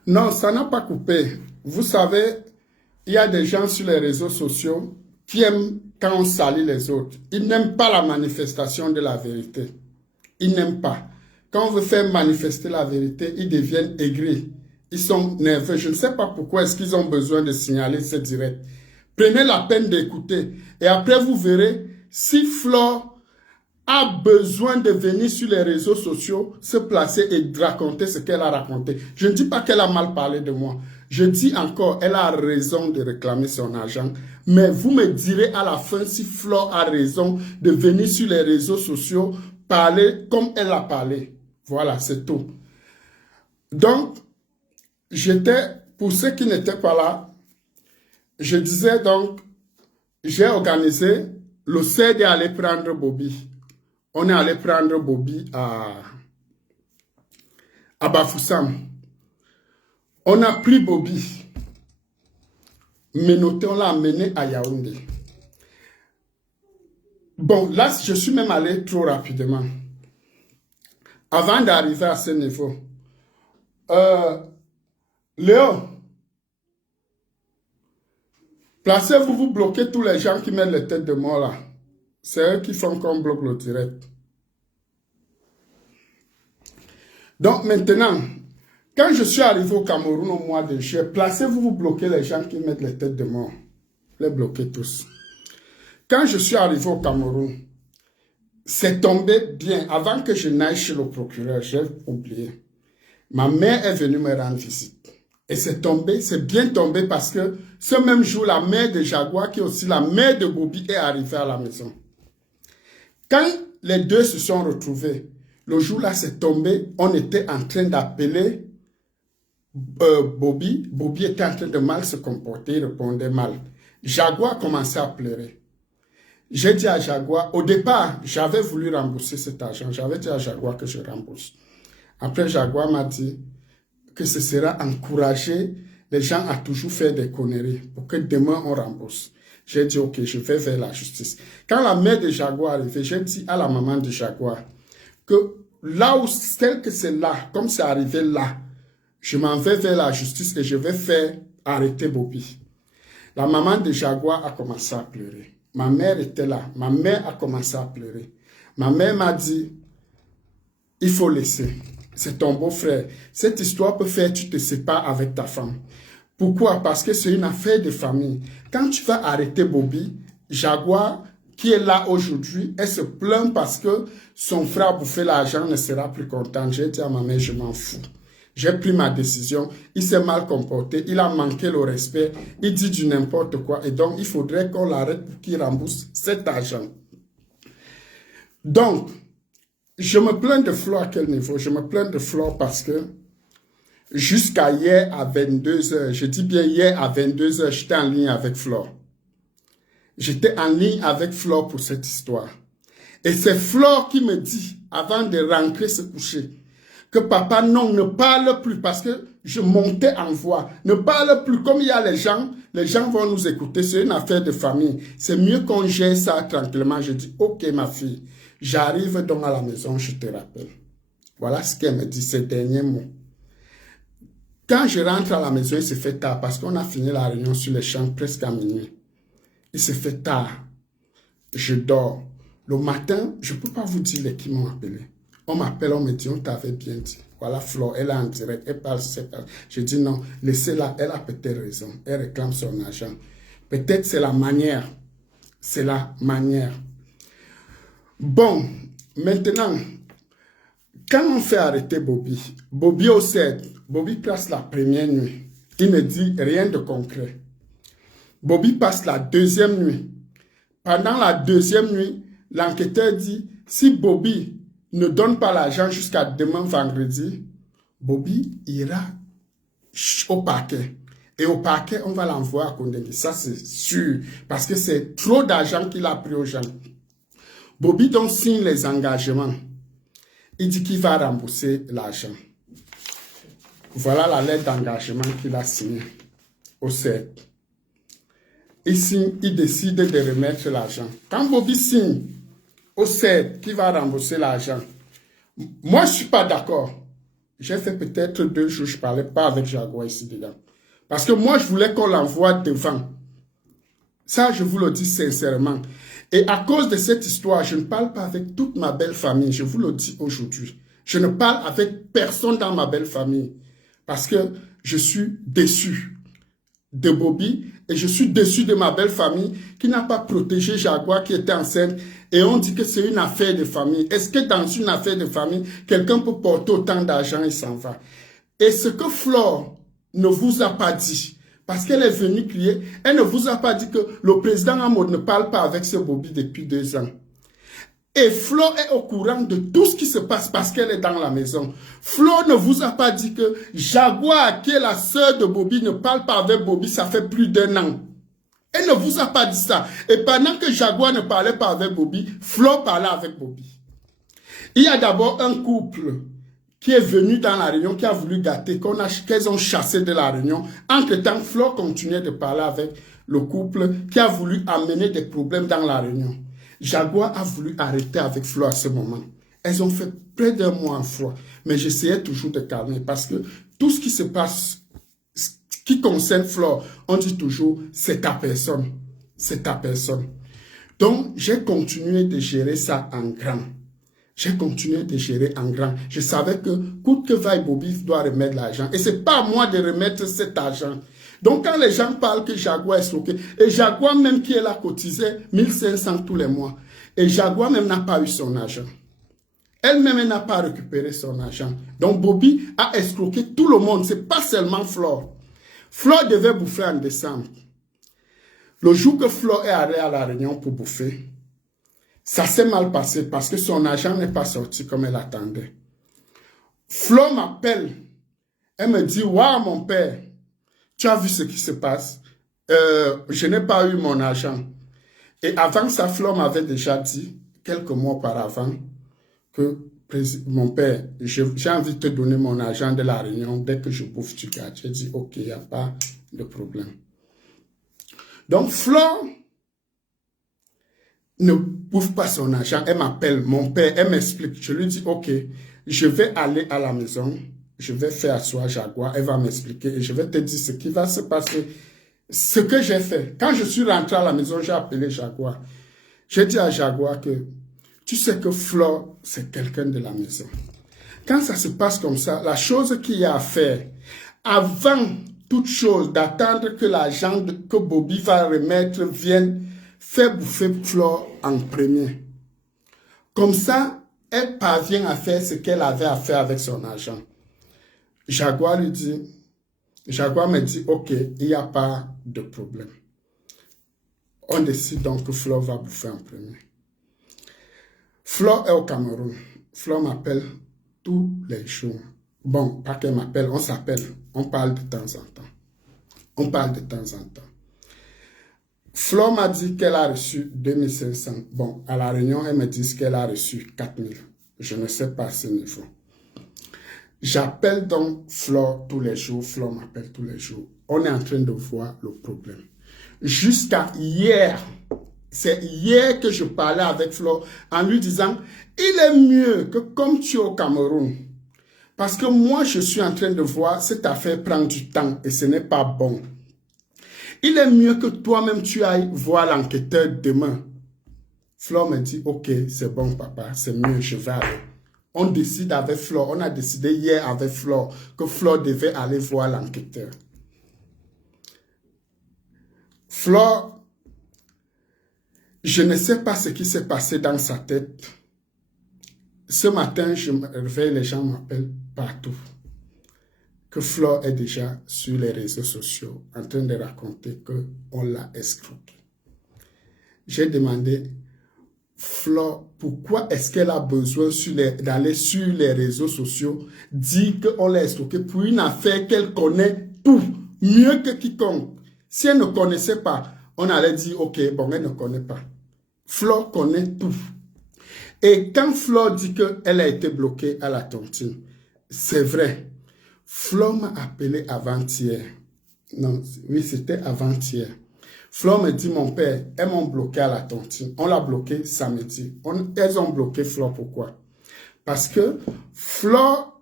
Non, ça n'a pas coupé. Vous savez, il y a des gens sur les réseaux sociaux qui aiment quand on salit les autres. Ils n'aiment pas la manifestation de la vérité. Ils n'aiment pas. Quand on veut faire manifester la vérité, ils deviennent aigris. Ils sont nerveux. Je ne sais pas pourquoi est-ce qu'ils ont besoin de signaler ce direct. Prenez la peine d'écouter. Et après, vous verrez si Flore a besoin de venir sur les réseaux sociaux, se placer et raconter ce qu'elle a raconté. Je ne dis pas qu'elle a mal parlé de moi. Je dis encore, elle a raison de réclamer son argent. Mais vous me direz à la fin si Flore a raison de venir sur les réseaux sociaux, parler comme elle a parlé. Voilà, c'est tout. Donc, pour ceux qui n'étaient pas là, je disais donc, j'ai organisé, le CED est allé prendre Bobby. On est allé prendre Bobby à Bafoussam. On a pris Bobby. Menotté, on l'a amené à Yaoundé. Bon, là, je suis même allé trop rapidement. Avant d'arriver à ce niveau. Léo, placez-vous, vous bloquez tous les gens qui mettent les têtes de mort là. C'est eux qui font qu'on bloque le direct. Donc maintenant, quand je suis arrivé au Cameroun au mois de juillet, placez-vous, vous bloquez les gens qui mettent les têtes de mort. Les bloquez tous. Quand je suis arrivé au Cameroun, c'est tombé bien. Avant que je n'aille chez le procureur, j'ai oublié. Ma mère est venue me rendre visite. Et c'est tombé, c'est bien tombé parce que ce même jour, la mère de Jaguar, qui est aussi la mère de Bobby, est arrivée à la maison. Quand les deux se sont retrouvés, le jour-là, c'est tombé, on était en train d'appeler Bobby. Bobby était en train de mal se comporter, il répondait mal. Jaguar commençait à pleurer. J'ai dit à Jaguar, au départ, j'avais voulu rembourser cet argent. J'avais dit à Jaguar que je rembourse. Après, Jaguar m'a dit que ce sera encourager les gens à toujours faire des conneries pour que demain on rembourse. J'ai dit, ok, je vais vers la justice. Quand la mère de Jaguar est arrivée, j'ai dit à la maman de Jaguar que là où, tel que c'est là, comme c'est arrivé là, je m'en vais vers la justice et je vais faire arrêter Bobby. La maman de Jaguar a commencé à pleurer. Ma mère était là. Ma mère a commencé à pleurer. Ma mère m'a dit, il faut laisser. C'est ton beau-frère. Cette histoire peut faire que tu te sépares avec ta femme. Pourquoi? Parce que c'est une affaire de famille. Quand tu vas arrêter Bobby, Jaguar, qui est là aujourd'hui, elle se plaint parce que son frère a bouffé l'argent, ne sera plus content. J'ai dit à ma mère, je m'en fous. J'ai pris ma décision. Il s'est mal comporté. Il a manqué le respect. Il dit du n'importe quoi. Et donc, il faudrait qu'on l'arrête pour qu'il rembourse cet argent. Donc, je me plains de Flore à quel niveau? Je me plains de Flore parce que jusqu'à hier à 22 h, je dis bien hier à 22 h, j'étais en ligne avec Flore. J'étais en ligne avec Flore pour cette histoire. Et c'est Flore qui me dit, avant de rentrer se coucher, que papa, non, ne parle plus parce que je montais en voix. Ne parle plus comme il y a les gens vont nous écouter, c'est une affaire de famille. C'est mieux qu'on gère ça tranquillement. Je dis, ok ma fille, j'arrive donc à la maison, je te rappelle. Voilà ce qu'elle me dit, ces derniers mots. Quand je rentre à la maison, il se fait tard parce qu'on a fini la réunion sur les champs presque à minuit. Il se fait tard. Je dors. Le matin, je ne peux pas vous dire les qui m'ont appelé. On m'appelle, on me dit, on t'avait bien dit. Voilà, Flore, elle est en direct, elle parle, je dis non, laissez-la, elle a peut-être raison. Elle réclame son argent. Peut-être c'est la manière. C'est la manière. Bon, maintenant, quand on fait arrêter Bobby, Bobby au 7, Bobby passe la première nuit. Il ne dit rien de concret. Bobby passe la deuxième nuit. Pendant la deuxième nuit, l'enquêteur dit, si Bobby ne donne pas l'argent jusqu'à demain vendredi, Bobby ira au parquet. Et au parquet, on va l'envoyer à Kondengui. Ça, c'est sûr. Parce que c'est trop d'argent qu'il a pris aux gens. Bobby donc signe les engagements. Il dit qu'il va rembourser l'argent. Voilà la lettre d'engagement qu'il a signée au CEP. Il signe, il décide de remettre l'argent. Quand Bobby signe au CEP qu'il va rembourser l'argent, moi je ne suis pas d'accord. j'ai fait peut-être 2 jours, je ne parlais pas avec Jaguar ici dedans. Parce que moi, je voulais qu'on l'envoie devant. Ça, je vous le dis sincèrement. Et à cause de cette histoire, je ne parle pas avec toute ma belle famille. Je vous le dis aujourd'hui. Je ne parle avec personne dans ma belle famille. Parce que je suis déçu de Bobby et je suis déçu de ma belle famille qui n'a pas protégé Jaguar qui était enceinte. Et on dit que c'est une affaire de famille. Est-ce que dans une affaire de famille, quelqu'un peut porter autant d'argent et s'en va? Et ce que Flore ne vous a pas dit, parce qu'elle est venue crier, elle ne vous a pas dit que le président Amod ne parle pas avec ce Bobby depuis 2 ans. Et Flo est au courant de tout ce qui se passe parce qu'elle est dans la maison. Flo ne vous a pas dit que Jaguar, qui est la sœur de Bobby, ne parle pas avec Bobby, ça fait plus d'1 an. Elle ne vous a pas dit ça. Et pendant que Jaguar ne parlait pas avec Bobby, Flo parlait avec Bobby. Il y a d'abord un couple qui est venu dans la réunion, qui a voulu gâter, qu'elles ont chassé de la réunion. Entre-temps, Flo continuait de parler avec le couple qui a voulu amener des problèmes dans la réunion. Jaguar a voulu arrêter avec Flo à ce moment. Elles ont fait près d'1 mois en foi. Mais j'essayais toujours de calmer parce que tout ce qui se passe, ce qui concerne Flo, on dit toujours, c'est ta personne. C'est ta personne. Donc, j'ai continué de gérer ça en grand. J'ai continué de gérer en grand. Je savais que, coûte que vaille, Bobby doit remettre l'argent. Et c'est pas à moi de remettre cet argent. Donc, quand les gens parlent que Jaguar est stocké, et Jaguar même qui est là cotisé 1500 tous les mois, et Jaguar même n'a pas eu son argent. Elle-même n'a pas récupéré son argent. Donc, Bobby a escroqué tout le monde. Ce n'est pas seulement Flore. Flore devait bouffer en décembre. Le jour que Flore est allée à la réunion pour bouffer, ça s'est mal passé parce que son argent n'est pas sorti comme elle attendait. Flore m'appelle. Elle me dit, « Waouh, mon père, tu as vu ce qui se passe? Je n'ai pas eu mon argent. » Et avant ça, Flore m'avait déjà dit, quelques mois auparavant, que mon père, j'ai envie de te donner mon argent de la réunion. Dès que je bouffe, tu gardes. J'ai dit, ok, il n'y a pas de problème. Donc, Flore ne bouffe pas son argent. Elle m'appelle, mon père, elle m'explique. Je lui dis, ok, je vais aller à la maison. Je vais faire asseoir Jaguar. Elle va m'expliquer et je vais te dire ce qui va se passer. Ce que j'ai fait. Quand je suis rentré à la maison, j'ai appelé Jaguar. J'ai dit à Jaguar que tu sais que Flore, c'est quelqu'un de la maison. Quand ça se passe comme ça, la chose qu'il y a à faire, avant toute chose, d'attendre que l'argent que Bobby va remettre vienne, faire bouffer Flore en premier. Comme ça, elle parvient à faire ce qu'elle avait à faire avec son argent. Jaguar lui dit, Jaguar me dit, ok, il n'y a pas de problème. On décide donc que Flore va bouffer en premier. Flore est au Cameroun. Flore m'appelle tous les jours. Bon, pas qu'elle m'appelle, on s'appelle. On parle de temps en temps. On parle de temps en temps. Flore m'a dit qu'elle a reçu 2500. Bon, à la réunion, elle me dit qu'elle a reçu 4000. Je ne sais pas ce niveau. J'appelle donc Flore tous les jours. Flore m'appelle tous les jours. On est en train de voir le problème. Jusqu'à hier, c'est hier que je parlais avec Flore en lui disant, il est mieux que comme tu es au Cameroun, parce que moi je suis en train de voir cette affaire prendre du temps et ce n'est pas bon. Il est mieux que toi-même tu ailles voir l'enquêteur demain. Flore me dit, ok, c'est bon papa, c'est mieux, je vais aller. On décide avec Flore, on a décidé hier avec Flore que Flore devait aller voir l'enquêteur. Flore, je ne sais pas ce qui s'est passé dans sa tête. Ce matin, je me réveille, les gens m'appellent partout. Que Flore est déjà sur les réseaux sociaux en train de raconter qu'on l'a escroqué. J'ai demandé, Flore, pourquoi est-ce qu'elle a besoin d'aller sur les réseaux sociaux, dire qu'on l'a escroqué pour une affaire qu'elle connaît tout, mieux que quiconque. Si elle ne connaissait pas, on allait dire, ok, bon, elle ne connaît pas. Flore connaît tout. Et quand Flore dit qu'elle a été bloquée à la tontine, c'est vrai. Flore m'a appelé avant-hier. Non, oui, c'était avant-hier. Flore me dit, mon père, elles m'ont bloqué à la tontine. On l'a bloqué samedi. Elles ont bloqué Flore, pourquoi? Parce que Flore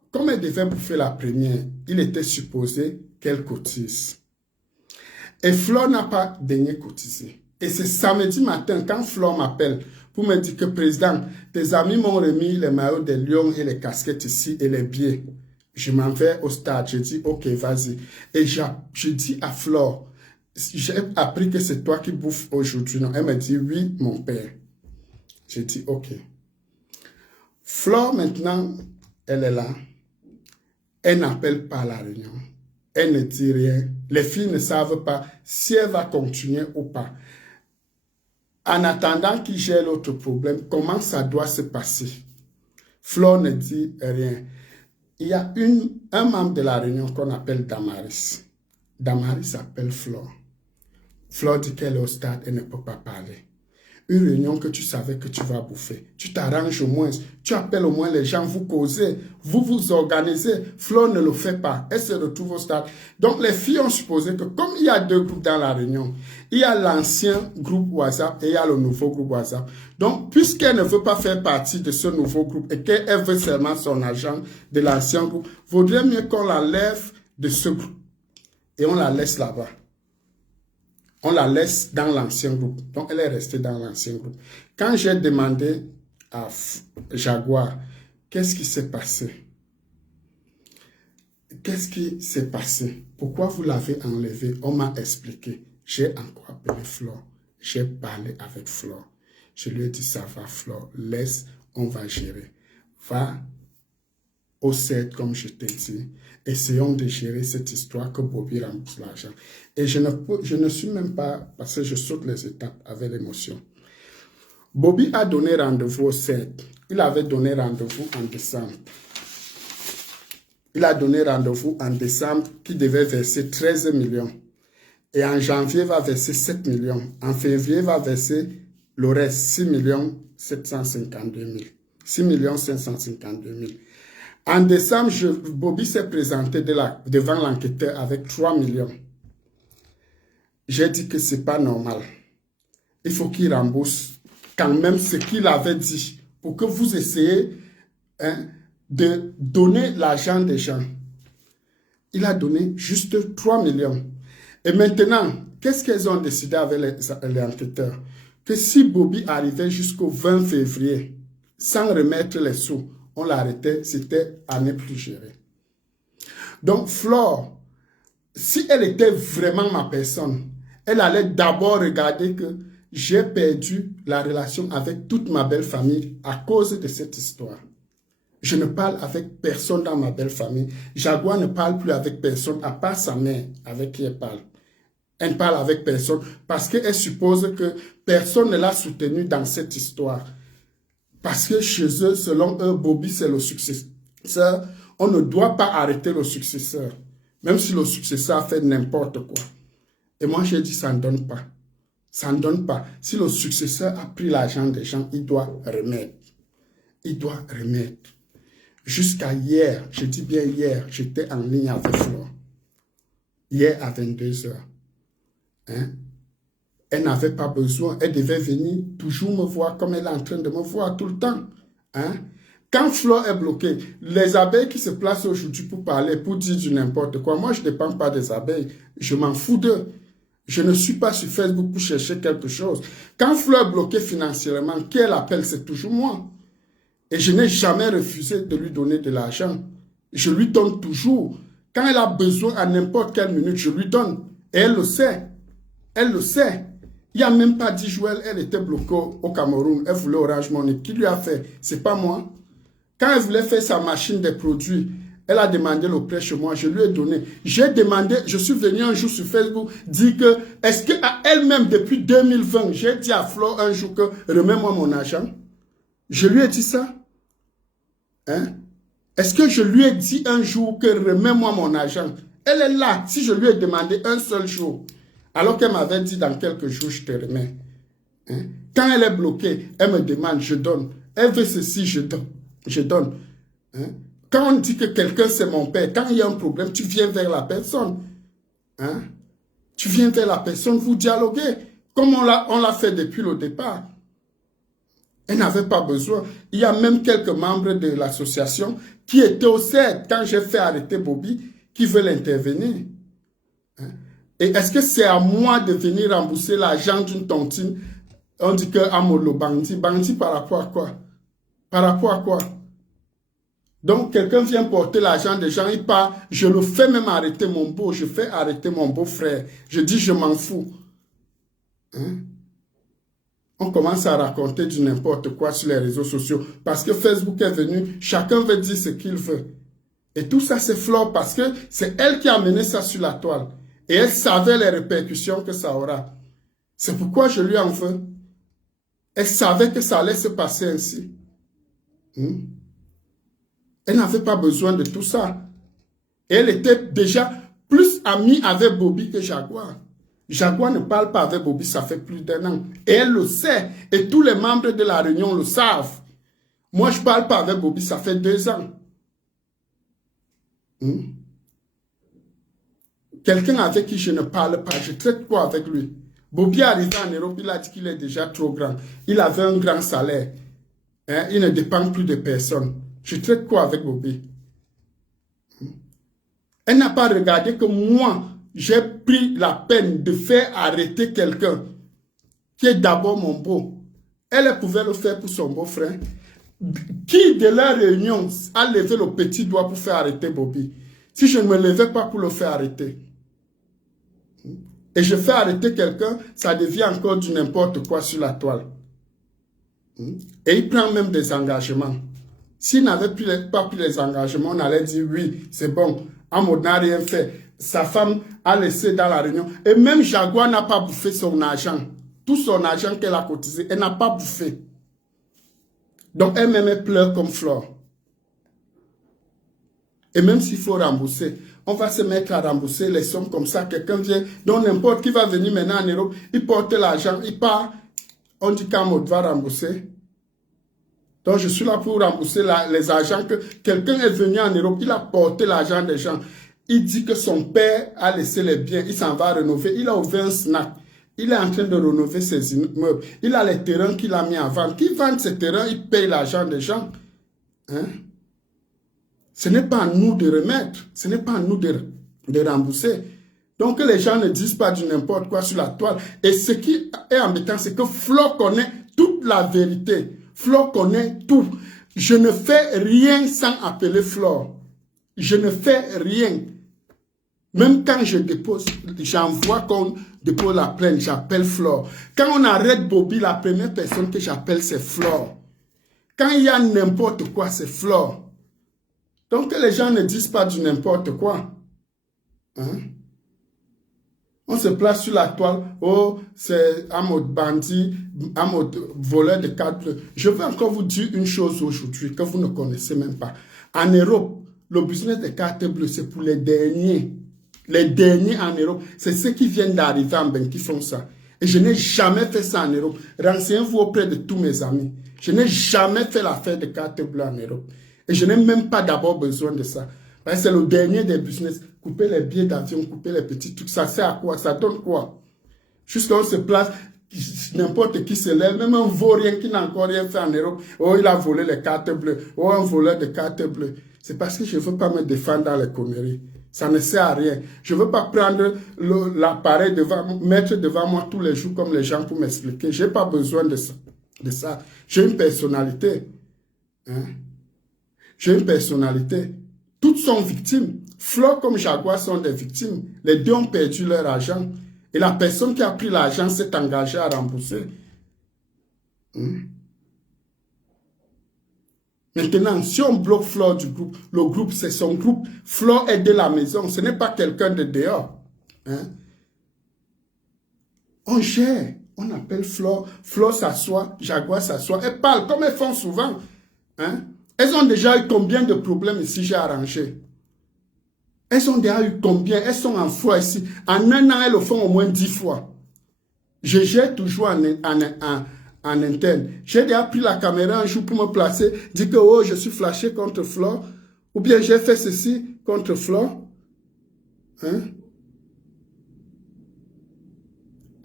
comme elle devait bouffer la première, il était supposé qu'elle cotise. Et Flore n'a pas daigné cotiser. Et c'est samedi matin, quand Flore m'appelle pour me dire que, président, tes amis m'ont remis les maillots des lions et les casquettes ici et les billets. Je m'en vais au stade. Je dis, ok, vas-y. Et je dis à Flore, j'ai appris que c'est toi qui bouffes aujourd'hui. Non, elle me dit, oui, mon père. Je dis, ok. Flore, maintenant, elle est là. Elle n'appelle pas à la réunion. Elle ne dit rien. Les filles ne savent pas si elle va continuer ou pas. En attendant qu'il gère l'autre problème, comment ça doit se passer? Flore ne dit rien. Il y a un membre de la réunion qu'on appelle Damaris. Damaris appelle Flore. Flore dit qu'elle est au stade et ne peut pas parler. Une réunion que tu savais que tu vas bouffer. Tu t'arranges au moins. Tu appelles au moins les gens, vous causez, vous vous organisez. Flore ne le fait pas. Elle se retrouve au stade. Donc les filles ont supposé que comme il y a deux groupes dans la réunion, il y a l'ancien groupe WhatsApp et il y a le nouveau groupe WhatsApp. Donc puisqu'elle ne veut pas faire partie de ce nouveau groupe et qu'elle veut seulement son argent de l'ancien groupe, vaudrait mieux qu'on la lève de ce groupe et on la laisse là-bas. On la laisse dans l'ancien groupe. Donc, elle est restée dans l'ancien groupe. Quand j'ai demandé à Jaguar, qu'est-ce qui s'est passé? Qu'est-ce qui s'est passé? Pourquoi vous l'avez enlevé? On m'a expliqué. J'ai encore appelé Flore. J'ai parlé avec Flore. Je lui ai dit, ça va, Flore. Laisse, on va gérer. Va au CED, comme je t'ai dit. Essayons de gérer cette histoire que Bobby rembourse l'argent. Et je ne suis même pas, parce que je saute les étapes avec l'émotion. Bobby a donné rendez-vous au CED. Il avait donné rendez-vous en décembre. Il a donné rendez-vous en décembre qui devait verser 13 millions. Et en janvier, il va verser 7 millions. En février, il va verser le reste, 6 752 000. 6 552 000. En décembre, Bobby s'est présenté devant l'enquêteur avec 3 millions. J'ai dit que ce n'est pas normal. Il faut qu'il rembourse quand même ce qu'il avait dit pour que vous essayez de donner l'argent des gens. Il a donné juste 3 millions. Et maintenant, qu'est-ce qu'ils ont décidé avec les enquêteurs? Que si Bobby arrivait jusqu'au 20 février sans remettre les sous, on l'arrêtait, c'était à ne plus gérer. Donc, Flore, si elle était vraiment ma personne, elle allait d'abord regarder que j'ai perdu la relation avec toute ma belle famille à cause de cette histoire. Je ne parle avec personne dans ma belle famille. Jaguar ne parle plus avec personne, à part sa mère avec qui elle parle. Elle ne parle avec personne parce qu'elle suppose que personne ne l'a soutenue dans cette histoire. Parce que chez eux, selon eux, Bobby, c'est le successeur. On ne doit pas arrêter le successeur. Même si le successeur a fait n'importe quoi. Et moi, j'ai dit, ça ne donne pas. Ça ne donne pas. Si le successeur a pris l'argent des gens, il doit remettre. Il doit remettre. Jusqu'à hier, je dis bien hier, j'étais en ligne avec Flore. Hier à 22 h. Hein? Elle n'avait pas besoin. Elle devait venir toujours me voir comme elle est en train de me voir tout le temps. Hein? Quand Flore est bloquée, les abeilles qui se placent aujourd'hui pour parler, pour dire du n'importe quoi, moi je ne dépends pas des abeilles. Je m'en fous d'eux. Je ne suis pas sur Facebook pour chercher quelque chose. Quand Flore est bloquée financièrement, qui elle appelle, c'est toujours moi. Et je n'ai jamais refusé de lui donner de l'argent. Je lui donne toujours. Quand elle a besoin à n'importe quelle minute, je lui donne. Et elle le sait. Elle le sait. Il n'y a même pas 10 jours, elle était bloquée au Cameroun. Elle voulait Orange Money. Qui lui a fait? C'est pas moi. Quand elle voulait faire sa machine des produits, elle a demandé le prêt chez moi. Je lui ai donné. J'ai demandé, je suis venu un jour sur Facebook dire que, est-ce qu'à elle-même, depuis 2020, j'ai dit à Flore un jour que remets-moi mon argent? Je lui ai dit ça. Hein? Est-ce que je lui ai dit un jour que remets-moi mon argent? Elle est là. Si je lui ai demandé un seul jour, alors qu'elle m'avait dit dans quelques jours, je te remets. Hein? Quand elle est bloquée, elle me demande, je donne. Elle veut ceci, je donne. Je donne. Hein? Quand on dit que quelqu'un c'est mon père, quand il y a un problème, tu viens vers la personne. Hein? Tu viens vers la personne, vous dialoguez. Comme on l'a fait depuis le départ. Elle n'avait pas besoin. Il y a même quelques membres de l'association qui étaient au CED quand j'ai fait arrêter Bobby, qui veulent intervenir. Hein? Et est-ce que c'est à moi de venir rembourser l'argent d'une tontine? On dit que Amolo Bandi. Bandi par rapport à quoi? Par rapport à quoi? Donc, quelqu'un vient porter l'argent des gens, il part. Je le fais même arrêter mon beau. Je fais arrêter mon beau-frère. Je dis, je m'en fous. Hein? On commence à raconter du n'importe quoi sur les réseaux sociaux. Parce que Facebook est venu, chacun veut dire ce qu'il veut. Et tout ça, c'est Flore parce que c'est elle qui a mené ça sur la toile. Et elle savait les répercussions que ça aura. C'est pourquoi je lui en veux. Elle savait que ça allait se passer ainsi. Elle n'avait pas besoin de tout ça. Et elle était déjà plus amie avec Bobby que Jaguar. Jaguar ne parle pas avec Bobby, ça fait plus d'1 an. Et elle le sait. Et tous les membres de la réunion le savent. Moi, je ne parle pas avec Bobby, ça fait 2 ans. Quelqu'un avec qui je ne parle pas, je traite quoi avec lui? Bobby est arrivé en Europe, il a dit qu'il est déjà trop grand. Il avait un grand salaire. Hein? Il ne dépend plus de personne. Je traite quoi avec Bobby? Elle n'a pas regardé que moi, j'ai pris la peine de faire arrêter quelqu'un qui est d'abord mon beau. Elle pouvait le faire pour son beau-frère. Qui de la réunion a levé le petit doigt pour faire arrêter Bobby? Si je ne me levais pas pour le faire arrêter. Et je fais arrêter quelqu'un, ça devient encore du n'importe quoi sur la toile. Et il prend même des engagements. S'il n'avait pas pris les engagements, on allait dire oui, c'est bon. Amod n'a rien fait. Sa femme a laissé dans la réunion. Et même Jaguar n'a pas bouffé son argent. Tout son argent qu'elle a cotisé, elle n'a pas bouffé. Donc elle-même, elle pleure comme Flore. Et même s'il faut rembourser, on va se mettre à rembourser les sommes comme ça. Quelqu'un vient, donc n'importe qui va venir maintenant en Europe, il porte l'argent, il part. On dit qu'Amod va rembourser. Donc je suis là pour rembourser les argents que quelqu'un est venu en Europe, il a porté l'argent des gens. Il dit que son père a laissé les biens, il s'en va rénover. Il a ouvert un snack. Il est en train de rénover ses immeubles. Il a les terrains qu'il a mis en vente. Qui vend ces terrains, il paye l'argent des gens. Hein? Ce n'est pas à nous de remettre. Ce n'est pas à nous de rembourser. Donc les gens ne disent pas du n'importe quoi sur la toile. Et ce qui est embêtant, c'est que Flore connaît toute la vérité. Flore connaît tout. Je ne fais rien sans appeler Flore. Je ne fais rien. Même quand je dépose, j'envoie qu'on dépose la plainte, j'appelle Flore. Quand on arrête Bobby, la première personne que j'appelle, c'est Flore. Quand il y a n'importe quoi, c'est Flore. Donc que les gens ne disent pas du n'importe quoi. Hein? On se place sur la toile. Oh, c'est Amod bandit, Amod voleur de cartes bleues. Je veux encore vous dire une chose aujourd'hui que vous ne connaissez même pas. En Europe, le business des cartes bleues, c'est pour les derniers. Les derniers en Europe, c'est ceux qui viennent d'arriver en Bengue qui font ça. Et je n'ai jamais fait ça en Europe. Renseignez-vous auprès de tous mes amis. Je n'ai jamais fait l'affaire de cartes bleues en Europe. Et je n'ai même pas d'abord besoin de ça. C'est le dernier des business. Couper les billets d'avion, couper les petits trucs, ça sert à quoi? Ça donne quoi? Jusqu'à on se place, n'importe qui se lève, même un vaurien qui n'a encore rien fait en Europe. Oh, il a volé les cartes bleues. Oh, un voleur de cartes bleues. C'est parce que je ne veux pas me défendre dans les conneries. Ça ne sert à rien. Je ne veux pas prendre l'appareil mettre devant moi tous les jours comme les gens pour m'expliquer. Je n'ai pas besoin de ça. J'ai une personnalité. Hein? J'ai une personnalité. Toutes sont victimes. Flore comme Jaguar sont des victimes. Les deux ont perdu leur argent. Et la personne qui a pris l'argent s'est engagée à rembourser. Maintenant, si on bloque Flore du groupe, le groupe c'est son groupe. Flore est de la maison. Ce n'est pas quelqu'un de dehors. Hein? On gère. On appelle Flore. Flore s'assoit. Jaguar s'assoit. Elles parlent comme elles font souvent. Hein? Elles ont déjà eu combien de problèmes ici, j'ai arrangé? Elles ont déjà eu combien? Elles sont en foi ici. En 1 an, elles le font au moins 10 fois. Je gère toujours en interne. J'ai déjà pris la caméra un jour pour me placer, dire que oh, je suis flashé contre Flore. Ou bien j'ai fait ceci contre Flore. Hein?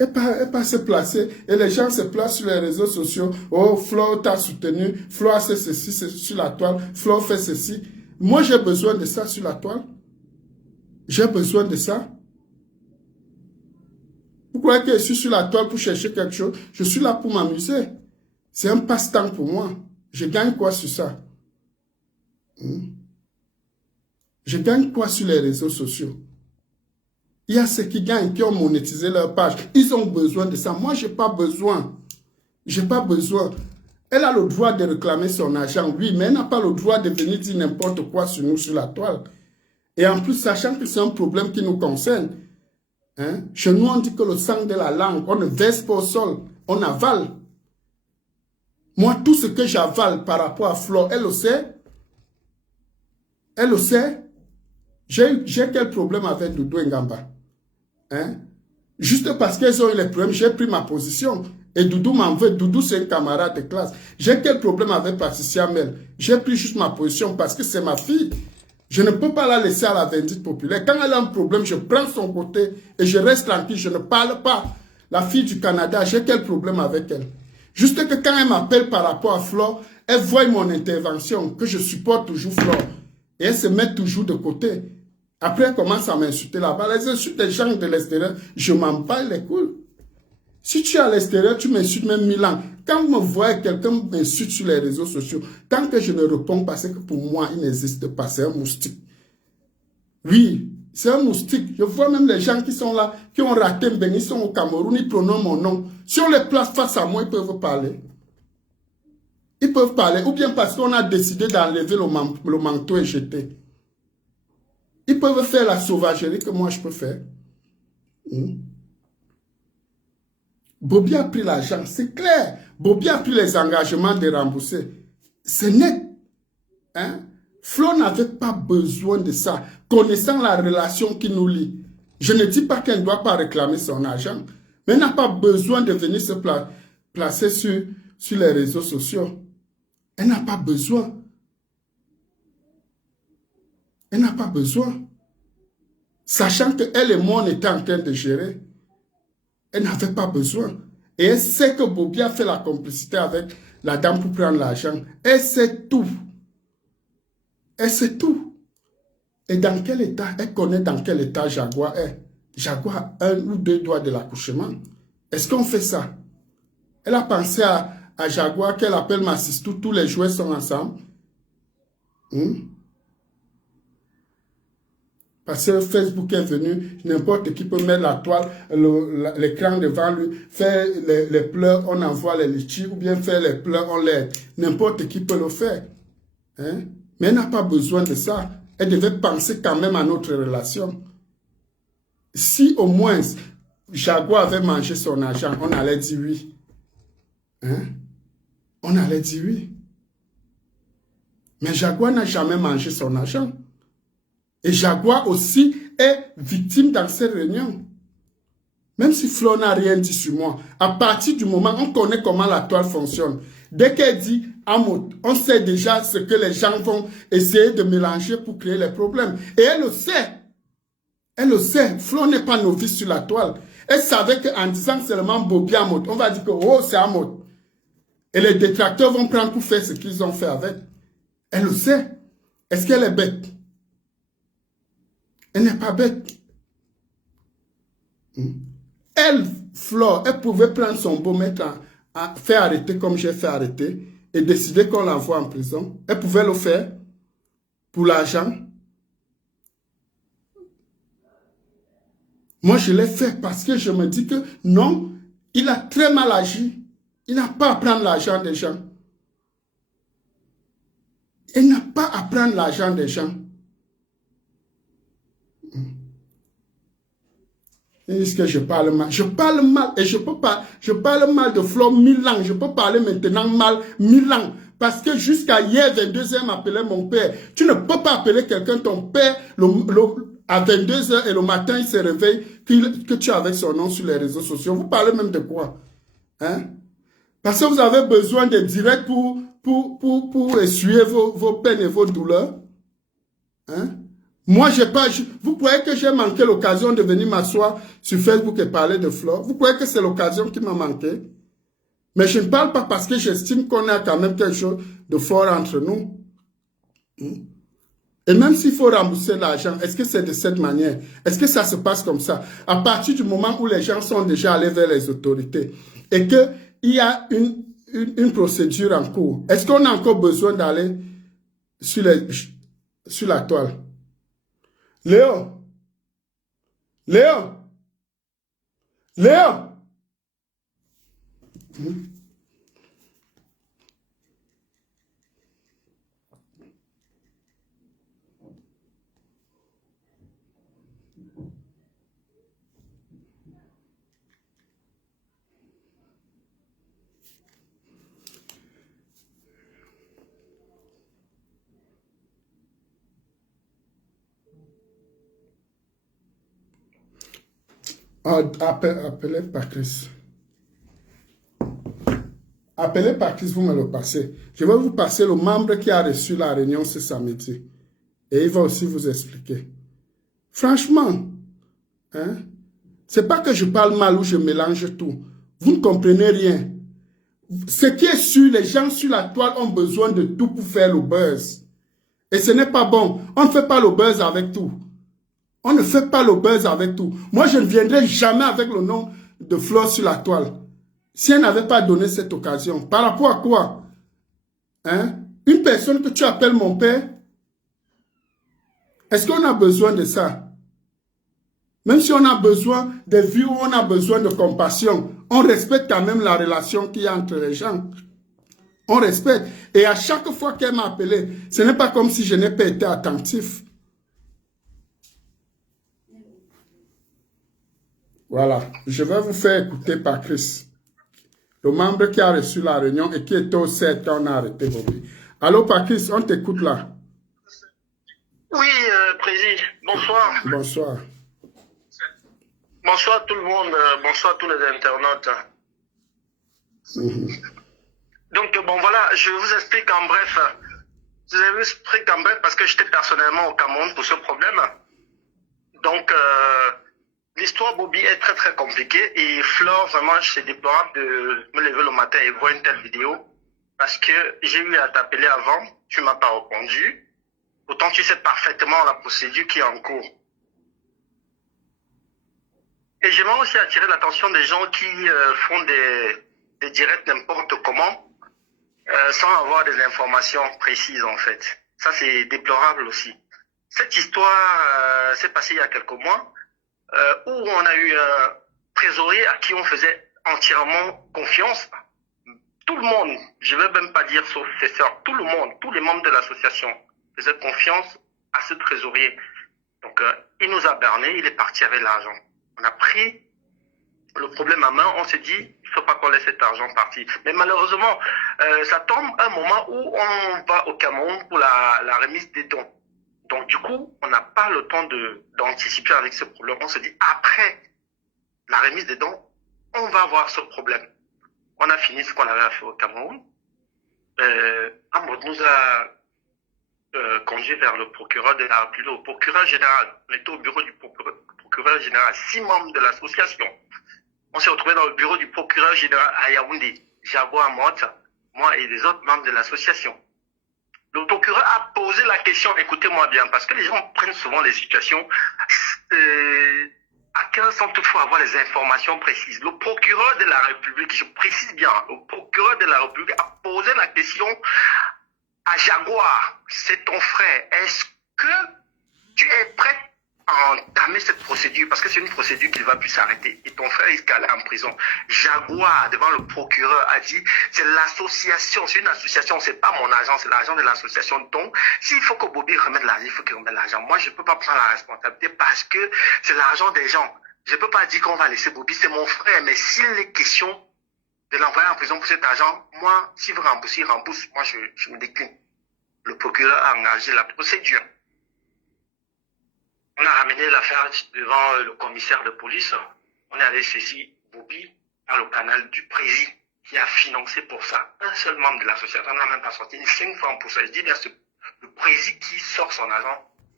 et pas se placer. Et les gens se placent sur les réseaux sociaux. Oh, Flo t'a soutenu. Flo a fait ceci sur la toile. Flo fait ceci. Moi, j'ai besoin de ça sur la toile. J'ai besoin de ça. Vous croyez que je suis sur la toile pour chercher quelque chose? Je suis là pour m'amuser. C'est un passe-temps pour moi. Je gagne quoi sur ça? Je gagne quoi sur les réseaux sociaux? Il y a ceux qui gagnent, qui ont monétisé leur page. Ils ont besoin de ça. Moi, je n'ai pas besoin. Je n'ai pas besoin. Elle a le droit de réclamer son argent, oui, mais elle n'a pas le droit de venir dire n'importe quoi sur nous, sur la toile. Et en plus, sachant que c'est un problème qui nous concerne. Hein? Chez nous, on dit que le sang de la langue, on ne verse pas au sol, on avale. Moi, tout ce que j'avale par rapport à Flo, elle le sait. Elle le sait. J'ai quel problème avec Doudou Ngamba? Hein? Juste parce qu'ils ont eu les problèmes, j'ai pris ma position. Et Doudou m'en veut. Doudou, c'est un camarade de classe. J'ai quel problème avec Patricia Mel? J'ai pris juste ma position parce que c'est ma fille. Je ne peux pas la laisser à la vindicte populaire. Quand elle a un problème, je prends son côté et je reste tranquille. Je ne parle pas. La fille du Canada, j'ai quel problème avec elle? Juste que quand elle m'appelle par rapport à Flo, elle voit mon intervention, que je supporte toujours Flo. Et elle se met toujours de côté. Après, elle commence à m'insulter là-bas. Les insultes des gens de l'extérieur, je m'en bats les couilles. Si tu es à l'extérieur, tu m'insultes même 1000 ans. Quand vous me voyez quelqu'un m'insulte sur les réseaux sociaux, tant que je ne réponds pas, c'est que pour moi, il n'existe pas. C'est un moustique. Oui, c'est un moustique. Je vois même les gens qui sont là, qui ont raté ils sont au Cameroun, ils prononcent mon nom. Si on les place face à moi, ils peuvent parler. Ils peuvent parler. Ou bien parce qu'on a décidé d'enlever le manteau et jeter. Ils peuvent faire la sauvagerie que moi je peux faire. Bobby a pris l'argent, c'est clair. Bobby a pris les engagements de rembourser. C'est net. Hein? Flo n'avait pas besoin de ça. Connaissant la relation qui nous lie. Je ne dis pas qu'elle ne doit pas réclamer son argent. Mais elle n'a pas besoin de venir se placer sur les réseaux sociaux. Elle n'a pas besoin. Elle n'a pas besoin. Sachant qu'elle et moi, on était en train de gérer. Elle n'avait pas besoin. Et elle sait que Bobby a fait la complicité avec la dame pour prendre l'argent. Elle sait tout. Elle sait tout. Et dans quel état? Elle connaît dans quel état Jaguar est. Jaguar a 1 ou 2 doigts de l'accouchement. Est-ce qu'on fait ça? Elle a pensé à Jaguar qu'elle appelle Massistou. Tous les jouets sont ensemble. Parce que Facebook est venu, n'importe qui peut mettre la toile, l'écran devant lui, faire les pleurs, on envoie les litchis, ou bien faire les pleurs, on l'aide. N'importe qui peut le faire. Hein? Mais elle n'a pas besoin de ça. Elle devait penser quand même à notre relation. Si au moins Jaguar avait mangé son argent, on allait dire oui. Hein? On allait dire oui. Mais Jaguar n'a jamais mangé son argent. Et Jaguar aussi est victime dans ces réunions. Même si Flo n'a rien dit sur moi, à partir du moment où on connaît comment la toile fonctionne, dès qu'elle dit Amot, on sait déjà ce que les gens vont essayer de mélanger pour créer les problèmes. Et elle le sait. Elle le sait. Flo n'est pas novice sur la toile. Elle savait qu'en disant seulement Bobby Amot, on va dire que oh, c'est Amot. Et les détracteurs vont prendre pour faire ce qu'ils ont fait avec. Elle le sait. Est-ce qu'elle est bête? Elle n'est pas bête. Elle, Flore, elle pouvait prendre son beau maître à faire arrêter comme j'ai fait arrêter et décider qu'on l'envoie en prison. Elle pouvait le faire pour l'argent. Moi, je l'ai fait parce que je me dis que non, il a très mal agi. Il n'a pas à prendre l'argent des gens. Il n'a pas à prendre l'argent des gens. Ils disent que je parle mal. Je parle mal et je parle mal de Flore 1000 ans. Je peux parler maintenant mal 1000 ans. Parce que jusqu'à hier, 22h, m'appelait mon père. Tu ne peux pas appeler quelqu'un, ton père, à 22h et le matin, il se réveille, que tu as avec son nom sur les réseaux sociaux. Vous parlez même de quoi? Hein? Parce que vous avez besoin de directs pour essuyer vos peines et vos douleurs. Hein? Moi, j'ai pas... Vous croyez que j'ai manqué l'occasion de venir m'asseoir sur Facebook et parler de Flore? Vous croyez que c'est l'occasion qui m'a manqué? Mais je ne parle pas parce que j'estime qu'on a quand même quelque chose de fort entre nous. Et même s'il faut rembourser l'argent, est-ce que c'est de cette manière? Est-ce que ça se passe comme ça? À partir du moment où les gens sont déjà allés vers les autorités et qu'il y a une procédure en cours, est-ce qu'on a encore besoin d'aller sur la toile? Léo? Léo? Léo? Appelez Patrice. Appelez Patrice, vous me le passez. Je vais vous passer le membre qui a reçu la réunion ce samedi. Et il va aussi vous expliquer. Franchement, hein, c'est pas que je parle mal ou je mélange tout. Vous ne comprenez rien. Ce qui est sûr, les gens sur la toile ont besoin de tout pour faire le buzz. Et ce n'est pas bon. On ne fait pas le buzz avec tout. On ne fait pas le buzz avec tout. Moi, je ne viendrai jamais avec le nom de Flore sur la toile. Si elle n'avait pas donné cette occasion. Par rapport à quoi? Hein? Une personne que tu appelles mon père, est-ce qu'on a besoin de ça? Même si on a besoin de vues, on a besoin de compassion, on respecte quand même la relation qu'il y a entre les gens. On respecte. Et à chaque fois qu'elle m'a appelé, ce n'est pas comme si je n'ai pas été attentif. Voilà. Je vais vous faire écouter Patrice, le membre qui a reçu la réunion et qui était au CERT quand on a arrêté Bobby. Allô, Patrice, on t'écoute là. Oui, Président, bonsoir. Bonsoir. Bonsoir tout le monde, bonsoir tous les internautes. Donc, bon voilà, je vous explique en bref. Je vous explique en bref parce que j'étais personnellement au Cameroun pour ce problème. Donc, l'histoire Bobby est très très compliquée et Flore, vraiment, c'est déplorable de me lever le matin et voir une telle vidéo parce que j'ai eu à t'appeler avant, tu m'as pas répondu. Pourtant, tu sais parfaitement la procédure qui est en cours. Et j'aimerais aussi attirer l'attention des gens qui font des directs n'importe comment, sans avoir des informations précises en fait. Ça, c'est déplorable aussi. Cette histoire s'est passée il y a quelques mois, où on a eu un trésorier à qui on faisait entièrement confiance. Tout le monde, je ne vais même pas dire sauf ses sœurs, tout le monde, tous les membres de l'association faisaient confiance à ce trésorier. Donc, il nous a berné, il est parti avec l'argent. On a pris le problème à main, on s'est dit, il ne faut pas qu'on laisse cet argent partir. Mais malheureusement, ça tombe un moment où on va au Cameroun pour la remise des dons. Donc du coup, on n'a pas le temps d'anticiper avec ce problème. On se dit, après la remise des dons, on va avoir ce problème. On a fini ce qu'on avait à faire au Cameroun. Amod nous a conduit vers le procureur de la République, au procureur général. On était au bureau du procureur général, 6 membres de l'association. On s'est retrouvés dans le bureau du procureur général à Yaoundé, Jabo Amot, moi et les autres membres de l'association. Le procureur a posé la question, écoutez-moi bien, parce que les gens prennent souvent les situations à 15 sans toutefois avoir les informations précises. Le procureur de la République, je précise bien, le procureur de la République a posé la question à Jaguar, c'est ton frère, est-ce que tu es prêt à entamer cette procédure, parce que c'est une procédure qui ne va plus s'arrêter, et ton frère risque d'aller en prison. Jaguar, devant le procureur, a dit, c'est l'association, c'est une association, c'est pas mon argent, c'est l'argent de l'association. Donc, s'il faut que Bobby remette l'argent, il faut qu'il remette l'argent. Moi, je ne peux pas prendre la responsabilité parce que c'est l'argent des gens. Je ne peux pas dire qu'on va laisser Bobby, c'est mon frère, mais s'il est question de l'envoyer en prison pour cet argent, moi, s'il veut rembourser, il rembourse. Moi, je me décline. Le procureur a engagé la procédure. On a ramené l'affaire devant le commissaire de police. On est allé saisir Bobby par le canal du président qui a financé pour ça. Un seul membre de l'association n'a même pas sorti une 5 francs pour ça. Je dis bien, c'est le président qui sort son argent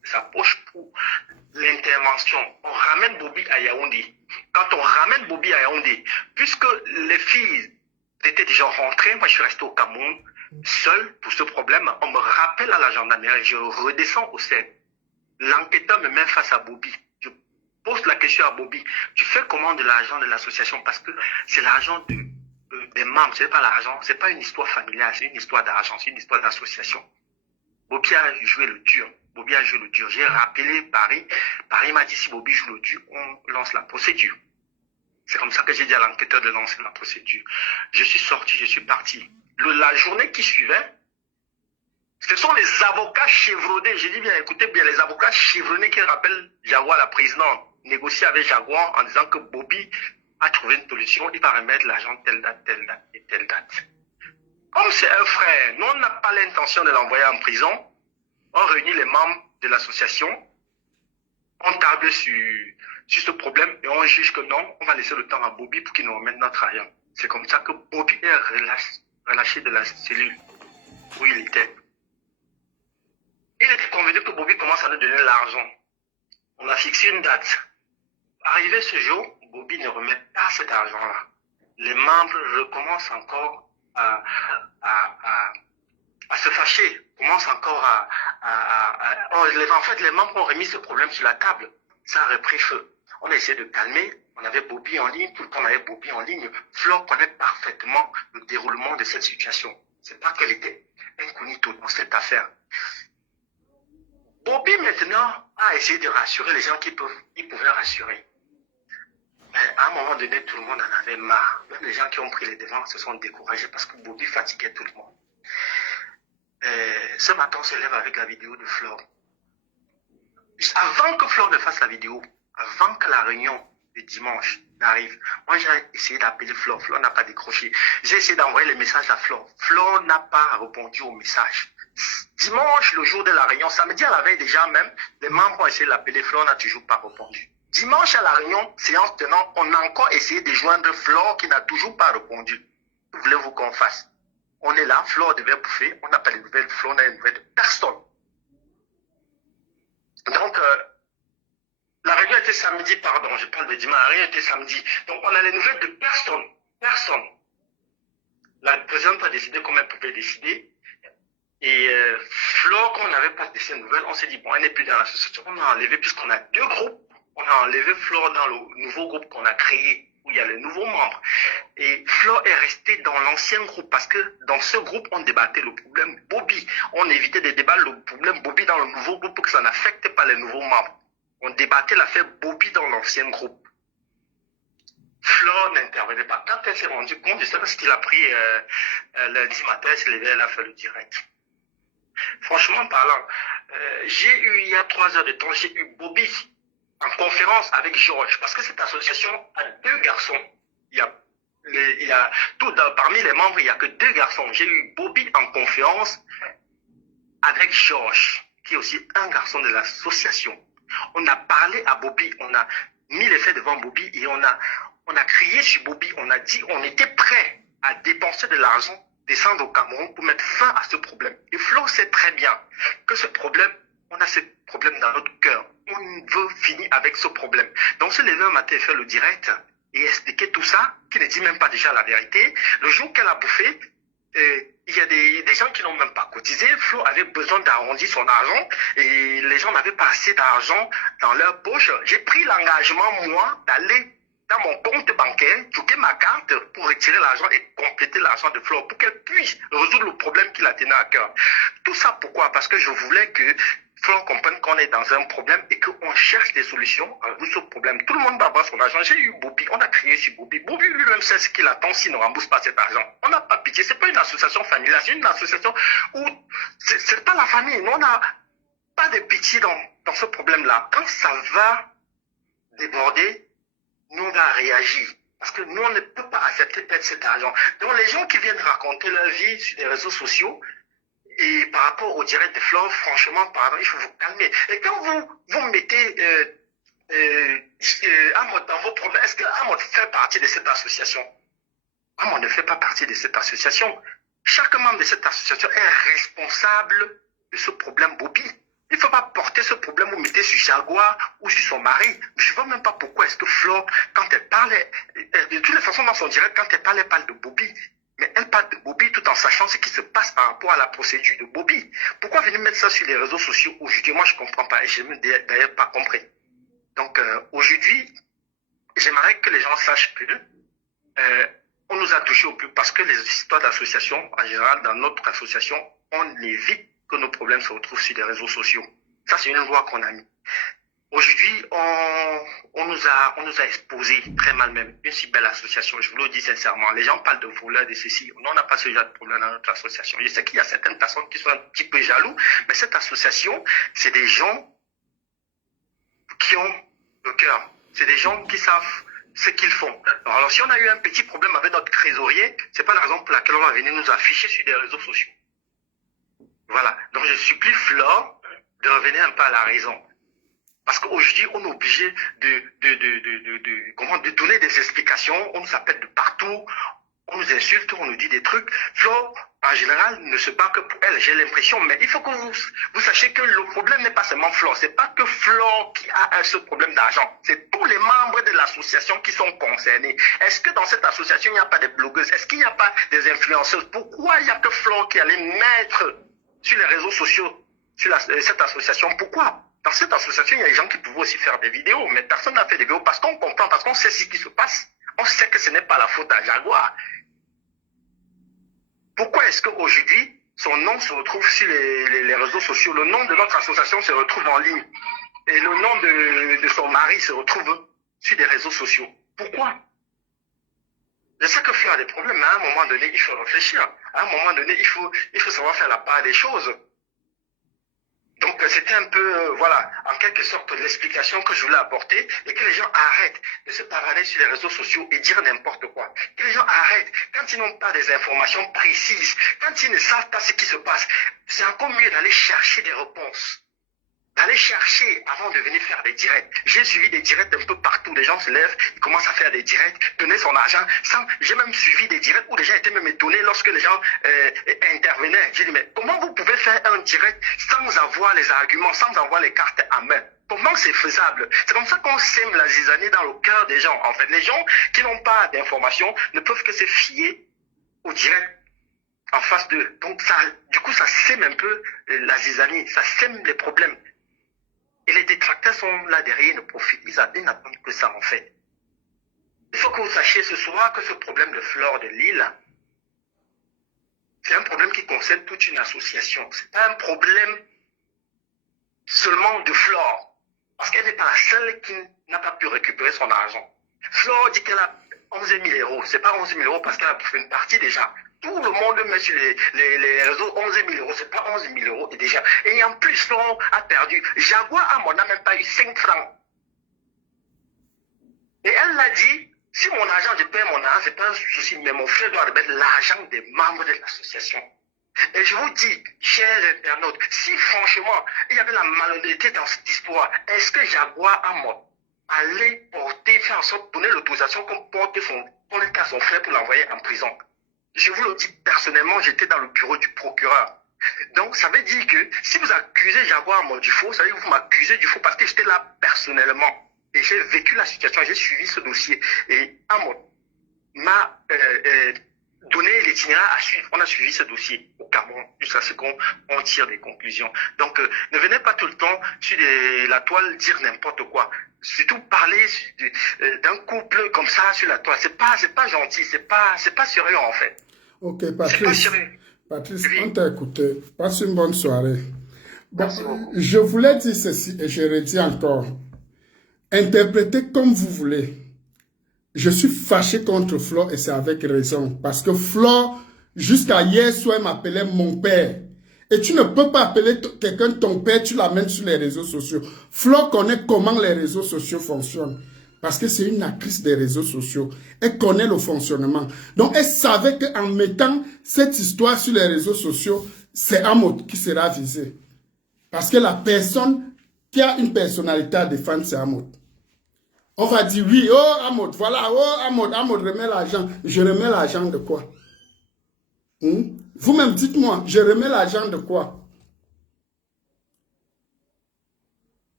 sa poche pour l'intervention. On ramène Bobby à Yaoundé. Quand on ramène Bobby à Yaoundé, puisque les filles étaient déjà rentrées, moi je suis resté au Cameroun, seul pour ce problème, on me rappelle à la gendarmerie, je redescends au CERN. L'enquêteur me met face à Bobby. Je pose la question à Bobby, tu fais comment de l'argent de l'association? Parce que c'est l'argent des membres, c'est pas l'argent, c'est pas une histoire familiale, c'est une histoire d'argent, c'est une histoire d'association. Bobby a joué le dur. Bobby a joué le dur. J'ai rappelé Paris. Paris m'a dit si Bobby joue le dur, on lance la procédure. C'est comme ça que j'ai dit à l'enquêteur de lancer la procédure. Je suis sorti, je suis parti. La journée qui suivait, ce sont les avocats chevronnés. J'ai dit bien, écoutez bien, les avocats chevronnés qui rappellent Jaguar, la présidente, négocier avec Jaguar en disant que Bobby a trouvé une solution, il va remettre l'argent telle date et telle date. Comme c'est un frère, nous on n'a pas l'intention de l'envoyer en prison, on réunit les membres de l'association, on table sur ce problème et on juge que non, on va laisser le temps à Bobby pour qu'il nous remette notre argent. C'est comme ça que Bobby est relâché de la cellule où il était. Il était convenu que Bobby commence à nous donner l'argent. On a fixé une date. Arrivé ce jour, Bobby ne remet pas cet argent-là. Les membres recommencent encore à se fâcher, commencent encore en fait, les membres ont remis ce problème sur la table. Ça a repris feu. On a essayé de calmer. On avait Bobby en ligne. Tout le temps, on avait Bobby en ligne. Flore connaît parfaitement le déroulement de cette situation. C'est pas qu'elle était incognito dans cette affaire. Bobby, maintenant, a essayé de rassurer les gens qui pouvaient rassurer. Mais à un moment donné, tout le monde en avait marre. Même les gens qui ont pris les devants se sont découragés parce que Bobby fatiguait tout le monde. Ce matin, on se lève avec la vidéo de Flore. Avant que Flore ne fasse la vidéo, avant que la réunion de dimanche n'arrive, moi j'ai essayé d'appeler Flore. Flore n'a pas décroché. J'ai essayé d'envoyer les messages à Flore. Flore n'a pas répondu au message. Dimanche, le jour de la réunion, samedi à la veille déjà même, les membres ont essayé de l'appeler. Flore n'a toujours pas répondu. Dimanche à la réunion, séance tenant, on a encore essayé de joindre Flore qui n'a toujours pas répondu. Que voulez-vous qu'on fasse? On est là, Flore devait bouffer, on n'a pas les nouvelles, Flore n'a les nouvelles de personne. Donc, la réunion était samedi, pardon, je parle de dimanche, la réunion était samedi. Donc, on a les nouvelles de personne. Personne. La présidente a décidé comme elle pouvait décider. Et Flore, quand on n'avait pas de ces nouvelles, on s'est dit, bon, elle n'est plus dans l'association. On a enlevé, puisqu'on a deux groupes, on a enlevé Flore dans le nouveau groupe qu'on a créé, où il y a les nouveaux membres. Et Flore est restée dans l'ancien groupe, parce que dans ce groupe, on débattait le problème Bobby. On évitait de débattre le problème Bobby dans le nouveau groupe pour que ça n'affecte pas les nouveaux membres. On débattait l'affaire Bobby dans l'ancien groupe. Flore n'intervenait pas. Quand elle s'est rendue compte, je sais pas ce qu'il a pris lundi matin, elle s'est levée, elle a fait le direct. Franchement parlant, j'ai eu, il y a 3 heures de temps, j'ai eu Bobby en conférence avec Georges, parce que cette association a 2 garçons. Parmi les membres, il n'y a que 2 garçons. J'ai eu Bobby en conférence avec Georges, qui est aussi un garçon de l'association. On a parlé à Bobby, on a mis les faits devant Bobby et on a crié sur Bobby, on a dit on était prêt à dépenser de l'argent, descendre au Cameroun pour mettre fin à ce problème. Et Flo sait très bien que ce problème, on a ce problème dans notre cœur. On veut finir avec ce problème. Donc se lever un matin et faire le direct et expliquer tout ça, qui ne dit même pas déjà la vérité. Le jour qu'elle a bouffé, il y a des gens qui n'ont même pas cotisé. Flo avait besoin d'arrondir son argent et les gens n'avaient pas assez d'argent dans leur poche. J'ai pris l'engagement, moi, d'aller dans mon compte bancaire, choquer ma carte pour retirer l'argent et compléter l'argent de Flo pour qu'elle puisse résoudre le problème qui la tenait à cœur. Tout ça pourquoi? Parce que je voulais que Flo comprenne qu'on est dans un problème et qu'on cherche des solutions à résoudre ce problème. Tout le monde va avoir son argent. J'ai eu Bobby, on a crié sur Bobby. Bobby lui-même sait ce qu'il attend s'il ne rembourse pas cet argent. On n'a pas pitié, c'est pas une association familiale, c'est une association où c'est pas la famille. Nous, on n'a pas de pitié dans ce problème-là. Quand ça va déborder, nous on va réagir. Parce que nous, on ne peut pas accepter de perdre cet argent. Donc les gens qui viennent raconter leur vie sur les réseaux sociaux, et par rapport au direct de Flore, franchement, pardon, il faut vous calmer. Et quand vous mettez Amod dans vos problèmes, est-ce que Amod fait partie de cette association? Amod ne fait pas partie de cette association. Chaque membre de cette association est responsable de ce problème Bobby. Il ne faut pas porter ce problème ou mettre sur Jaguar ou sur son mari. Je ne vois même pas pourquoi est-ce que Flore, quand elle parle, de toutes les façons dans son direct, quand elle parle de Bobby. Mais elle parle de Bobby tout en sachant ce qui se passe par rapport à la procédure de Bobby. Pourquoi venir mettre ça sur les réseaux sociaux aujourd'hui? Moi, je ne comprends pas et je n'ai d'ailleurs pas compris. Donc, aujourd'hui, j'aimerais que les gens sachent que on nous a touché au plus parce que les histoires d'association, en général, dans notre association, on évite que nos problèmes se retrouvent sur les réseaux sociaux. Ça, c'est une loi qu'on a mis. Aujourd'hui, on nous a exposé très mal même une si belle association. Je vous le dis sincèrement. Les gens parlent de voleurs, de ceci. Nous, on n'a pas ce genre de problème dans notre association. Je sais qu'il y a certaines personnes qui sont un petit peu jaloux, mais cette association, c'est des gens qui ont le cœur. C'est des gens qui savent ce qu'ils font. Alors, si on a eu un petit problème avec notre trésorier, c'est pas la raison pour laquelle on va venir nous afficher sur des réseaux sociaux. Voilà. Donc, je supplie Flore de revenir un peu à la raison. Parce qu'aujourd'hui, on est obligé de donner des explications. On nous appelle de partout. On nous insulte, on nous dit des trucs. Flore, en général, ne se bat que pour elle, j'ai l'impression. Mais il faut que vous sachiez que le problème n'est pas seulement Flore. C'est pas que Flore qui a ce problème d'argent. C'est tous les membres de l'association qui sont concernés. Est-ce que dans cette association, il n'y a pas des blogueuses? Est-ce qu'il n'y a pas des influenceuses? Pourquoi il n'y a que Flore qui allait mettre sur les réseaux sociaux sur cette association? Pourquoi? Dans cette association, il y a des gens qui pouvaient aussi faire des vidéos, mais personne n'a fait des vidéos parce qu'on comprend, parce qu'on sait ce qui se passe. On sait que ce n'est pas la faute à Jaguar. Pourquoi est-ce qu'aujourd'hui, son nom se retrouve sur les réseaux sociaux? Le nom de notre association se retrouve en ligne. Et le nom de son mari se retrouve sur des réseaux sociaux. Pourquoi? Je sais que Fleur a des problèmes, mais à un moment donné, il faut réfléchir. À un moment donné, il faut savoir faire la part des choses. Donc, c'était un peu, voilà, en quelque sorte, l'explication que je voulais apporter et que les gens arrêtent de se pavaner sur les réseaux sociaux et dire n'importe quoi. Que les gens arrêtent. Quand ils n'ont pas des informations précises, quand ils ne savent pas ce qui se passe, c'est encore mieux d'aller chercher des réponses. D'aller chercher avant de venir faire des directs. J'ai suivi des directs un peu partout. Les gens se lèvent, ils commencent à faire des directs, donner son argent. J'ai même suivi des directs où les gens étaient même étonnés lorsque les gens intervenaient. J'ai dit, mais comment vous pouvez faire un direct sans avoir les arguments, sans avoir les cartes à main? Comment c'est faisable? C'est comme ça qu'on sème la zizanie dans le cœur des gens. En fait, les gens qui n'ont pas d'informations ne peuvent que se fier au direct en face d'eux. Donc, ça, du coup, ça sème un peu la zizanie, ça sème les problèmes. Et les détracteurs sont là derrière, ils ne profitent, ils n'attendent que ça en fait. Il faut que vous sachiez ce soir que ce problème de Flore de Lille, c'est un problème qui concerne toute une association. C'est pas un problème seulement de Flore, parce qu'elle n'est pas la seule qui n'a pas pu récupérer son argent. Flore dit qu'elle a 11 000 euros. C'est pas 11 000 euros parce qu'elle a fait une partie déjà. Tout le monde met sur les réseaux 11 000 euros. C'est pas 11 000 euros et déjà. Et en plus, Flore a perdu. Jaguar n'a même pas eu 5 francs. Et elle l'a dit, si mon argent, je paie mon argent, c'est pas un souci, mais mon frère doit remettre l'argent des membres de l'association. Et je vous dis, chers internautes, si franchement, il y avait la malhonnêteté dans cette histoire, est-ce que Jaguar allait porter, faire en sorte de donner l'autorisation qu'on porte son cas à son frère pour l'envoyer en prison? Je vous le dis personnellement, j'étais dans le bureau du procureur. Donc, ça veut dire que si vous accusez Jaguar du faux, ça veut dire que vous m'accusez du faux parce que j'étais là personnellement. Et j'ai vécu la situation, j'ai suivi ce dossier. Et Amod m'a donné l'itinéraire à suivre. On a suivi ce dossier au Cameroun jusqu'à ce qu'on tire des conclusions. Donc, ne venez pas tout le temps sur la toile dire n'importe quoi. Surtout parler d'un couple comme ça sur la toile. C'est pas gentil, c'est pas sérieux en fait. Ok, Patrice, oui. On t'a écouté. Passe une bonne soirée. Bon, je voulais dire ceci et je redis encore. Interprétez comme vous voulez. Je suis fâché contre Flore et c'est avec raison. Parce que Flore, jusqu'à hier soir, m'appelait mon père. Et tu ne peux pas appeler quelqu'un ton père, tu l'amènes sur les réseaux sociaux. Flore connaît comment les réseaux sociaux fonctionnent. Parce que c'est une actrice des réseaux sociaux. Elle connaît le fonctionnement. Donc, elle savait qu'en mettant cette histoire sur les réseaux sociaux, c'est Amod qui sera visé. Parce que la personne qui a une personnalité à défendre, c'est Amod. On va dire, oui, oh Amod, voilà, oh Amod remet l'argent. Je remets l'argent de quoi? Vous-même, dites-moi, je remets l'argent de quoi?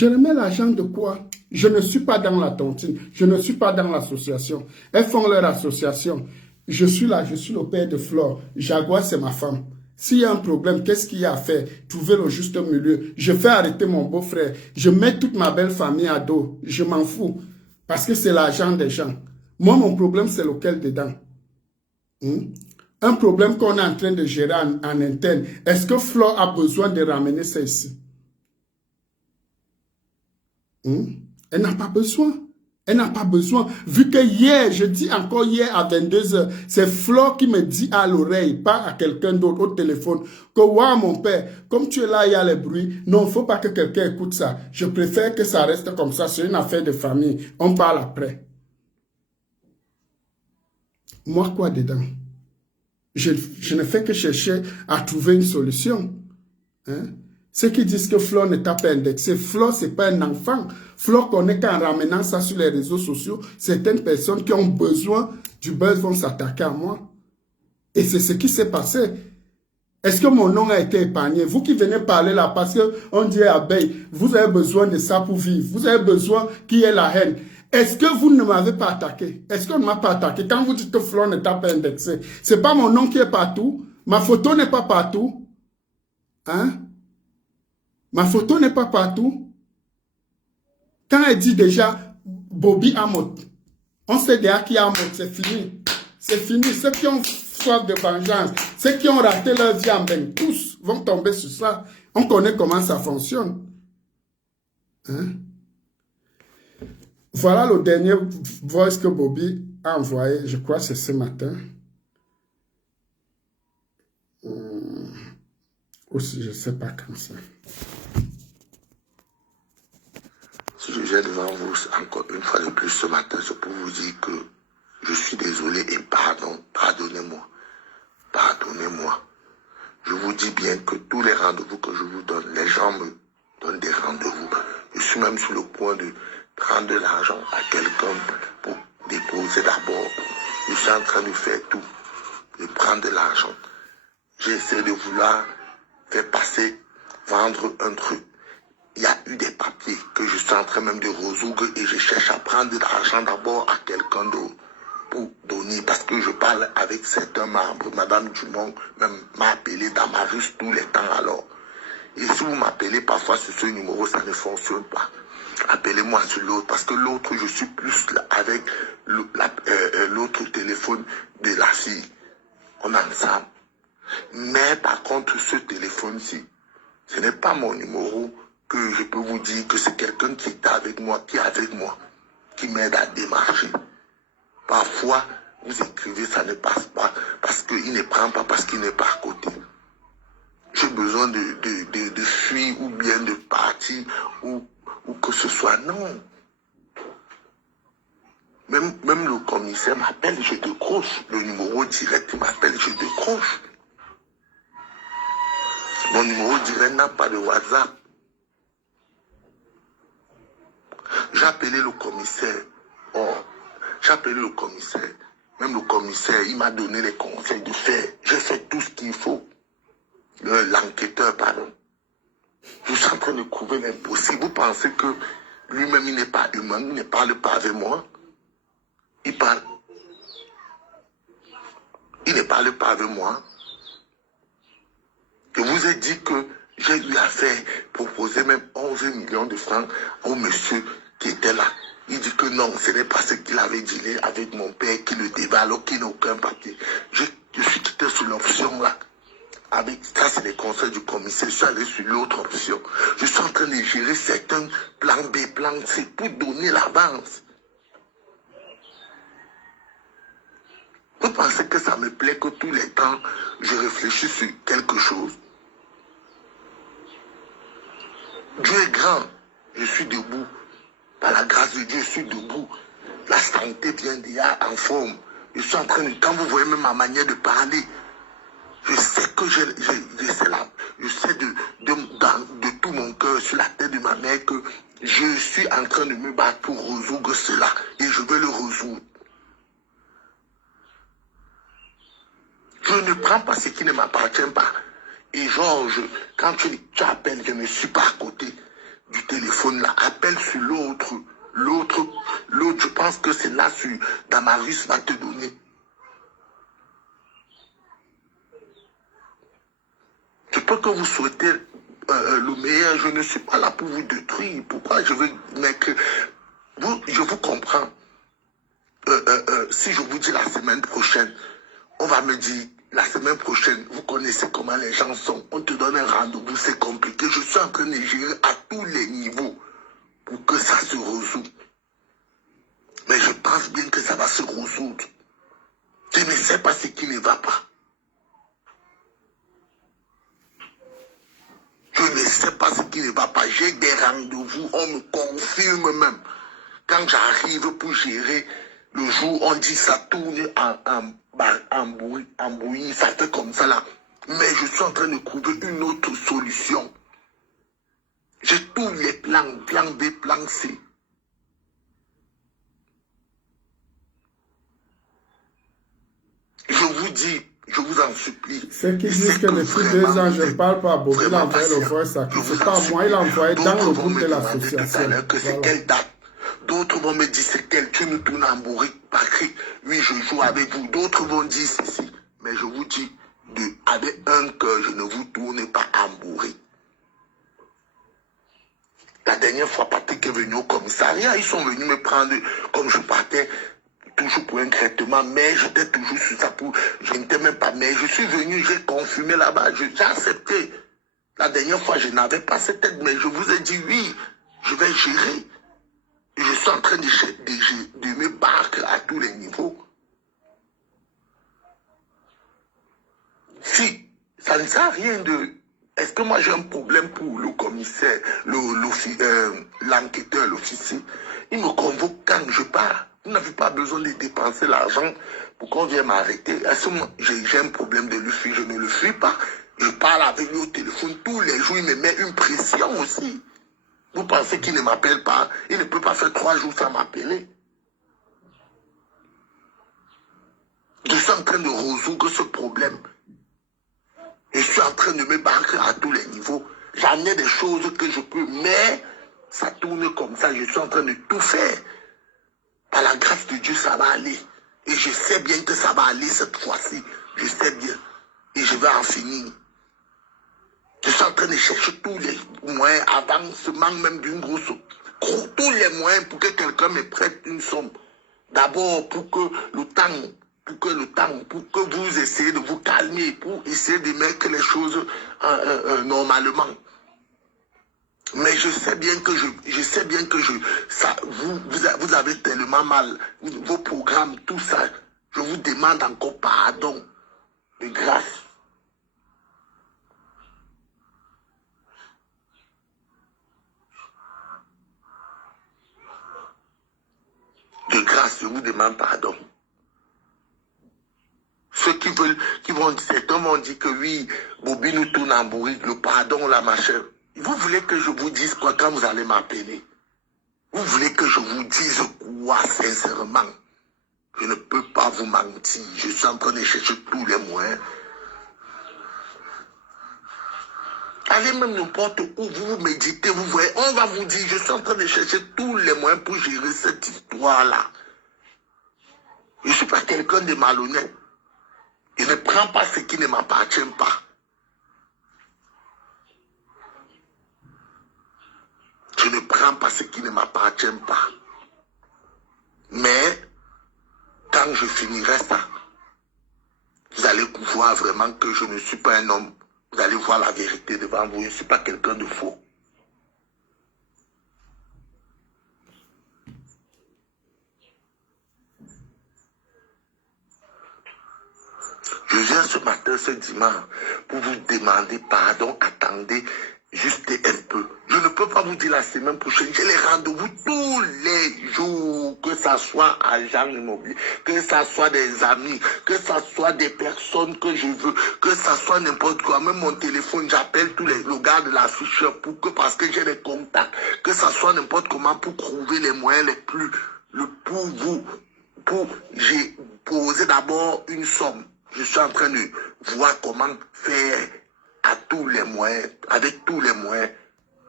Je remets l'argent de quoi? Je ne suis pas dans la tontine. Je ne suis pas dans l'association. Elles font leur association. Je suis là, je suis le père de Flore. Jaguar, c'est ma femme. S'il y a un problème, qu'est-ce qu'il y a à faire? Trouver le juste milieu. Je fais arrêter mon beau-frère. Je mets toute ma belle famille à dos. Je m'en fous. Parce que c'est l'argent des gens. Moi, mon problème, c'est lequel dedans? Un problème qu'on est en train de gérer en interne. Est-ce que Flore a besoin de ramener ça ici? Elle n'a pas besoin. Elle n'a pas besoin. Vu que hier, je dis encore hier à 22h, c'est Flore qui me dit à l'oreille, pas à quelqu'un d'autre au téléphone, que ouais, mon père, comme tu es là, il y a les bruits. Non, il ne faut pas que quelqu'un écoute ça. Je préfère que ça reste comme ça. C'est une affaire de famille. On parle après. Moi, quoi dedans? Je ne fais que chercher à trouver une solution. Ceux qui disent que Flore ne t'a pas indexé, Flore, ce n'est pas un enfant. Flore connaît qu'en ramenant ça sur les réseaux sociaux, certaines personnes qui ont besoin du buzz vont s'attaquer à moi. Et c'est ce qui s'est passé. Est-ce que mon nom a été épargné? Vous qui venez parler là, parce qu'on dit abeille, vous avez besoin de ça pour vivre. Vous avez besoin qu'il y ait la haine. Est-ce que vous ne m'avez pas attaqué? Est-ce qu'on ne m'a pas attaqué? Quand vous dites que Flore ne t'a pas indexé, ce n'est pas mon nom qui est partout. Ma photo n'est pas partout. Ma photo n'est pas partout. Quand elle dit déjà Bobby Amot, on sait déjà qui est Amot, c'est fini. C'est fini. Ceux qui ont soif de vengeance, ceux qui ont raté leur vie en bain, tous vont tomber sur ça. On connaît comment ça fonctionne. Voilà le dernier voice que Bobby a envoyé, je crois que c'est ce matin. Aussi, je ne sais pas comme ça. Si je viens devant vous encore une fois de plus ce matin, c'est pour vous dire que je suis désolé et pardonnez-moi. Pardonnez-moi. Je vous dis bien que tous les rendez-vous que je vous donne, les gens me donnent des rendez-vous. Je suis même sur le point de prendre de l'argent à quelqu'un pour déposer d'abord. Je suis en train de faire tout, de prendre de l'argent. J'essaie de vouloir faire passer, vendre un truc. Il y a eu des papiers que je suis en train même de résoudre et je cherche à prendre de l'argent d'abord à quelqu'un d'autre pour donner parce que je parle avec certains membres. Madame Dumont même m'a appelé dans ma rue tous les temps alors. Et si vous m'appelez parfois sur ce numéro, ça ne fonctionne pas. Appelez-moi sur l'autre parce que l'autre, je suis plus avec l'autre téléphone de la fille. On est ensemble. Mais par contre, ce téléphone-ci, ce n'est pas mon numéro que je peux vous dire que c'est quelqu'un qui est avec moi, qui m'aide à démarcher. Parfois, vous écrivez, ça ne passe pas, parce qu'il ne prend pas, parce qu'il n'est pas à côté. J'ai besoin de fuir ou bien de partir ou que ce soit. Non. Même le commissaire m'appelle, je décroche. Le numéro direct, il m'appelle, je décroche. Mon numéro direct n'a pas de WhatsApp. J'ai appelé le commissaire. J'ai appelé le commissaire. Même le commissaire, il m'a donné les conseils de faire. J'ai fait tout ce qu'il faut. L'enquêteur, pardon. Je suis en train de trouver l'impossible. Vous pensez que lui-même, il n'est pas humain, il ne parle pas avec moi. Il parle. Il ne parle pas avec moi. Je vous ai dit que j'ai eu à faire, proposer même 11 millions de francs au monsieur qui était là. Il dit que non, ce n'est pas ce qu'il avait dit avec mon père qui le débat alors qu'il n'a aucun papier. Je suis quitté sur l'option là. Avec ça, c'est les conseils du commissaire. Je suis allé sur l'autre option. Je suis en train de gérer certains plans B, plans C pour donner l'avance. Vous pensez que ça me plaît que tous les temps, je réfléchis sur quelque chose? Dieu est grand. Je suis debout. Par la grâce de Dieu, je suis debout. La santé vient déjà en forme. Je suis en train de... Quand vous voyez même ma manière de parler, je sais que je sais de tout mon cœur, sur la tête de ma mère, que je suis en train de me battre pour résoudre cela. Et je vais le résoudre. Je ne prends pas ce qui ne m'appartient pas. Et Georges, quand tu appelles, je ne suis pas à côté. du téléphone là, appelle sur l'autre. L'autre, je pense que c'est là sur Damaris va te donner. Je peux que vous souhaitez le meilleur. Je ne suis pas là pour vous détruire. Pourquoi je vais mettre... je vous comprends. Si je vous dis la semaine prochaine, on va me dire, la semaine prochaine, vous connaissez comment les gens sont. On te donne un rendez-vous, c'est compliqué. Je suis en train de gérer à tous les niveaux pour que ça se résout. Mais je pense bien que ça va se résoudre. Je ne sais pas ce qui ne va pas. Je ne sais pas ce qui ne va pas. J'ai des rendez-vous, on me confirme même. Quand j'arrive pour gérer, le jour, on dit ça tourne en bouillie, ça fait comme ça là. Mais je suis en train de trouver une autre solution. J'ai tous les plans, plan B, plan C. Je vous dis, je vous en supplie. Ceux qui disent que depuis 2 ans, je ne parle pas, Bobby l'a envoyé le voice à qui. C'est pas moi, il l'a envoyé dans le groupe de l'association. C'est quelle date? D'autres vont me dire c'est quelle, tu nous tournes en bourrique, Patrick. Oui, je joue avec vous. D'autres vont dire ceci. Mais je vous dis, avec un cœur, je ne vous tourne pas en bourrique. La dernière fois, Patrick est venu au commissariat. Ils sont venus me prendre, comme je partais, toujours pour un traitement, mais j'étais toujours sur ça pour... Je n'étais même pas... Mais je suis venu, j'ai confirmé là-bas, j'ai accepté. La dernière fois, je n'avais pas cette aide, mais je vous ai dit oui, je vais gérer. Et je suis en train de me battre à tous les niveaux. Si, ça ne sert à rien de... Est-ce que moi j'ai un problème pour le commissaire, l'enquêteur, l'officier? Il me convoque quand je pars. Vous n'avez pas besoin de dépenser l'argent pour qu'on vienne m'arrêter. À ce moment, j'ai un problème de le fuir, je ne le fuis pas. Je parle avec lui au téléphone tous les jours, il me met une pression aussi. Vous pensez qu'il ne m'appelle pas? Il ne peut pas faire 3 jours sans m'appeler. Je suis en train de résoudre ce problème. Je suis en train de me battre à tous les niveaux. J'en ai des choses que je peux, mais ça tourne comme ça. Je suis en train de tout faire. Par la grâce de Dieu, ça va aller. Et je sais bien que ça va aller cette fois-ci. Je sais bien. Et je vais en finir. Je suis en train de chercher tous les moyens, avancement même d'une grosse... Tous les moyens pour que quelqu'un me prête une somme. D'abord pour que vous essayez de vous calmer, pour essayer de mettre les choses normalement. Mais je sais bien que vous avez tellement mal, vos programmes, tout ça. Je vous demande encore pardon, de grâce. De grâce, je vous demande pardon. Ceux certains vont dire que oui, Bobby nous tourne en bourrique, le pardon, là, ma chère. Vous voulez que je vous dise quoi quand vous allez m'appeler? Vous voulez que je vous dise quoi, sincèrement? Je ne peux pas vous mentir. Je suis en train de chercher tous les moyens. Allez même n'importe où, vous méditez, vous voyez, on va vous dire, je suis en train de chercher tous les moyens pour gérer cette histoire-là. Je ne suis pas quelqu'un de malhonnête. Je ne prends pas ce qui ne m'appartient pas. Je ne prends pas ce qui ne m'appartient pas. Mais, quand je finirai ça, vous allez voir vraiment que je ne suis pas un homme. Vous allez voir la vérité devant vous. Je ne suis pas quelqu'un de faux. Je viens ce matin, ce dimanche, pour vous demander pardon. Attendez juste un peu. Je ne peux pas vous dire la semaine prochaine. J'ai les rendez-vous tous les jours. Que ça soit agent immobilier, que ça soit des amis, que ça soit des personnes que je veux, que ça soit n'importe quoi. Même mon téléphone, j'appelle tous le gars de l'afficheur parce que j'ai des contacts. Que ça soit n'importe comment pour trouver les moyens les plus... J'ai posé d'abord une somme. Je suis en train de voir comment faire à tous les moyens, avec tous les moyens,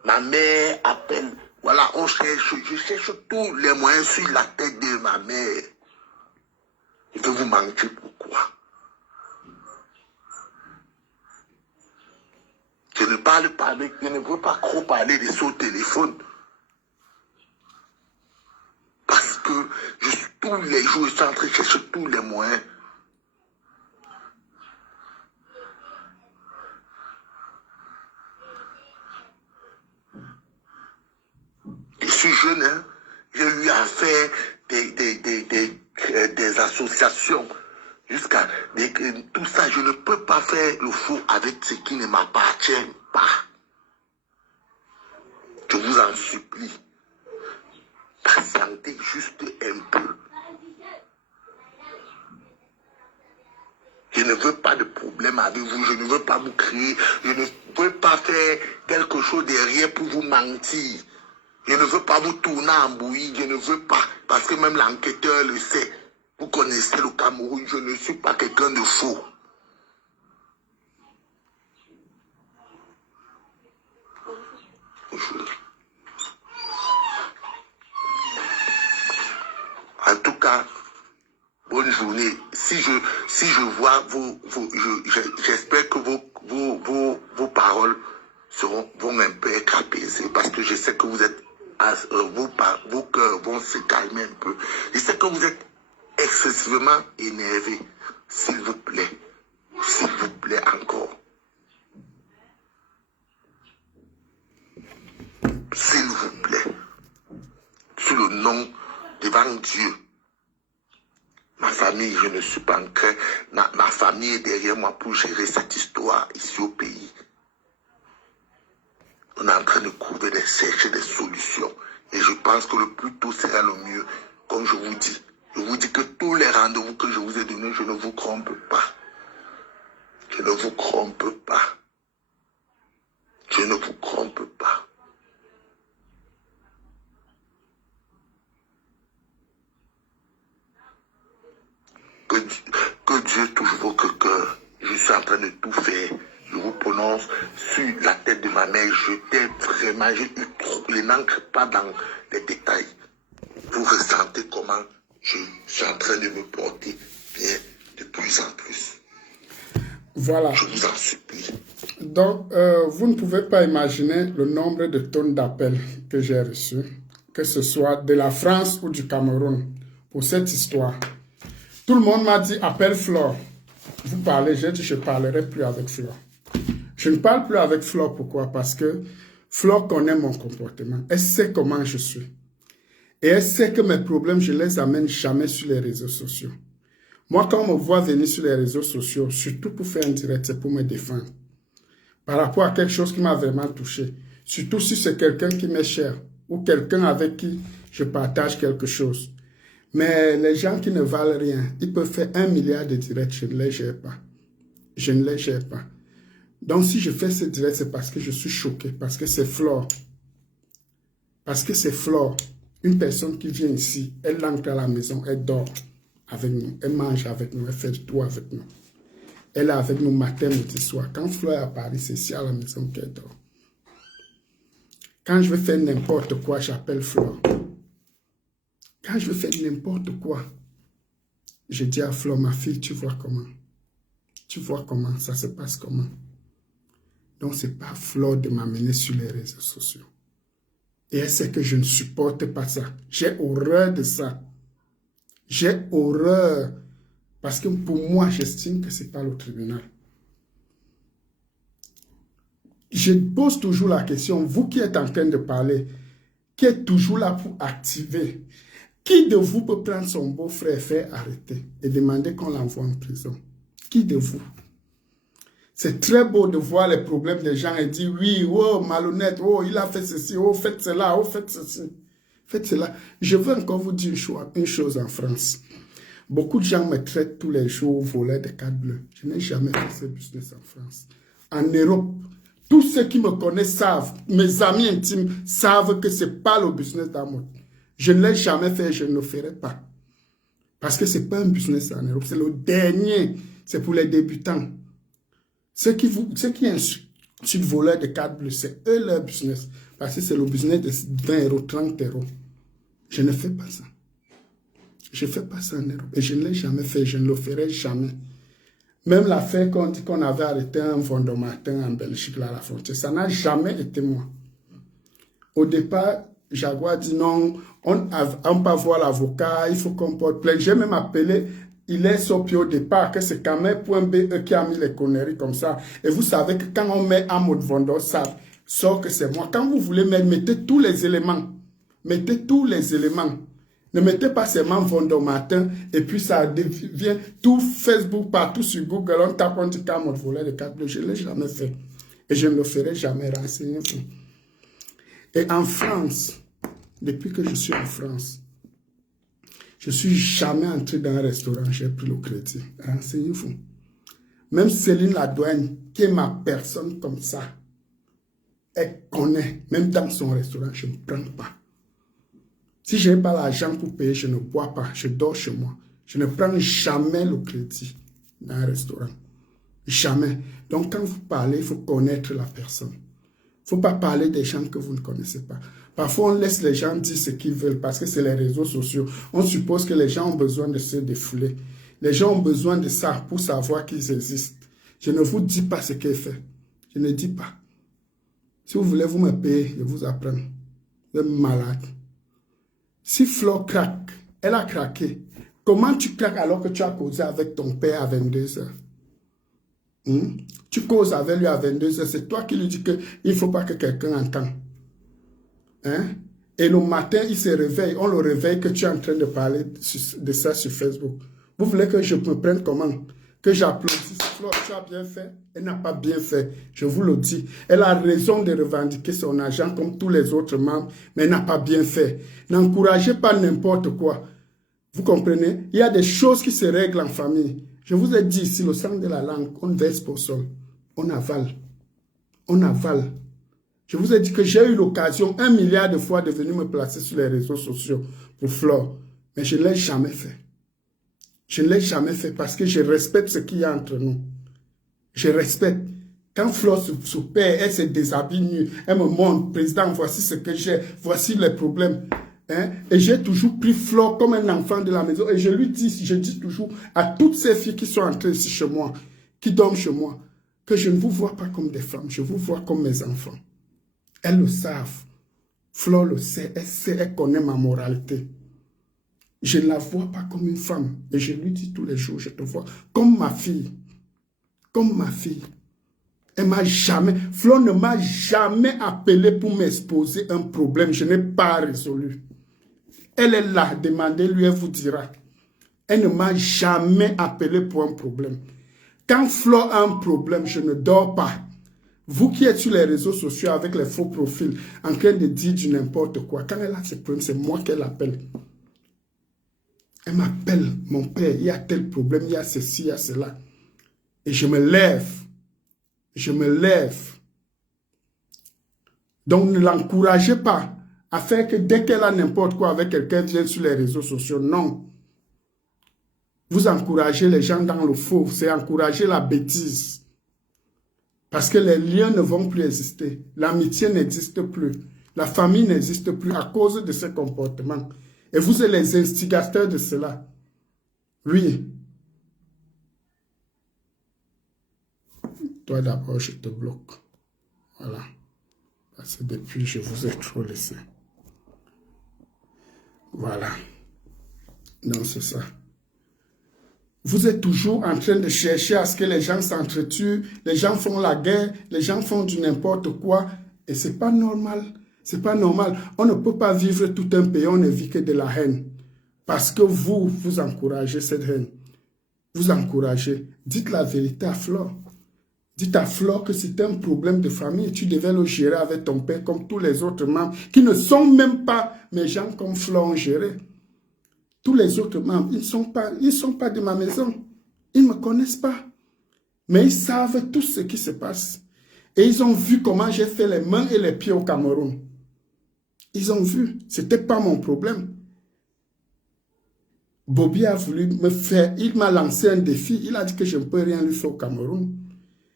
Ma mère appelle. Voilà, je cherche tous les moyens sur la tête de ma mère. Je vais vous mentir pourquoi. Je ne parle pas avec, je ne veux pas trop parler de ce téléphone. Parce que tous les jours, je suis en train de chercher tous les moyens. Je suis jeune, hein? J'ai eu à faire des associations jusqu'à tout ça. Je ne peux pas faire le faux avec ce qui ne m'appartient pas. Je vous en supplie. Patientez juste un peu. Je ne veux pas de problème avec vous. Je ne veux pas vous crier. Je ne veux pas faire quelque chose derrière pour vous mentir. Je ne veux pas vous tourner en bouillie. Je ne veux pas. Parce que même l'enquêteur le sait. Vous connaissez le Cameroun. Je ne suis pas quelqu'un de faux. En tout cas, bonne journée. Si je vois j'espère que vos paroles vont un peu être apaisées parce que je sais que vous êtes, vos cœurs vont se calmer un peu. Je sais que vous êtes excessivement énervé. S'il vous plaît encore. S'il vous plaît. Sous le nom devant Dieu. Ma famille, je ne suis pas en crainte. Ma famille est derrière moi pour gérer cette histoire ici au pays. On est en train de chercher des solutions. Et je pense que le plus tôt sera le mieux. Comme je vous dis. Je vous dis que tous les rendez-vous que je vous ai donnés, je ne vous trompe pas. Je ne vous trompe pas. Je ne vous trompe pas. Que Dieu touche vos cœurs. Je suis en train de tout faire. Je vous prononce sur la tête de ma mère. J'ai eu trop. Je n'entre pas dans les détails. Vous ressentez comment je suis en train de me porter bien de plus en plus. Voilà. Je vous en supplie. Donc, vous ne pouvez pas imaginer le nombre de tonnes d'appels que j'ai reçus, que ce soit de la France ou du Cameroun, pour cette histoire. Tout le monde m'a dit, appelle Flore. Vous parlez, j'ai dit, je ne parlerai plus avec Flore. Je ne parle plus avec Flore, pourquoi? Parce que Flore connaît mon comportement. Elle sait comment je suis. Et elle sait que mes problèmes, je ne les amène jamais sur les réseaux sociaux. Moi, quand on me voit venir sur les réseaux sociaux, surtout pour faire un direct, c'est pour me défendre. Par rapport à quelque chose qui m'a vraiment touché. Surtout si c'est quelqu'un qui m'est cher ou quelqu'un avec qui je partage quelque chose. Mais les gens qui ne valent rien, ils peuvent faire 1 milliard de directs, je ne les gère pas. Je ne les gère pas. Donc si je fais ce direct, c'est parce que je suis choqué, parce que c'est Flore. Parce que c'est Flore, une personne qui vient ici, elle entre à la maison, elle dort avec nous, elle mange avec nous, elle fait tout avec nous. Elle est avec nous matin, midi, soir. Quand Flore est à Paris, c'est ici à la maison qu'elle dort. Quand je veux faire n'importe quoi, j'appelle Flore. Quand je veux faire n'importe quoi, je dis à Flore, ma fille, tu vois comment? Tu vois comment? Ça se passe comment? Donc, ce n'est pas Flore de m'amener sur les réseaux sociaux. Et elle sait que je ne supporte pas ça. J'ai horreur de ça. J'ai horreur. Parce que pour moi, j'estime que ce n'est pas le tribunal. Je pose toujours la question, vous qui êtes en train de parler, qui êtes toujours là pour activer, qui de vous peut prendre son beau-frère et faire arrêter et demander qu'on l'envoie en prison? Qui de vous? C'est très beau de voir les problèmes des gens et dire oui, oh, malhonnête, oh, il a fait ceci, oh, faites cela, oh, faites ceci, faites cela. Je veux encore vous dire une chose en France. Beaucoup de gens me traitent tous les jours voleur de cartes bleues. Je n'ai jamais fait ce business en France. En Europe, tous ceux qui me connaissent savent, mes amis intimes savent que ce n'est pas le business d'amour. Je ne l'ai jamais fait, je ne le ferai pas. Parce que ce n'est pas un business en Europe, c'est le dernier, c'est pour les débutants. Ceux qui insultent voleurs de cartes bleues, c'est eux leur business. parce que c'est le business de 20 euros, 30 euros. Je ne fais pas ça. Je ne fais pas ça en Europe. Et je ne l'ai jamais fait, je ne le ferai jamais. Même l'affaire qu'on dit qu'on avait arrêté un Vondomatin en Belgique, là, à la frontière, ça n'a jamais été moi. Au départ, Jaguar dit non, on peut voir l'avocat, il faut qu'on porte plainte. J'ai même appelé, il est sorti au départ, que c'est Kamer.be qui a mis les conneries comme ça. Et vous savez que quand on met un mot de Vondo, ça sort que c'est moi. Quand vous voulez mettre, mettez tous les éléments. Mettez tous les éléments. Ne mettez pas seulement Vondomatin et puis ça devient tout Facebook, partout sur Google. On tape, on dit qu'un mot de volet de 4 bleus. Je ne l'ai jamais fait. Et je ne le ferai jamais, renseignez-vous. Et en France, depuis que je suis en France, je ne suis jamais entré dans un restaurant, j'ai pris le crédit. Renseignez-vous. Même Céline Ladouane, qui est ma personne comme ça, elle connaît, même dans son restaurant, je ne me prends pas. Si je n'ai pas l'argent pour payer, je ne bois pas, je dors chez moi. Je ne prends jamais le crédit dans un restaurant. Jamais. Donc quand vous parlez, il faut connaître la personne. Il ne faut pas parler des gens que vous ne connaissez pas. Parfois, on laisse les gens dire ce qu'ils veulent parce que c'est les réseaux sociaux. On suppose que les gens ont besoin de se défouler. Les gens ont besoin de ça pour savoir qu'ils existent. Je ne vous dis pas ce qu'elle fait. Je ne dis pas. Si vous voulez, vous me payez, je vous apprends. Vous êtes malade. Si Flo craque, elle a craqué. Comment tu craques alors que tu as causé avec ton père à 22 heures? Tu causes avec lui à 22 heures. C'est toi qui lui dis qu'il ne faut pas que quelqu'un entende. Et le matin, il se réveille. On le réveille que tu es en train de parler de ça sur Facebook. Vous voulez que je me prenne comment? Que j'applaudisse. Flo, tu as bien fait. Elle n'a pas bien fait. Je vous le dis. Elle a raison de revendiquer son argent comme tous les autres membres, mais elle n'a pas bien fait. N'encouragez pas n'importe quoi. Vous comprenez? Il y a des choses qui se règlent en famille. Je vous ai dit, si le sang de la langue, on verse pour sol. On avale. On avale. Je vous ai dit que j'ai eu l'occasion 1 milliard de fois de venir me placer sur les réseaux sociaux pour Flore. Mais je ne l'ai jamais fait. Je ne l'ai jamais fait parce que je respecte ce qu'il y a entre nous. Je respecte. Quand Flore se perd, elle se déshabille nue. Elle me montre, président, voici ce que j'ai. Voici les problèmes. Et j'ai toujours pris Flore comme un enfant de la maison. Et je lui dis, je dis toujours à toutes ces filles qui sont entrées ici chez moi, qui dorment chez moi, que je ne vous vois pas comme des femmes. Je vous vois comme mes enfants. Elles le savent. Flore le sait. Elle sait, elle connaît ma moralité. Je ne la vois pas comme une femme. Et je lui dis tous les jours, je te vois comme ma fille. Comme ma fille. Elle m'a jamais... Flore ne m'a jamais appelé pour m'exposer un problème. Je n'ai pas résolu. Elle est là. Demandez-lui, elle vous dira. Elle ne m'a jamais appelé pour un problème. Quand Flore a un problème, je ne dors pas. Vous qui êtes sur les réseaux sociaux avec les faux profils, en train de dire du n'importe quoi, quand elle a ce problème, c'est moi qu'elle appelle. Elle m'appelle, mon père, il y a tel problème, il y a ceci, il y a cela. Et je me lève. Je me lève. Donc ne l'encouragez pas à faire que dès qu'elle a n'importe quoi avec quelqu'un, elle vienne sur les réseaux sociaux. Non. Vous encouragez les gens dans le faux, c'est encourager la bêtise. Parce que les liens ne vont plus exister. L'amitié n'existe plus. La famille n'existe plus à cause de ce comportement. Et vous êtes les instigateurs de cela. Oui. Toi d'abord, je te bloque. Voilà. Parce que depuis, je vous ai trop laissé. Voilà. Non, c'est ça. Vous êtes toujours en train de chercher à ce que les gens s'entretuent, les gens font la guerre, les gens font du n'importe quoi. Et c'est pas normal. C'est pas normal. On ne peut pas vivre tout un pays, on ne vit que de la haine. Parce que vous encouragez cette haine. Vous encouragez. Dites la vérité à Flore. Dites à Flore que c'est un problème de famille. Tu devais le gérer avec ton père comme tous les autres membres qui ne sont même pas mes gens comme Flore ont géré. Tous les autres membres, ils ne sont pas de ma maison. Ils ne me connaissent pas. Mais ils savent tout ce qui se passe. Et ils ont vu comment j'ai fait les mains et les pieds au Cameroun. Ils ont vu. Ce n'était pas mon problème. Bobby a voulu me faire... Il m'a lancé un défi. Il a dit que je ne peux rien lui faire au Cameroun.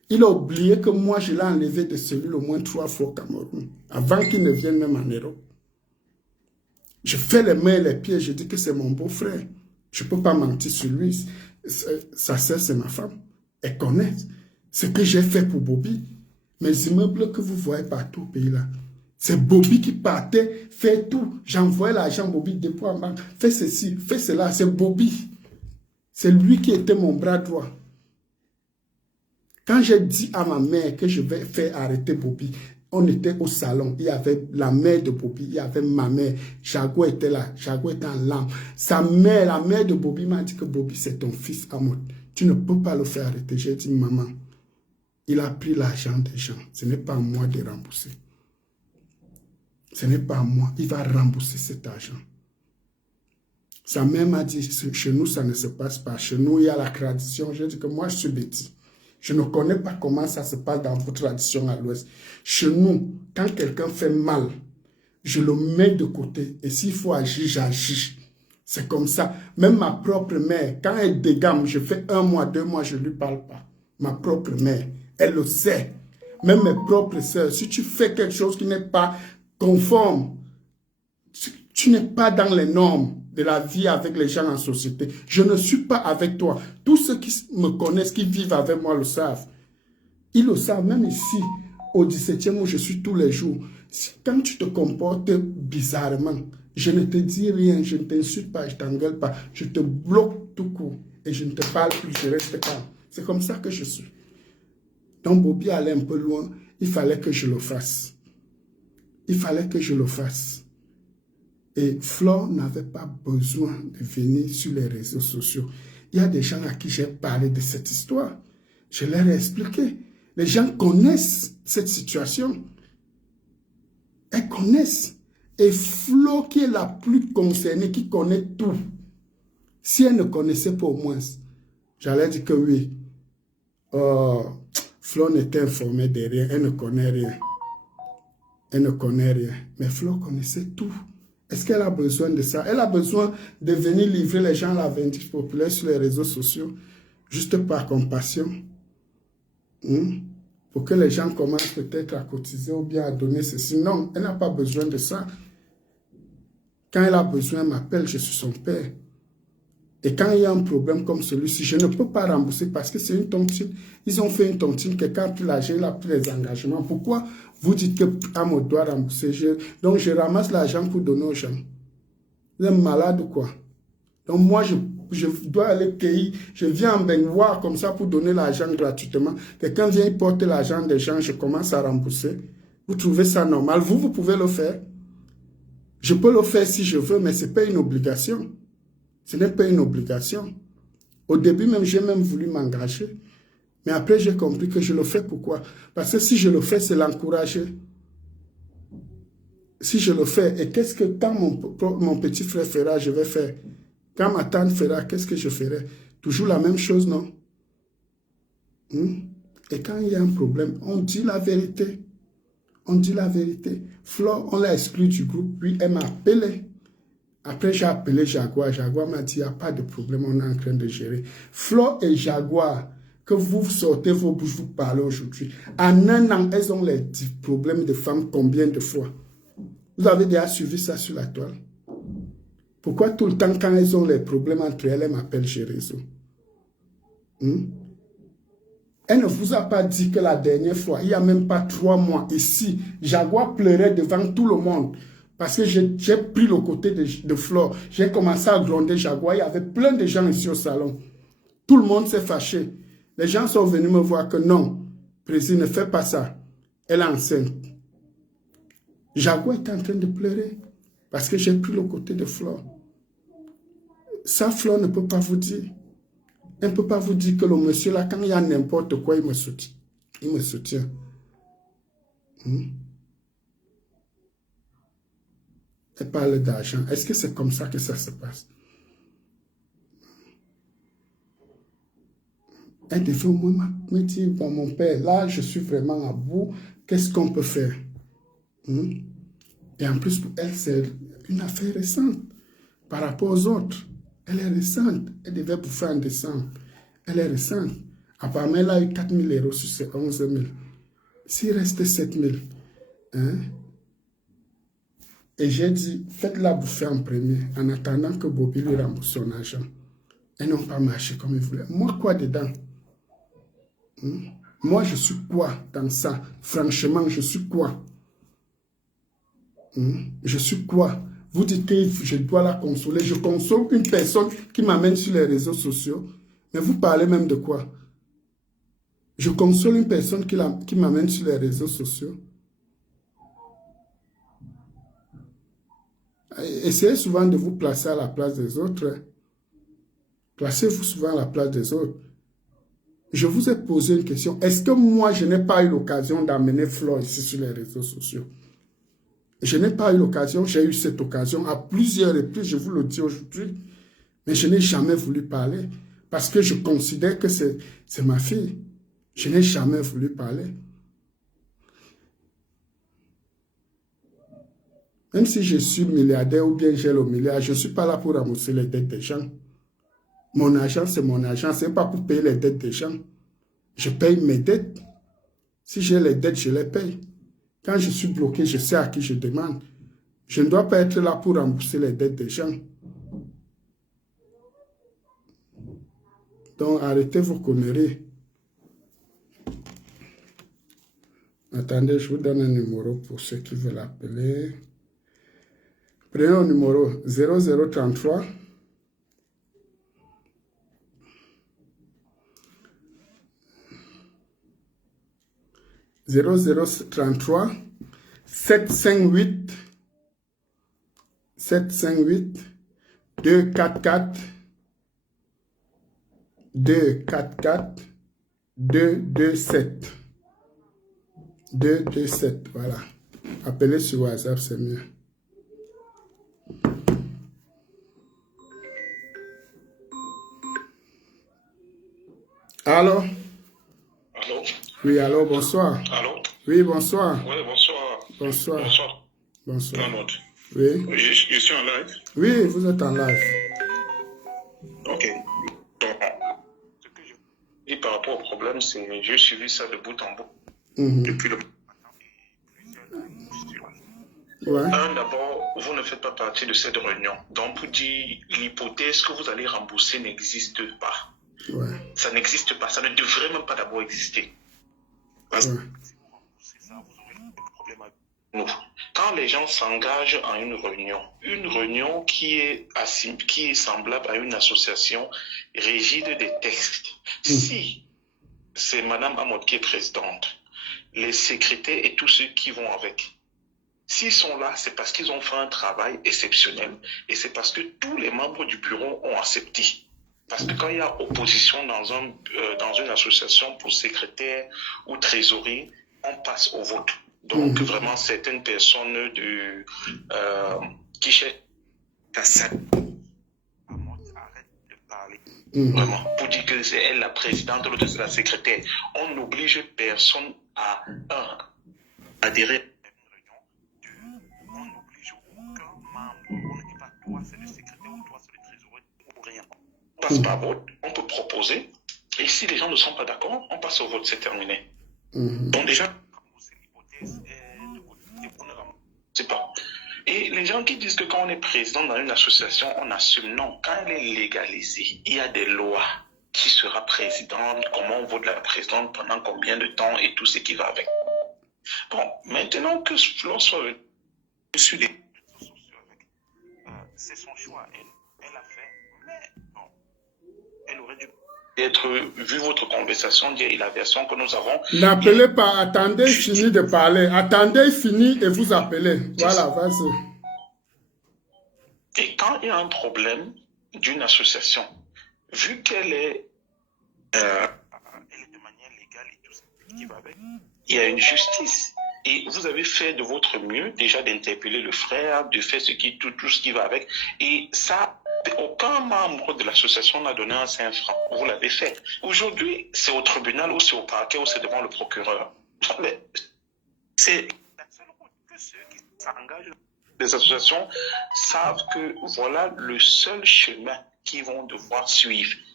Il a oublié que moi, je l'ai enlevé de cellules au moins 3 fois au Cameroun, avant qu'il ne vienne même en Europe. Je fais les mains et les pieds, je dis que c'est mon beau-frère. Je ne peux pas mentir sur lui. Sa sœur, c'est ma femme. Elle connaît ce que j'ai fait pour Bobby. Mes immeubles que vous voyez partout au pays là, c'est Bobby qui partait, fait tout. J'envoyais l'argent, Bobby dépôt en banque. Fais ceci, fais cela, c'est Bobby. C'est lui qui était mon bras droit. Quand j'ai dit à ma mère que je vais faire arrêter Bobby, on était au salon, il y avait la mère de Bobby, il y avait ma mère, Jago était là, Jago était en larmes. Sa mère, la mère de Bobby m'a dit que Bobby c'est ton fils Amod. Tu ne peux pas le faire arrêter. J'ai dit maman, il a pris l'argent des gens, ce n'est pas à moi de rembourser. Ce n'est pas à moi, il va rembourser cet argent. Sa mère m'a dit, chez nous ça ne se passe pas, chez nous il y a la tradition. J'ai dit que moi je suis bêtise. Je ne connais pas comment ça se passe dans vos traditions à l'Ouest. Chez nous, quand quelqu'un fait mal, je le mets de côté. Et s'il faut agir, j'agis. C'est comme ça. Même ma propre mère, quand elle dégamme, je fais 1 mois, 2 mois, je ne lui parle pas. Ma propre mère, elle le sait. Même mes propres sœurs, si tu fais quelque chose qui n'est pas conforme, tu n'es pas dans les normes de la vie avec les gens en société. Je ne suis pas avec toi. Tous ceux qui me connaissent, qui vivent avec moi le savent. Ils le savent, même ici, au 17e où je suis tous les jours. Quand tu te comportes bizarrement, je ne te dis rien, je ne t'insulte pas, je ne t'engueule pas, je te bloque tout court et je ne te parle plus, je reste calme. C'est comme ça que je suis. Donc Bobby allait un peu loin, il fallait que je le fasse. Il fallait que je le fasse. Et Flore n'avait pas besoin de venir sur les réseaux sociaux. Il y a des gens à qui j'ai parlé de cette histoire. Je leur ai expliqué. Les gens connaissent cette situation. Elles connaissent. Et Flore, qui est la plus concernée, qui connaît tout, si elle ne connaissait pas au moins, j'allais dire que oui. Flore n'était informée de rien. Elle ne connaît rien. Elle ne connaît rien. Mais Flore connaissait tout. Est-ce qu'elle a besoin de ça? Elle a besoin de venir livrer les gens à la vindicte populaire sur les réseaux sociaux, juste par compassion. Pour que les gens commencent peut-être à cotiser ou bien à donner ceci. Non, elle n'a pas besoin de ça. Quand elle a besoin, elle m'appelle, je suis son père. Et quand il y a un problème comme celui-ci, je ne peux pas rembourser parce que c'est une tontine. Ils ont fait une tontine, quelqu'un a pris l'argent, il a pris les engagements. Pourquoi vous dites que Amod doit rembourser? Donc je ramasse l'argent pour donner aux gens. Vous êtes malade ou quoi? Donc moi, je dois aller cueillir. Je viens en baignoire comme ça pour donner l'argent gratuitement. Quelqu'un vient porter l'argent des gens, je commence à rembourser. Vous trouvez ça normal? Vous pouvez le faire. Je peux le faire si je veux, mais ce n'est pas une obligation. Ce n'est pas une obligation. Au début, même, j'ai même voulu m'engager. Mais après, j'ai compris que je le fais. Pourquoi? Parce que si je le fais, c'est l'encourager. Si je le fais, et qu'est-ce que quand mon petit frère fera, je vais faire? Quand ma tante fera, qu'est-ce que je ferai? Toujours la même chose, non? Et quand il y a un problème, on dit la vérité. On dit la vérité. Flore, on l'a exclu du groupe, puis elle m'a appelé. Après, j'ai appelé Jaguar. Jaguar m'a dit, il n'y a pas de problème, on est en train de gérer. Flore et Jaguar, que vous sortez vos bouches, vous parlez aujourd'hui. En 1 an, elles ont les problèmes de femmes combien de fois? Vous avez déjà suivi ça sur la toile? Pourquoi tout le temps, quand elles ont les problèmes entre elles, elles m'appellent chez Réseau? Elle ne vous a pas dit que la dernière fois, il n'y a même pas 3 mois, ici, Jaguar pleurait devant tout le monde. Parce que j'ai pris le côté de Flore. J'ai commencé à gronder Jaguar. Il y avait plein de gens ici au salon. Tout le monde s'est fâché. Les gens sont venus me voir que non, Président, ne fais pas ça. Elle est enceinte. Jaguar est en train de pleurer. Parce que j'ai pris le côté de Flore. Ça, Flore ne peut pas vous dire. Elle ne peut pas vous dire que le monsieur là, quand il y a n'importe quoi, il me soutient. Il me soutient. Elle parle d'argent. Est-ce que c'est comme ça que ça se passe? Elle devait au moins me dire, bon, mon père, là, je suis vraiment à bout. Qu'est-ce qu'on peut faire? Et en plus, pour elle, c'est une affaire récente par rapport aux autres. Elle est récente. Elle devait bouffer en décembre. Elle est récente. Apparemment, elle a eu 4 000 euros sur ses 11 000. S'il reste 7 000, hein? Et j'ai dit, faites-la bouffer en premier, en attendant que Bobby lui rembourse son argent. Elles n'ont pas marché comme il voulait. Moi, quoi dedans? Moi, je suis quoi dans ça? Franchement, je suis quoi? Je suis quoi? Vous dites que je dois la consoler. Je console une personne qui m'amène sur les réseaux sociaux. Mais vous parlez même de quoi? Je console une personne qui m'amène sur les réseaux sociaux. Essayez souvent de vous placer à la place des autres. Placez-vous souvent à la place des autres. Je vous ai posé une question. Est-ce que moi, je n'ai pas eu l'occasion d'amener Flo ici sur les réseaux sociaux? Je n'ai pas eu l'occasion. J'ai eu cette occasion à plusieurs reprises, je vous le dis aujourd'hui. Mais je n'ai jamais voulu parler. Parce que je considère que c'est ma fille. Je n'ai jamais voulu parler. Même si je suis milliardaire ou bien j'ai le milliard, je ne suis pas là pour rembourser les dettes des gens. Mon argent, c'est mon argent. Ce n'est pas pour payer les dettes des gens. Je paye mes dettes. Si j'ai les dettes, je les paye. Quand je suis bloqué, je sais à qui je demande. Je ne dois pas être là pour rembourser les dettes des gens. Donc, arrêtez vos conneries. Attendez, je vous donne un numéro pour ceux qui veulent appeler. Prenez le numéro 0033 0033 758 244 227. 227, voilà. Appelez sur WhatsApp, c'est mieux. Allô? Allô? Oui, allô, bonsoir. Allô? Oui, bonsoir. Oui, bonsoir. Bonsoir. Bonsoir. Bonsoir. Mahmoud. Oui. Je suis en live. Oui, vous êtes en live. Ok. Donc, ce que je dis par rapport au problème, c'est que j'ai suivi ça de bout en bout. Depuis le Ouais. D'abord, vous ne faites pas partie de cette réunion. Donc, pour dire l'hypothèse que vous allez rembourser n'existe pas. Ouais. Ça n'existe pas. Ça ne devrait même pas d'abord exister. Parce que si vous remboursez ça, vous aurez des problèmes avec nous. Quand les gens s'engagent en une réunion qui est semblable à une association rigide des textes, si c'est Madame Amod qui est présidente, les secrétaires et tous ceux qui vont avec, s'ils sont là, c'est parce qu'ils ont fait un travail exceptionnel et c'est parce que tous les membres du bureau ont accepté. Parce que quand il y a opposition dans une association pour secrétaire ou trésorerie, on passe au vote. Donc vraiment, certaines personnes qui cherchent à ça, arrête de parler. Vraiment, pour dire que c'est elle la présidente, l'autre c'est la secrétaire. On n'oblige personne à adhérer. On n'oblige aucun membre. On ne dit pas toi c'est le secrétaire ou toi c'est le trésorier ou rien. On passe par vote, on peut proposer. Et si les gens ne sont pas d'accord, on passe au vote, c'est terminé. Donc déjà, l'hypothèse c'est pas. Et les gens qui disent que quand on est président dans une association, on assume. Non, quand elle est légalisée, il y a des lois. Qui sera présidente, comment on vote la présidente, pendant combien de temps et tout ce qui va avec. Bon, maintenant que Flo soit sur les réseaux sociaux avec, c'est son choix. Elle a fait, mais bon, elle aurait dû être, vu votre conversation, dire la version que nous avons. N'appelez pas, attendez, fini de parler. Attendez, fini et vous appelez. Voilà, vas-y. Et quand il y a un problème d'une association, vu qu'elle est de manière légale et tout ce qui va avec, il y a une justice. Et vous avez fait de votre mieux déjà d'interpeller le frère, de faire tout ce qui va avec. Et ça, aucun membre de l'association n'a donné un 5 francs. Vous l'avez fait. Aujourd'hui, c'est au tribunal ou c'est au parquet ou c'est devant le procureur. Mais c'est la seule route que ceux qui s'engagent. Les associations savent que voilà le seul chemin qu'ils vont devoir suivre.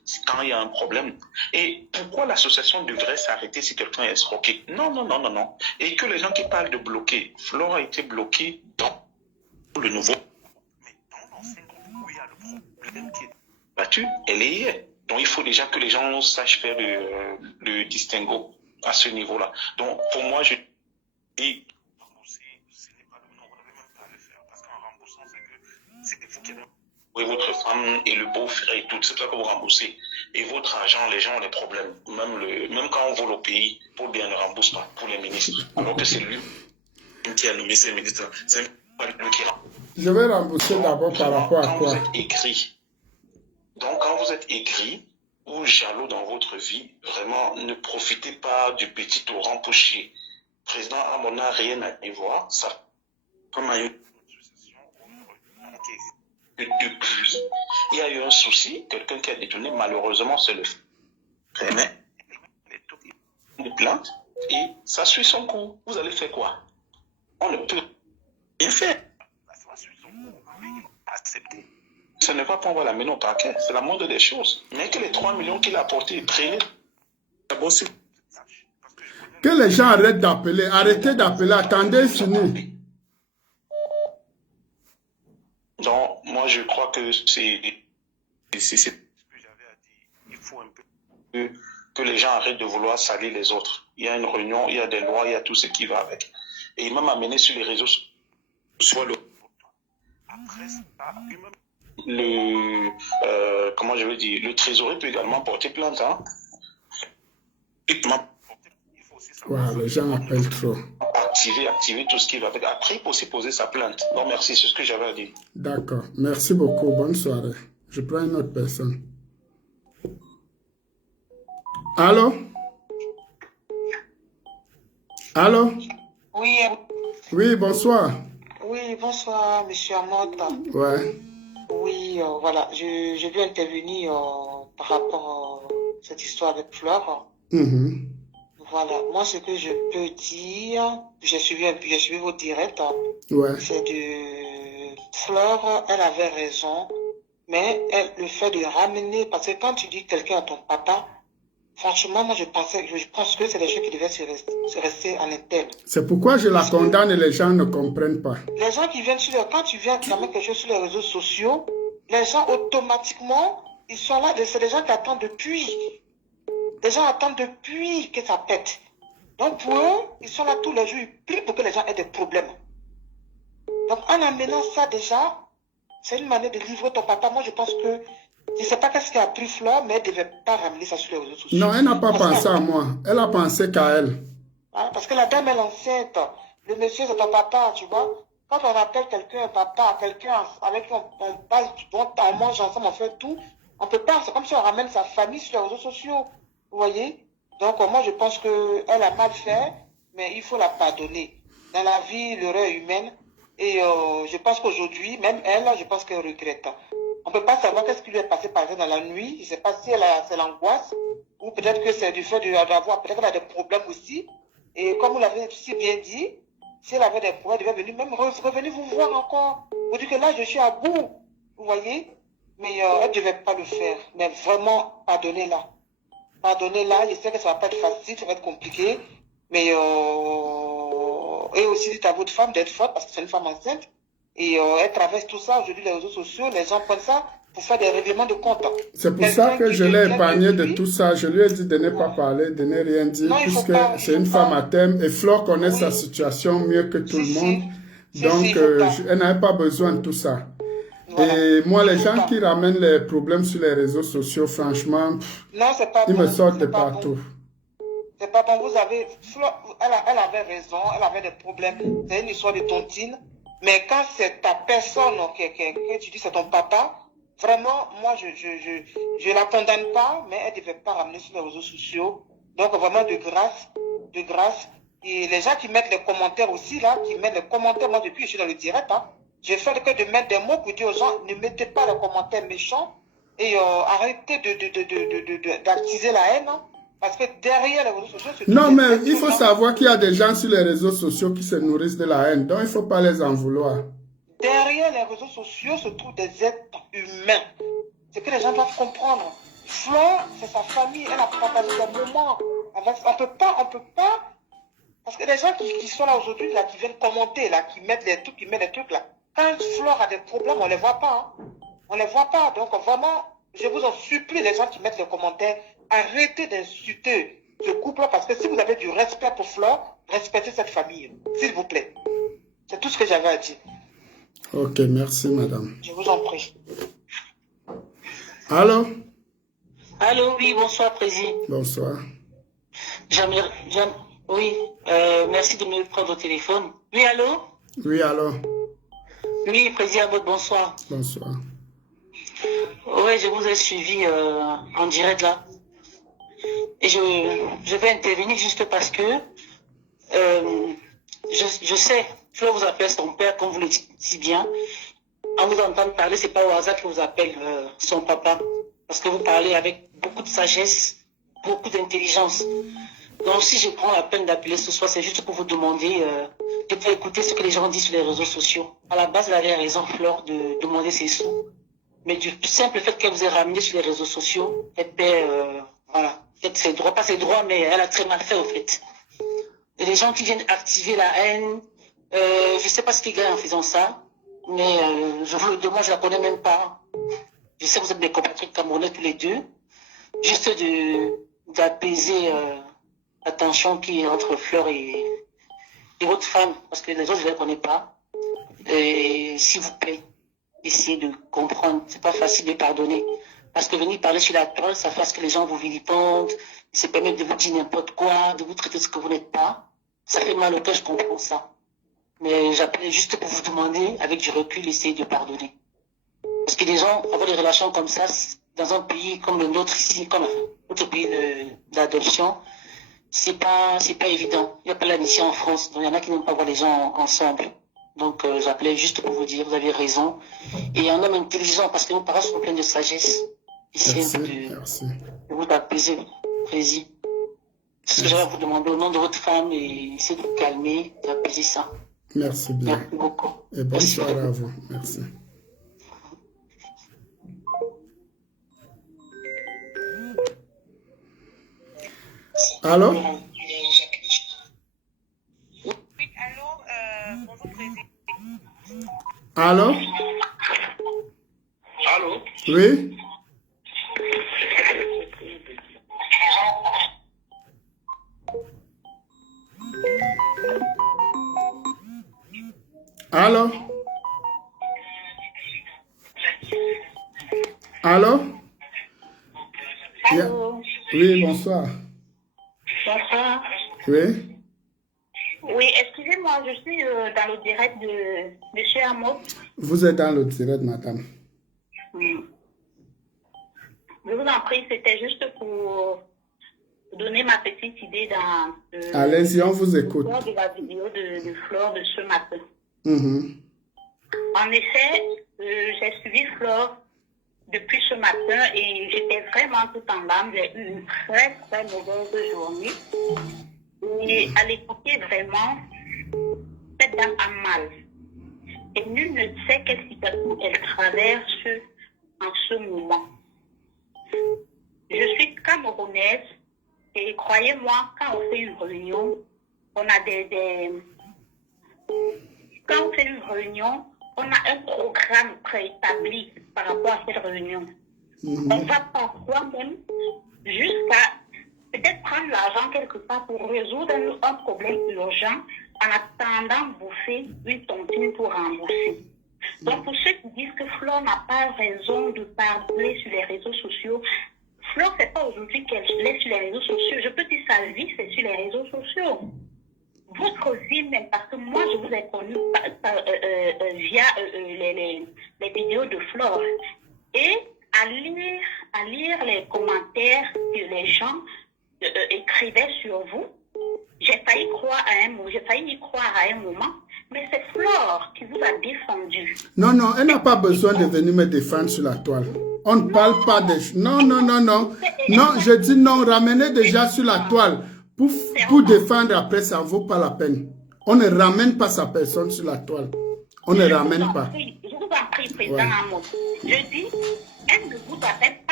quand il y a un problème. Et pourquoi l'association devrait s'arrêter si quelqu'un est escroqué? Non, non, non, non, non. Et que les gens qui parlent de bloquer, Flore a été bloqué dans le nouveau. Mais dans l'ancien groupe où il y a le problème qui est battu, elle est hier. Donc il faut déjà que les gens sachent faire le distinguo à ce niveau-là. Donc pour moi, je dis rembourser, ce n'est pas le nom, on ne devait même pas le faire. Parce qu'en remboursant, c'est que vous qui avez votre femme et le beau-frère et tout, c'est ça que vous remboursez. Et votre argent, les gens ont des problèmes. Même quand on vole au pays, Paul Biya ne rembourse pas pour les ministres. Alors que c'est lui qui a nommé ces ministres. C'est pas lui qui rembourse. Je vais rembourser d'abord par rapport à quand quoi? vous êtes aigri, donc quand vous êtes aigri ou jaloux dans votre vie, vraiment ne profitez pas du petit torrent pour chier. Président Amon n'a rien à y voir. Ça, comme il y a eu une association qui existe depuis, il y a eu un souci, quelqu'un qui a détourné, malheureusement, c'est le fait. Mais une plainte et ça suit son cours. Vous allez faire quoi? On ne peut rien faire. Ça suit son cours. Accepter. Ce n'est pas pour avoir la mine au parquet, c'est la moindre des choses. Mais que les 3 millions qu'il a apportés, prenez. D'abord, c'est Que les gens arrêtent d'appeler, arrêtez d'appeler, attendez, fini. Donc, moi, je crois que c'est ce que j'avais à dire. Il faut un peu que les gens arrêtent de vouloir salir les autres. Il y a une réunion, il y a des lois, il y a tout ce qui va avec. Et il m'a amené sur les réseaux sociaux. Après ça, comment je veux dire, le trésorier peut également porter plainte. Hein? Ouais, les gens appellent trop. Activer tout ce qui va avec. Après, il peut aussi poser sa plainte. Non, merci, c'est ce que j'avais à dire. D'accord. Merci beaucoup. Bonne soirée. Je prends une autre personne. Allô? Allô? Oui, Oui, bonsoir. oui, bonsoir, monsieur Amot. Ouais. Oui, voilà, je veux intervenir par rapport à cette histoire avec Fleur. Mhm. Voilà, moi, ce que je peux dire, j'ai suivi vos directs, Ouais. c'est de Fleur, elle avait raison, mais le fait de ramener, parce que quand tu dis quelqu'un à ton papa, franchement, moi, je pense que c'est des choses qui devaient se rester en interne. C'est pourquoi je la condamne et les gens ne comprennent pas. Les gens qui viennent quand tu viens mettre quelque chose sur les réseaux sociaux, les gens automatiquement, ils sont là, c'est des gens qui attendent depuis. Les gens attendent depuis que ça pète. Donc pour eux, ils sont là tous les jours, ils prient pour que les gens aient des problèmes. Donc en amenant ça déjà, c'est une manière de livrer ton papa. Moi je pense que, je ne sais pas qu'est-ce qui a pris Fleur, mais elle ne devait pas ramener ça sur les réseaux sociaux. Non, elle n'a pas pensé à moi. Elle a pensé qu'à elle. Hein, parce que la dame est enceinte. Le monsieur, c'est ton papa, tu vois. Quand on appelle quelqu'un un papa, quelqu'un avec qui on parle, on mange ensemble, on fait tout, on peut pas. C'est comme si on ramène sa famille sur les réseaux sociaux. Vous voyez? Donc, moi, je pense qu'elle a mal fait, mais il faut la pardonner. Dans la vie, l'erreur est humaine. Et je pense qu'aujourd'hui, même elle, je pense qu'elle regrette. On ne peut pas savoir qu'est-ce qui lui est passé par exemple dans la nuit. Je ne sais pas si c'est l'angoisse, ou peut-être que c'est du fait d'avoir, peut-être qu'elle a des problèmes aussi. Et comme vous l'avez si bien dit, si elle avait des problèmes, elle devait venir même revenir vous voir encore. Vous dites que là, je suis à bout. Vous voyez? Mais elle ne devait pas le faire. Mais vraiment, pardonnez-la. Pardonnez-la. Je sais que ça ne va pas être facile, ça va être compliqué. Mais et aussi dites à votre femme d'être forte parce que c'est une femme enceinte. Et elle traverse tout ça. Aujourd'hui, les réseaux sociaux, les gens prennent ça pour faire des règlements de compte. C'est pour ça que je l'ai épargné de tout ça. Je lui ai dit de ne pas parler, de ne rien dire, Non, puisque c'est une femme à thème et Flore connaît sa situation mieux que tout le monde. Donc, elle n'avait pas besoin de tout ça. Voilà. Et moi, les gens qui ramènent les problèmes sur les réseaux sociaux, franchement, ils me sortent de partout. C'est pas bon. Vous avez, elle avait raison, elle avait des problèmes. C'est une histoire de tontine. Mais quand c'est ta personne que tu dis c'est ton papa, vraiment, moi, je la condamne pas, mais elle ne devait pas ramener sur les réseaux sociaux. Donc, vraiment, de grâce. Et les gens qui mettent les commentaires aussi, là, qui mettent les commentaires, moi, depuis que je suis dans le direct, hein, j'ai fait que de mettre des mots pour dire aux gens, ne mettez pas les commentaires méchants et arrêtez d'attiser la haine, hein, parce que derrière les réseaux sociaux... Non, mais il faut savoir qu'il y a des gens sur les réseaux sociaux qui se nourrissent de la haine, donc il ne faut pas les en vouloir. Derrière les réseaux sociaux se trouvent des êtres humains. C'est que les gens doivent comprendre. Fleur, c'est sa famille, elle a partagé des moments. On peut pas. Parce que les gens qui sont là aujourd'hui, là, qui viennent commenter, là, qui mettent des trucs, là. Quand Fleur a des problèmes, on les voit pas. Hein. On les voit pas. Donc vraiment, je vous en supplie, les gens qui mettent les commentaires, arrêtez d'insulter ce couple, parce que si vous avez du respect pour Fleur, respectez cette famille, s'il vous plaît. C'est tout ce que j'avais à dire. Ok, merci madame. Je vous en prie. Allô? Allô, oui, bonsoir, Président. Bonsoir. Oui, merci de me prendre au téléphone. Oui, allô? Oui, allô? Oui, Président, bonsoir. Bonsoir. Oui, je vous ai suivi en direct là. Et je vais intervenir juste parce que je sais, Flo vous appelle son père, comme vous le dites si bien. En vous entendant parler, c'est pas au hasard que vous appelle son papa. Parce que vous parlez avec beaucoup de sagesse, beaucoup d'intelligence. Donc si je prends la peine d'appeler ce soir, c'est juste pour vous demander de pas écouter ce que les gens disent sur les réseaux sociaux. À la base, elle avait raison, Fleur, de demander ses sous. Mais du simple fait qu'elle vous ait ramené sur les réseaux sociaux, elle paie, voilà, peut-être ses droits, pas ses droits, mais elle a très mal fait au fait. Et les gens qui viennent activer la haine, je sais pas ce qu'ils gagnent en faisant ça, mais je vous le demande, je la connais même pas. Je sais que vous êtes des compatriotes camerounais tous les deux. Juste d'apaiser la tension qui est entre Fleur et votre femme, parce que les autres, je ne les connais pas. Et s'il vous plaît, essayez de comprendre. C'est pas facile de pardonner. Parce que venir parler sur la toile, ça fait que les gens vous vilipendent, se permettent de vous dire n'importe quoi, de vous traiter ce que vous n'êtes pas. Ça fait mal au cœur, je comprends ça. Mais j'appelais juste pour vous demander, avec du recul, essayez de pardonner. Parce que les gens avoir des relations comme ça, dans un pays comme le nôtre ici, comme notre pays d'adoption, c'est pas évident. Il n'y a pas l'amitié en France, donc il y en a qui n'aiment pas voir les gens ensemble. Donc j'appelais juste pour vous dire, vous avez raison. Et un homme intelligent, parce que vos parents sont pleins de sagesse. Essayez de vous apaiser, Président. C'est ce que j'avais à vous demander au nom de votre femme, et essayez de vous calmer, d'apaiser ça. Merci bien. Merci beaucoup. Et bonne soirée à vous. Merci. Allô? Oui, allô, bonjour Président. Allô? Allô? Oui? Allô? Allô? Allô. Oui, bonsoir. Bonsoir. Oui? Oui, excusez-moi, je suis dans le direct de chez Amos. Vous êtes dans le direct, madame. Oui. Je vous en prie, c'était juste pour donner ma petite idée dans Allez-y, on vous écoute. de la vidéo de Flore de ce matin. En effet, j'ai suivi Flore depuis ce matin et j'étais vraiment tout en larmes. J'ai eu une très très mauvaise journée. Et à l'écouter vraiment, cette dame a mal. Et nul ne sait quelle situation elle traverse en ce moment. Je suis camerounaise et croyez-moi, quand on fait une réunion, on a quand on fait une réunion, on a un programme préétabli par rapport à cette réunion. On va parfois même jusqu'à peut-être prendre l'argent quelque part pour résoudre un problème urgent en attendant bouffer une tontine pour rembourser. Donc pour ceux qui disent que Flore n'a pas raison de parler sur les réseaux sociaux, Flore, c'est pas aujourd'hui qu'elle est sur les réseaux sociaux. Je peux dire sa vie, c'est sur les réseaux sociaux. Votre vie même, parce que moi je vous ai connu via les vidéos de Flore. Et à lire les commentaires que les gens écrivaient sur vous, j'ai failli y croire à un moment, mais c'est Flore qui vous a défendu. Non, non, elle n'a pas besoin de venir me défendre sur la toile. On ne parle pas de... Non, non, non, non. Non, je dis non, ramenez déjà sur la toile. Pour défendre après, ça ne vaut pas la peine. On ne ramène pas sa personne sur la toile. On ne ramène pas. Je vous en prie, Président Amos. Je dis, elle ne vous appelle pas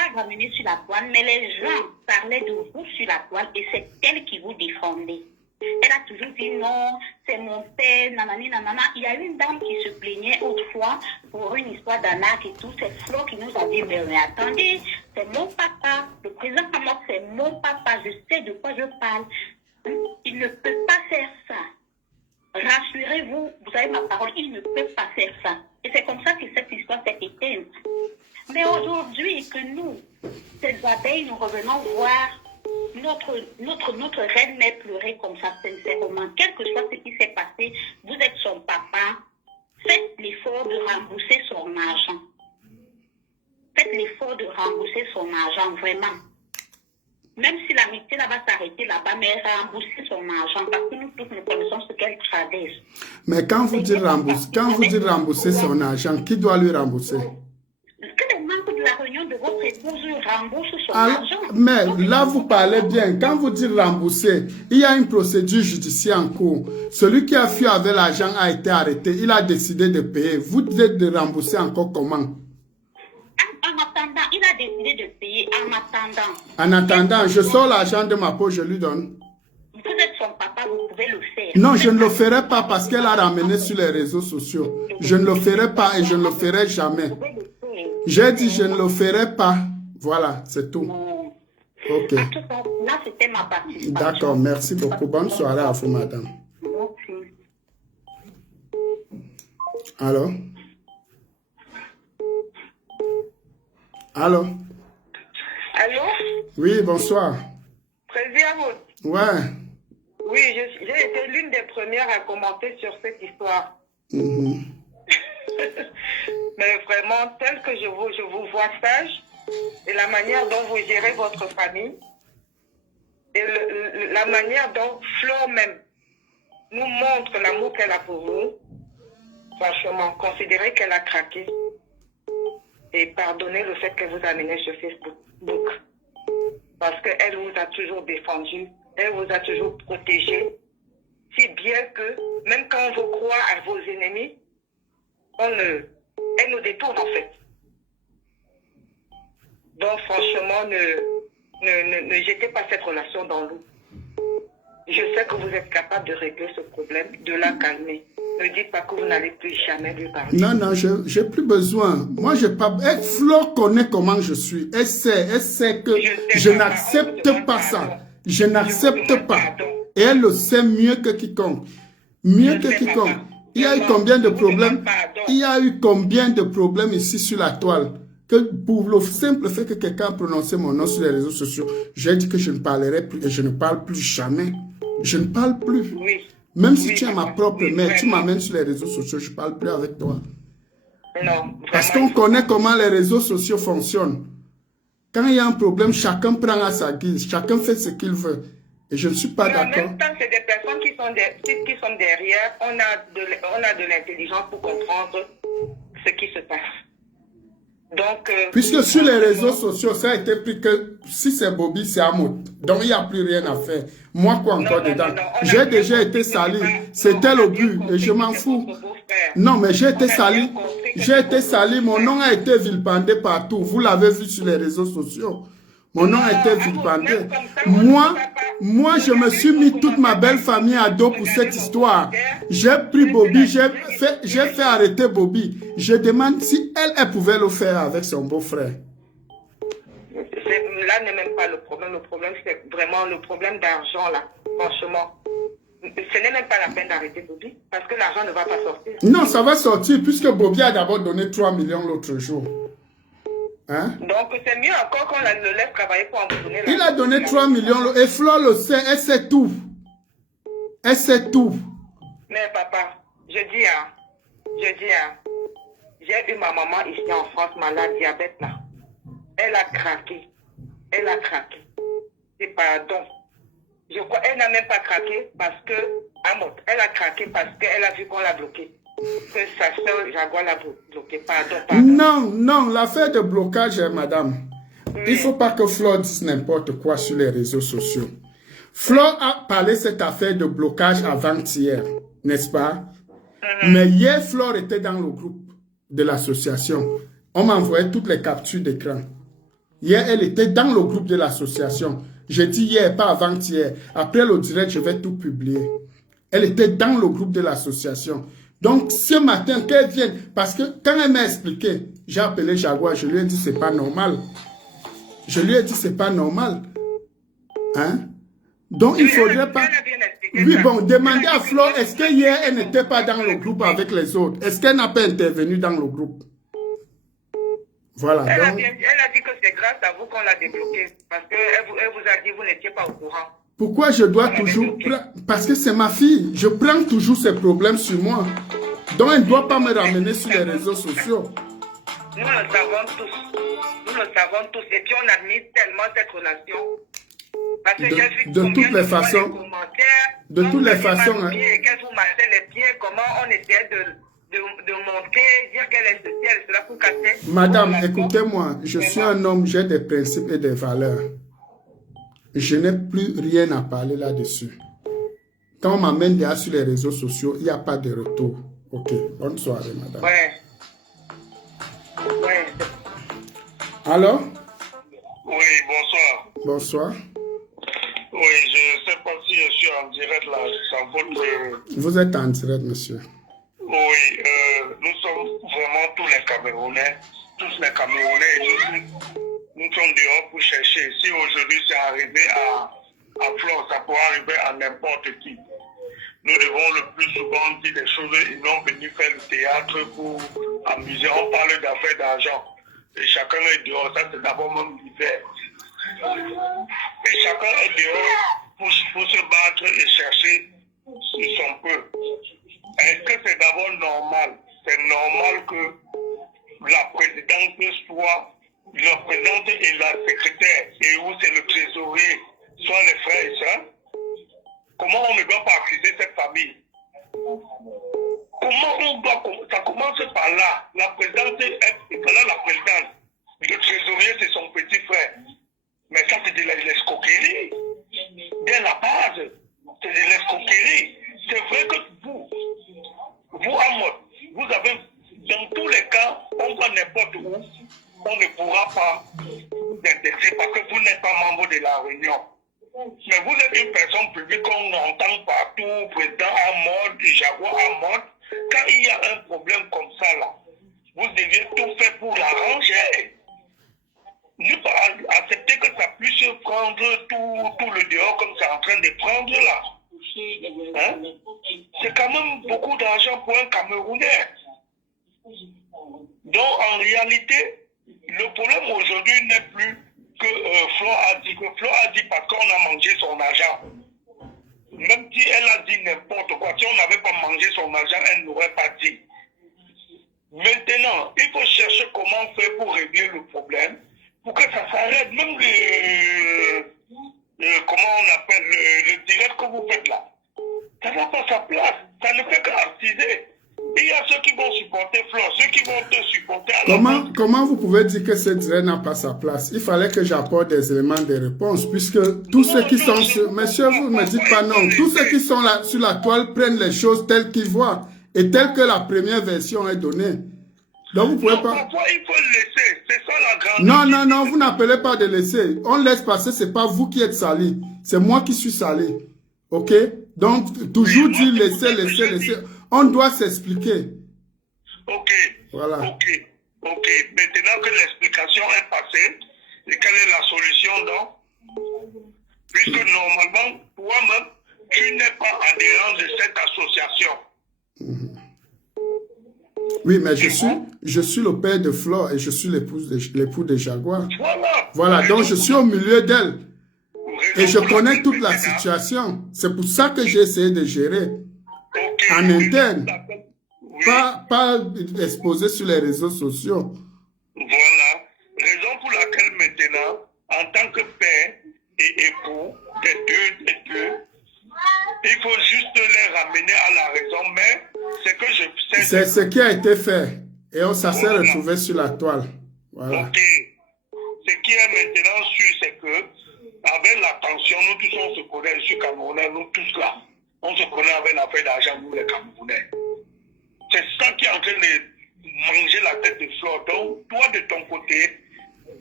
ramené sur la toile, mais les gens parlaient de vous sur la toile et c'est elle qui vous défendait. Elle a toujours dit non, c'est mon père, nanani, nanana. Il y a une dame qui se plaignait autrefois pour une histoire d'arnaque et tout. C'est Flo qui nous a dit, mais attendez, c'est mon papa. Le président Hamad, c'est mon papa. Je sais de quoi je parle. Il ne peut pas faire ça. Rassurez-vous, vous avez ma parole, il ne peut pas faire ça. Et c'est comme ça que cette histoire s'est éteinte. Mais aujourd'hui, que nous, ces abeilles, nous revenons voir notre reine mère pleurer comme ça, sincèrement. Quel que soit ce qui s'est passé, vous êtes son papa. Faites l'effort de rembourser son argent. Faites l'effort de rembourser son argent, vraiment. Même si l'amitié là va s'arrêter là-bas, mais rembourser son argent, parce que nous tous nous connaissons ce qu'elle traverse. Mais quand vous dites rembourser son argent, qui doit lui rembourser? Que les membres de la réunion de votre épouse remboursent son argent. Mais là, vous parlez bien. Quand vous dites rembourser, il y a une procédure judiciaire en cours. Celui qui a fui avec l'argent a été arrêté. Il a décidé de payer. Vous dites de rembourser encore comment? En attendant, il a décidé de payer en attendant. En attendant, je sors l'argent de ma poche, je lui donne. Vous êtes son papa, vous pouvez le faire. Non, je ne le ferai pas parce qu'elle a ramené sur les réseaux sociaux. Je ne le ferai pas et je ne le ferai jamais. J'ai dit je ne le ferai pas. Voilà, c'est tout. Ok. En tout cas, là, c'était ma participation. D'accord, merci beaucoup. Bonne soirée à vous, madame. Merci. Allô? Allô? Allô? Oui, bonsoir. Président, Ouais. oui, j'ai été l'une des premières à commenter sur cette histoire. Mais vraiment, tel que je vous vois sage, et la manière dont vous gérez votre famille, et la manière dont Flore même nous montre l'amour qu'elle a pour vous, franchement, considérez qu'elle a craqué. Et pardonnez le fait qu'elle vous a amené sur Facebook. Parce qu'elle vous a toujours défendu, elle vous a toujours protégé, si bien que même quand on vous croit à vos ennemis, elle nous détourne en fait. Donc franchement, ne jetez pas cette relation dans l'eau. Je sais que vous êtes capable de régler ce problème, de la calmer. Ne dites pas que vous n'allez plus jamais lui parler. Non, non, j'ai plus besoin. Moi, j'ai pas... Flo connaît comment je suis. Elle sait que je n'accepte pas ça. Je n'accepte pas. Et elle le sait mieux que quiconque. Mieux que quiconque. Il y a eu combien de problèmes? Il y a eu combien de problèmes ici sur la toile? Que pour le simple fait que quelqu'un a prononcé mon nom sur les réseaux sociaux, j'ai dit que je ne parlerai plus et je ne parle plus jamais. Je ne parle plus. Oui. Même si tu es ma propre mère, tu m'amènes sur les réseaux sociaux, je ne parle plus avec toi. Non. Parce qu'on connaît comment les réseaux sociaux fonctionnent. Quand il y a un problème, chacun prend à sa guise, chacun fait ce qu'il veut. Et je ne suis pas d'accord. En même temps, c'est des personnes qui sont derrière. On a de l'intelligence pour comprendre ce qui se passe. Donc, puisque sur les réseaux sociaux, ça a été pris que si c'est Bobby, c'est Amout. Donc, il n'y a plus rien à faire. Moi, quoi encore dedans? J'ai déjà été sali. C'était le but et je m'en fous. Non, mais j'ai été sali. J'ai été sali. Mon nom a été vilipendé partout. Vous l'avez vu sur les réseaux sociaux. Mon nom a été vilipendé. Moi, je me suis mis toute ma belle famille à dos pour cette histoire. J'ai pris Bobby, j'ai fait arrêter Bobby. Je demande si elle pouvait le faire avec son beau-frère. Là n'est même pas le problème. Le problème, c'est vraiment le problème d'argent, là. Franchement. Ce n'est même pas la peine d'arrêter Bobby, parce que l'argent ne va pas sortir. Non, ça va sortir, puisque Bobby a d'abord donné 3 millions l'autre jour. Hein? Donc, c'est mieux encore qu'on le laisse travailler pour en donner l'argent. Il a donné 3 millions, et Flo le sait, elle sait tout. Elle sait tout. Mais papa, j'ai eu ma maman ici en France, malade, diabète, là. Elle a craqué. Elle a craqué. C'est pardon. Je crois qu'elle n'a même pas craqué parce que, elle a craqué parce qu'elle a vu qu'on l'a bloqué. Que sa soeur Jaguar l'a bloqué. Pardon. Non, l'affaire de blocage, madame. Il ne faut pas que Flo dise n'importe quoi sur les réseaux sociaux. Flo a parlé de cette affaire de blocage avant-hier, n'est-ce pas? Mais hier, Flo était dans le groupe de l'association. On m'a envoyé toutes les captures d'écran. Hier, elle était dans le groupe de l'association. J'ai dit hier, pas avant-hier. Après le direct, je vais tout publier. Elle était dans le groupe de l'association. Donc, ce matin, qu'elle vienne, parce que quand elle m'a expliqué, j'ai appelé Jaguar, je lui ai dit, c'est pas normal. Je lui ai dit, c'est pas normal. Hein? Donc, il faudrait pas... Oui, bon, demandez à Flo, est-ce que hier, elle n'était pas dans le groupe avec les autres? Est-ce qu'elle n'a pas intervenu dans le groupe? Voilà. Elle a Donc, dit que c'est grâce à vous qu'on l'a débloqué. Parce qu'elle vous a dit que vous n'étiez pas au courant. pourquoi je dois toujours... Parce que c'est ma fille. Je prends toujours ses problèmes sur moi. Donc, elle ne doit pas me ramener sur les réseaux sociaux. Nous le savons tous. Nous le savons tous. Et puis, on admire tellement cette relation. Parce que j'ai vu De toutes les façons. De toutes les façons. Hein. Qu'elle vous marchait les pieds, comment on essayait de monter, dire qu'elle est ceci, elle est cela pour casser. Madame, écoutez-moi, je suis un homme, j'ai des principes et des valeurs. Je n'ai plus rien à parler là-dessus. Quand on m'amène derrière sur les réseaux sociaux, il n'y a pas de retour. Ok, bonne soirée, madame. Ouais. Ouais. Alors? Oui, bonsoir. Bonsoir. Oui, je ne sais pas si je suis en direct là, dans votre... Vous êtes en direct, monsieur. Oui, nous sommes vraiment tous les Camerounais, et nous sommes dehors pour chercher. Si aujourd'hui c'est arrivé à Flore, ça pourrait arriver à n'importe qui. Nous devons le plus souvent dire des choses, ils n'ont venu faire le théâtre pour amuser. On parle d'affaires d'argent. Et chacun est dehors, ça c'est d'abord même l'hiver. Et chacun est dehors pour se battre et chercher son peu. Est-ce que c'est d'abord normal? C'est normal que la présidente soit, la présidente et la secrétaire, et où c'est le trésorier, soit les frères et sœurs? Comment on ne doit pas accuser cette famille? Comment on doit... Ça commence par là. La présidente est voilà la présidente. Le trésorier, c'est son petit frère. Mais ça, c'est de l'escroquerie. Dès la base, c'est de l'escroquerie. C'est vrai que vous, Ahmed, vous avez, dans tous les cas, on va n'importe où, on ne pourra pas s'intégrer parce que vous n'êtes pas membre de la réunion. Mais vous êtes une personne publique qu'on entend partout, président Ahmed, Jaguar Ahmed. Quand il y a un problème comme ça, là, vous devez tout faire pour l'arranger. Ne pas accepter que ça puisse prendre tout le dehors comme c'est en train de prendre là. Hein? C'est quand même beaucoup d'argent pour un Camerounais. Donc en réalité, le problème aujourd'hui n'est plus que Flore a dit parce qu'on a mangé son argent. Même si elle a dit n'importe quoi, si on n'avait pas mangé son argent, elle n'aurait pas dit. Maintenant, il faut chercher comment faire pour régler le problème, pour que ça s'arrête. Même comment on appelle, le direct que vous faites là, ça n'a pas sa place. Ça ne fait qu'artiser. Il y a ceux qui vont supporter Flore, ceux qui vont te supporter à Comment vous pouvez dire que ce direct n'a pas sa place? Il fallait que j'apporte des éléments de réponse, puisque tous ceux qui sont sur... Monsieur, vous ne me dites pas non. Tous ceux qui sont là, sur la toile prennent les choses telles qu'ils voient et telles que la première version est donnée. Donc vous pouvez pas... Parfois, il faut le laisser. C'est ça la grande... Non, vous n'appelez pas de laisser. On laisse passer, c'est pas vous qui êtes sali. C'est moi qui suis sali. Ok? Donc, toujours dire laisser. On doit s'expliquer. Ok. Voilà. Ok. Maintenant que l'explication est passée, et quelle est la solution donc? Puisque normalement, toi-même, tu n'es pas adhérent de cette association. Oui, mais je suis le père de Flore et je suis l'époux de Jaguar. Voilà, donc je suis au milieu d'elle. Et je connais toute la situation. C'est pour ça que j'ai essayé de gérer en interne. Pas exposé sur les réseaux sociaux. Voilà. Raison pour laquelle maintenant, en tant que père et époux des deux, il faut juste les ramener à la raison. Mais c'est que je sais... C'est ce qui a été fait. Et ça s'est retrouvé sur la toile. Voilà. Ok. Ce qui est maintenant sûr, c'est que avec la tension, nous tous on se connaît, je suis Camerounais, nous tous là. On se connaît avec l'affaire d'argent, nous les Camerounais. C'est ça qui est en train de manger la tête de Flore. Donc, toi de ton côté,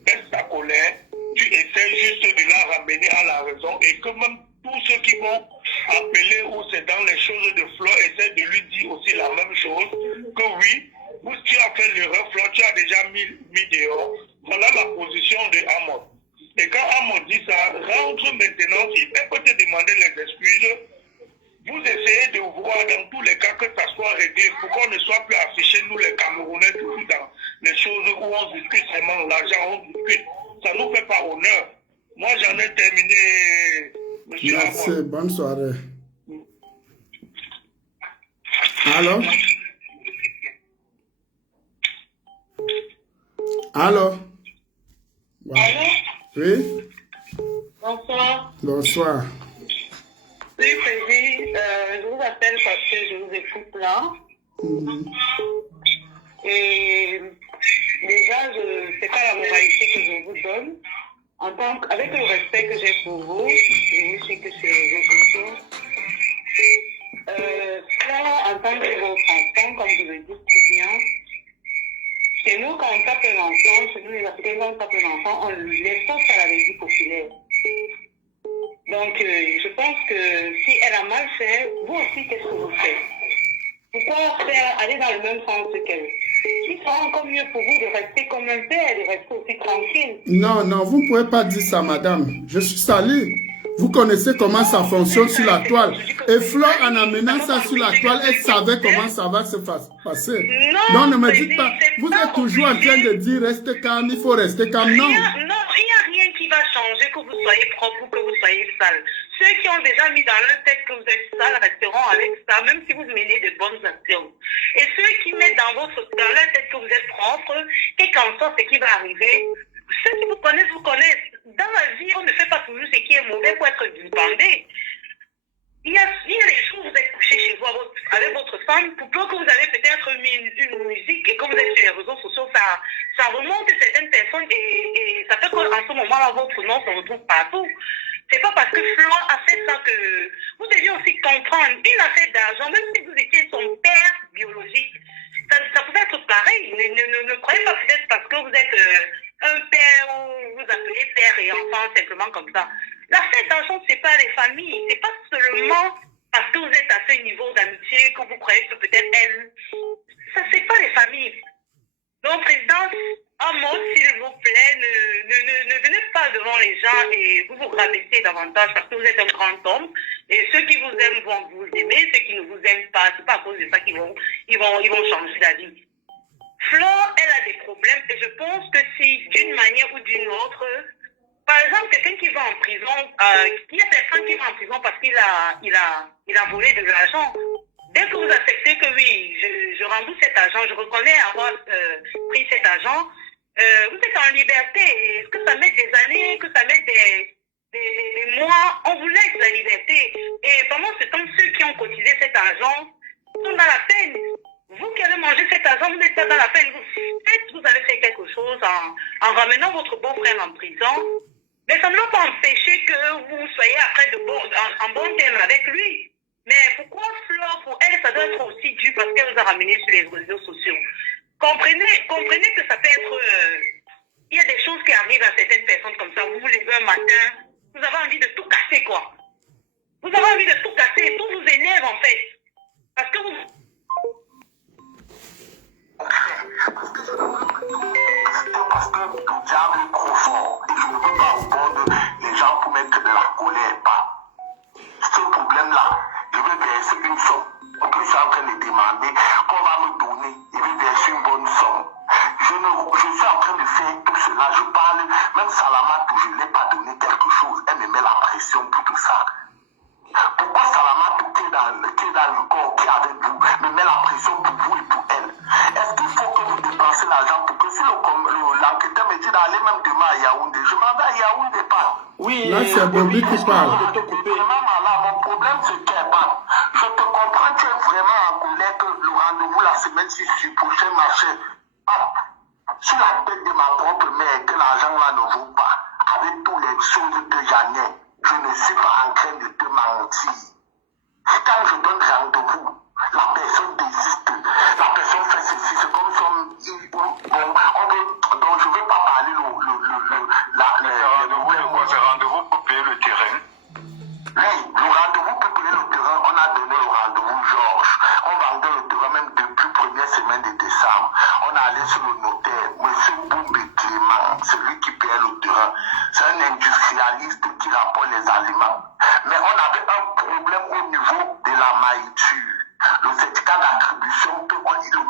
baisse ta colère, tu essaies juste de la ramener à la raison et que même tous ceux qui vont appeler ou c'est dans les choses de Flo essaient de lui dire aussi la même chose, que oui, tu as fait l'erreur, Flo, tu as déjà mis dehors. Voilà la position de Amos. Et quand Amos dit ça, rentre maintenant, il peut te demander les excuses. Vous essayez de voir dans tous les cas que ça soit réglé pour qu'on ne soit plus affiché, nous les Camerounais, toujours dans les choses où on discute seulement l'argent, on discute. Ça ne nous fait pas honneur. Moi, j'en ai terminé, monsieur. Merci, bonne soirée. Allô? Allô? Wow. Allô? Oui? Bonsoir. Bonsoir. Oui, Président, je vous appelle parce que je vous écoute là. Et déjà, c'est pas la moralité que je vous donne. Avec le respect que j'ai pour vous, je sais que c'est réseaux sociaux. Là, en tant que votre enfant, comme vous le dites si bien, chez nous, quand on tape un enfant, chez nous les Africains, quand on tape un enfant, on laisse pas à la régie populaire. Donc, je pense que si elle a mal fait, vous aussi, qu'est-ce que vous faites? Pourquoi aller dans le même sens qu'elle? Il sera encore mieux pour vous de rester comme un père, de rester aussi tranquille. Non, non, vous ne pouvez pas dire ça, madame. Je suis salé. Vous connaissez comment ça fonctionne sur la toile. Et Flo, en amenant ça sur la toile, elle savait comment ça va se passer. Non, ne me dites pas. Vous êtes toujours en train de dire restez calme, il faut rester calme. Non. Non, il n'y a rien qui va changer, que vous soyez propre ou que vous soyez sale. Ceux qui ont déjà mis dans leur tête que vous êtes sale resteront avec ça, même si vous menez de bonnes actions. Et ceux qui mettent dans leur tête que vous êtes propre, quel qu'en soit ce qui va arriver, ceux qui vous connaissent, vous connaissent. Dans la vie, on ne fait pas toujours ce qui est mauvais pour être débandé. Il y a des jours où vous êtes couché chez vous avec votre femme, pour peu que vous avez peut-être mis une musique et que vous êtes sur les réseaux sociaux, ça remonte certaines personnes et ça fait qu'en ce moment-là, votre nom se retrouve partout. C'est pas parce que Flo a fait ça que vous deviez aussi comprendre. Il a fait d'argent, même si vous étiez son père biologique. Ça pouvait être pareil. Ne croyez pas peut-être parce que vous êtes un père ou vous appelez père et enfant simplement comme ça. La fête d'argent, c'est pas les familles. C'est pas seulement parce que vous êtes à ce niveau d'amitié que vous croyez que peut-être elle. Ça, c'est pas les familles. Donc, président, Amos, s'il vous plaît, ne venez pas devant les gens et vous vous rabaissez davantage parce que vous êtes un grand homme. Et ceux qui vous aiment vont vous aimer, ceux qui ne vous aiment pas, c'est pas à cause de ça qu'ils vont changer d'avis. Flo, elle a des problèmes et je pense que si d'une manière ou d'une autre, par exemple, quelqu'un qui va en prison, il y a personne qui va en prison parce qu'il a volé de l'argent. Dès que vous acceptez que oui, je rembourse cet argent, je reconnais avoir pris cet argent, vous êtes en liberté. Et que ça met des années, que ça met des mois, on vous laisse la liberté. Et pendant ce temps, ceux qui ont cotisé cet argent sont dans la peine. Vous qui avez mangé cet argent, vous n'êtes pas dans la peine. Vous avez fait quelque chose en ramenant votre beau-frère en prison. Mais ça ne va pas empêcher que vous soyez après en bon terme avec lui. Mais pourquoi Flo, pour elle, ça doit être aussi dû parce qu'elle vous a ramené sur les réseaux sociaux. Comprenez que ça peut être... il y a des choses qui arrivent à certaines personnes comme ça. Vous vous levez un matin, vous avez envie de tout casser, quoi. Vous avez envie de tout casser, tout vous énerve, en fait. Parce que vous... Parce que le diable est trop fort et je ne peux pas répondre les gens pour mettre de la colère. Pas. Ce problème-là, je vais verser une somme. Donc, je suis en train de demander qu'on va me donner. Je vais verser une bonne somme. Je suis en train de faire tout cela. Je parle, même Salama, que je ne l'ai pas donné quelque chose. Elle me met la pression pour tout ça. Pourquoi Salama, qui est dans le corps, qui est avec vous, me met la pression pour vous et pour elle? Est-ce qu'il faut que vous dépensez l'argent pour que si l'enquêteur me dit d'aller même demain à Yaoundé, je m'en vais à Yaoundé pas. Oui, là c'est Bobby qui parle. Vraiment malade, mon problème c'est qu'elle parle. Je te comprends, tu es vraiment en colère que le rendez-vous la semaine ci sur le prochain marché. Sur la tête de ma propre mère, que l'argent là ne vaut pas, avec toutes les choses que j'en ai, je ne suis pas en train de te mentir. Quand je donne rendez-vous, la personne désiste, la personne fait ceci, c'est comme si donc je ne veux pas parler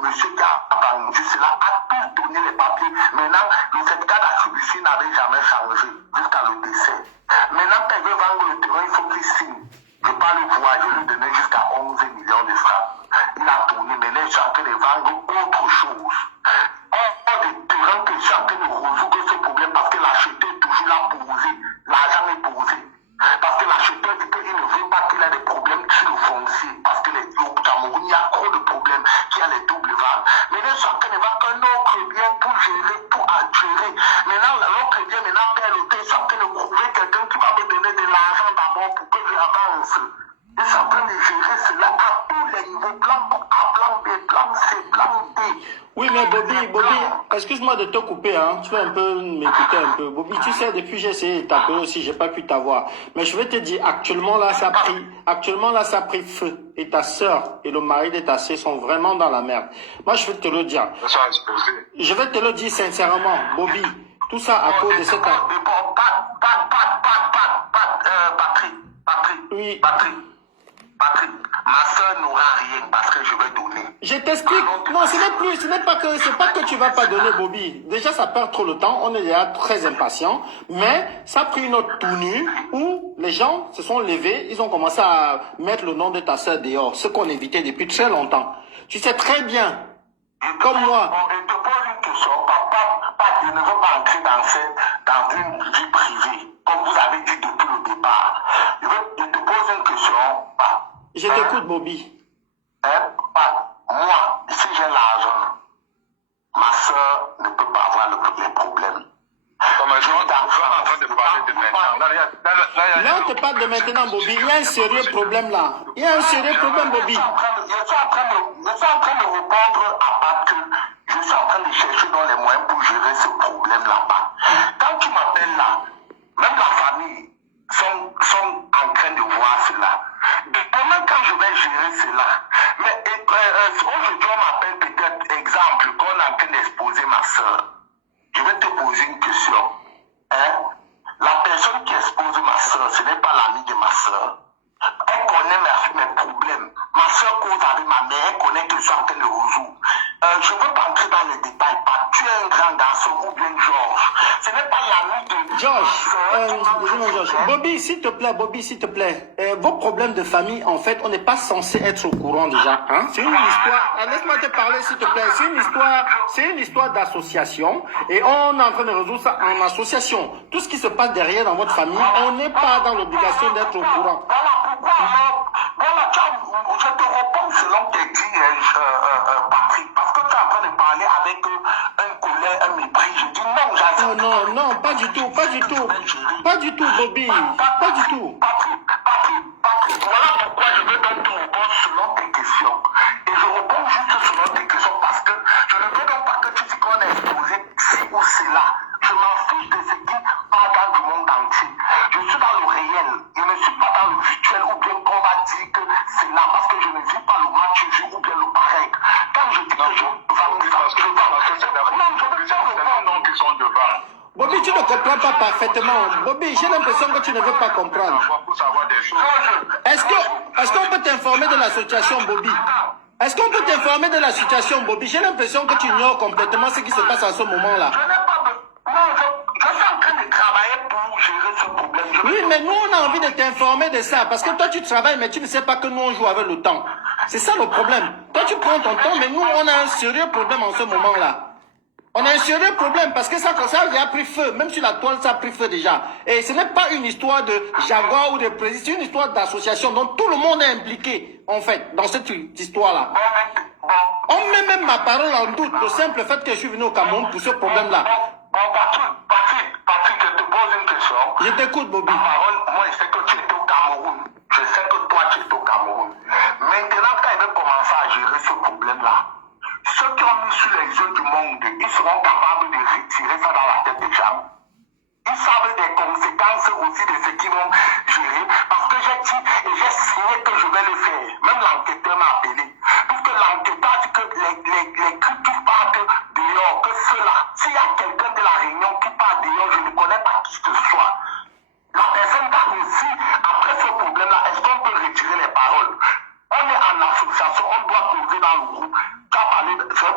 monsieur qui a vendu cela a tous donné les papiers. Maintenant, le certificat d'attribution n'avait jamais changé jusqu'à le décès. Maintenant, quand il veut vendre le terrain, il faut qu'il signe. Je parle le pouvoir, je lui donnais jusqu'à 11 millions de francs. Il a tourné, maintenant je suis en train de vendre autre chose. Or, des terrains que je suis en train de résoudre ce problème parce que l'acheteur est toujours là posé. L'argent est posé. Parce que l'acheteur dit qu'il ne veut pas qu'il ait des problèmes sur le foncier. Parce que au Cameroun, il y a trop de problèmes qu'il y a les doubles ventes. Maintenant, je suis en train de vendre un autre bien pour gérer, pour gérer. Maintenant, l'autre bien, maintenant, père le je suis en train de trouver quelqu'un qui va me donner de l'argent d'abord pour que j'avance. Je suis en train de gérer cela à tous les niveaux, plan A, plan B, plan C, plan D. Oui, mais Bobby, excuse-moi de te couper, hein. Tu vas un peu m'écouter un peu. Bobby, tu sais, depuis j'ai essayé de t'appeler aussi, j'ai pas pu t'avoir. Mais je vais te dire, actuellement là, ça a pris feu. Et ta sœur et le mari de ta sœur sont vraiment dans la merde. Moi, je vais te le dire. Je vais te le dire sincèrement, Bobby. Tout ça à cause de cette... Patrick, ma soeur n'aura rien parce que je vais donner. Je t'explique. Non, ce n'est pas que tu vas pas donner, Bobby. Déjà, ça perd trop le temps. On est déjà très impatients. Mais ça a pris une autre tournure où les gens se sont levés. Ils ont commencé à mettre le nom de ta soeur dehors. Ce qu'on évitait depuis très longtemps. Tu sais très bien. Comme moi. Je te pose une question. Je ne veux pas entrer dans une vie privée. Comme vous avez dit depuis le départ. Je te pose une question. Je t'écoute, Bobby. Moi, si j'ai l'argent, ma soeur ne peut pas avoir les problèmes. Je suis en train de parler de maintenant. Là, on te parle de maintenant, Bobby. Il y a un sérieux problème là. Il y a un sérieux problème, Bobby. Je suis en train de répondre à Patrick. Je suis en train de chercher dans les moyens pour gérer ce problème là-bas. Quand tu m'appelles là, même la famille sont en train de voir cela. Demain, quand je vais gérer cela, mais aujourd'hui, on m'appelle peut-être exemple qu'on est en train d'exposer ma soeur. Je vais te poser une question. La personne qui expose ma soeur, ce n'est pas l'amie de ma soeur. Elle connaît mes problèmes. Ma soeur cause avec ma mère, elle connaît que je suis en train de résoudre. Je ne veux pas entrer dans les détails. Tu es un grand garçon ou bien Georges. Ce n'est pas l'ami de... Georges. Bobby, s'il te plaît, vos problèmes de famille, en fait, on n'est pas censé être au courant déjà. Hein? C'est une histoire... Laisse-moi te parler, s'il te plaît. C'est une histoire d'association. Et on est en train de résoudre ça en association. Tout ce qui se passe derrière dans votre famille, on n'est pas dans l'obligation d'être au courant. Voilà, je te réponds selon tes dits, Patrick, parce que tu es en train de parler avec un collègue, un mépris. Je dis non, j'accepte. Non, pas du tout, Bobby, pas du tout. Patrick, voilà pourquoi je veux donc te répondre selon tes questions. Et je réponds juste selon tes questions parce que je ne veux donc pas que tu dis qu'on est exposé ci ou cela. Je m'en fiche de ce qui parle dans du monde entier. Je suis dans le réel. Je ne suis pas dans le virtuel ou bien qu'on va dire que c'est là parce que je ne vis pas le match ou bien le pareil. Quand je dis que je Bobby, tu ne comprends pas parfaitement. Bobby, j'ai l'impression que tu ne veux pas comprendre. Est-ce qu'on peut t'informer de la situation, Bobby? Est-ce qu'on peut t'informer de la situation, Bobby? J'ai l'impression que tu ignores complètement ce qui se passe à ce moment-là. Je suis en train de travailler pour gérer ce problème. Oui, mais nous, on a envie de t'informer de ça. Parce que toi, tu travailles, mais tu ne sais pas que nous, on joue avec le temps. C'est ça le problème. Toi, tu prends ton temps, mais nous, on a un sérieux problème en ce moment-là. On a un sérieux problème parce que ça, il a pris feu. Même sur la toile, ça a pris feu déjà. Et ce n'est pas une histoire de Jaguar ou de président, c'est une histoire d'association. Donc tout le monde est impliqué, en fait, dans cette histoire-là. On met même ma parole en doute, le simple fait que je suis venu au Cameroun pour ce problème-là. Patrick, je te pose une question. Je t'écoute, Bobby. Moi, je sais que tu es au Cameroun. Je sais que toi, tu es au Cameroun. Maintenant, quand il veut commencer à gérer ce problème-là, ceux qui ont mis sur les yeux du monde, ils seront capables de retirer ça dans la tête des gens. Ils savent des conséquences aussi de ce qu'ils vont gérer. Parce que j'ai dit et j'ai signé que je vais le faire. Même l'enquêteur m'a appelé. Puisque l'enquêteur dit que les cris qui partent dehors, que ceux-là, s'il y a quelqu'un de la réunion qui part dehors, je ne connais pas qui que ce soit. La personne va aussi, après ce problème-là, est-ce qu'on peut retirer les paroles? On est en association, on doit causer dans le groupe. Tu as parlé, je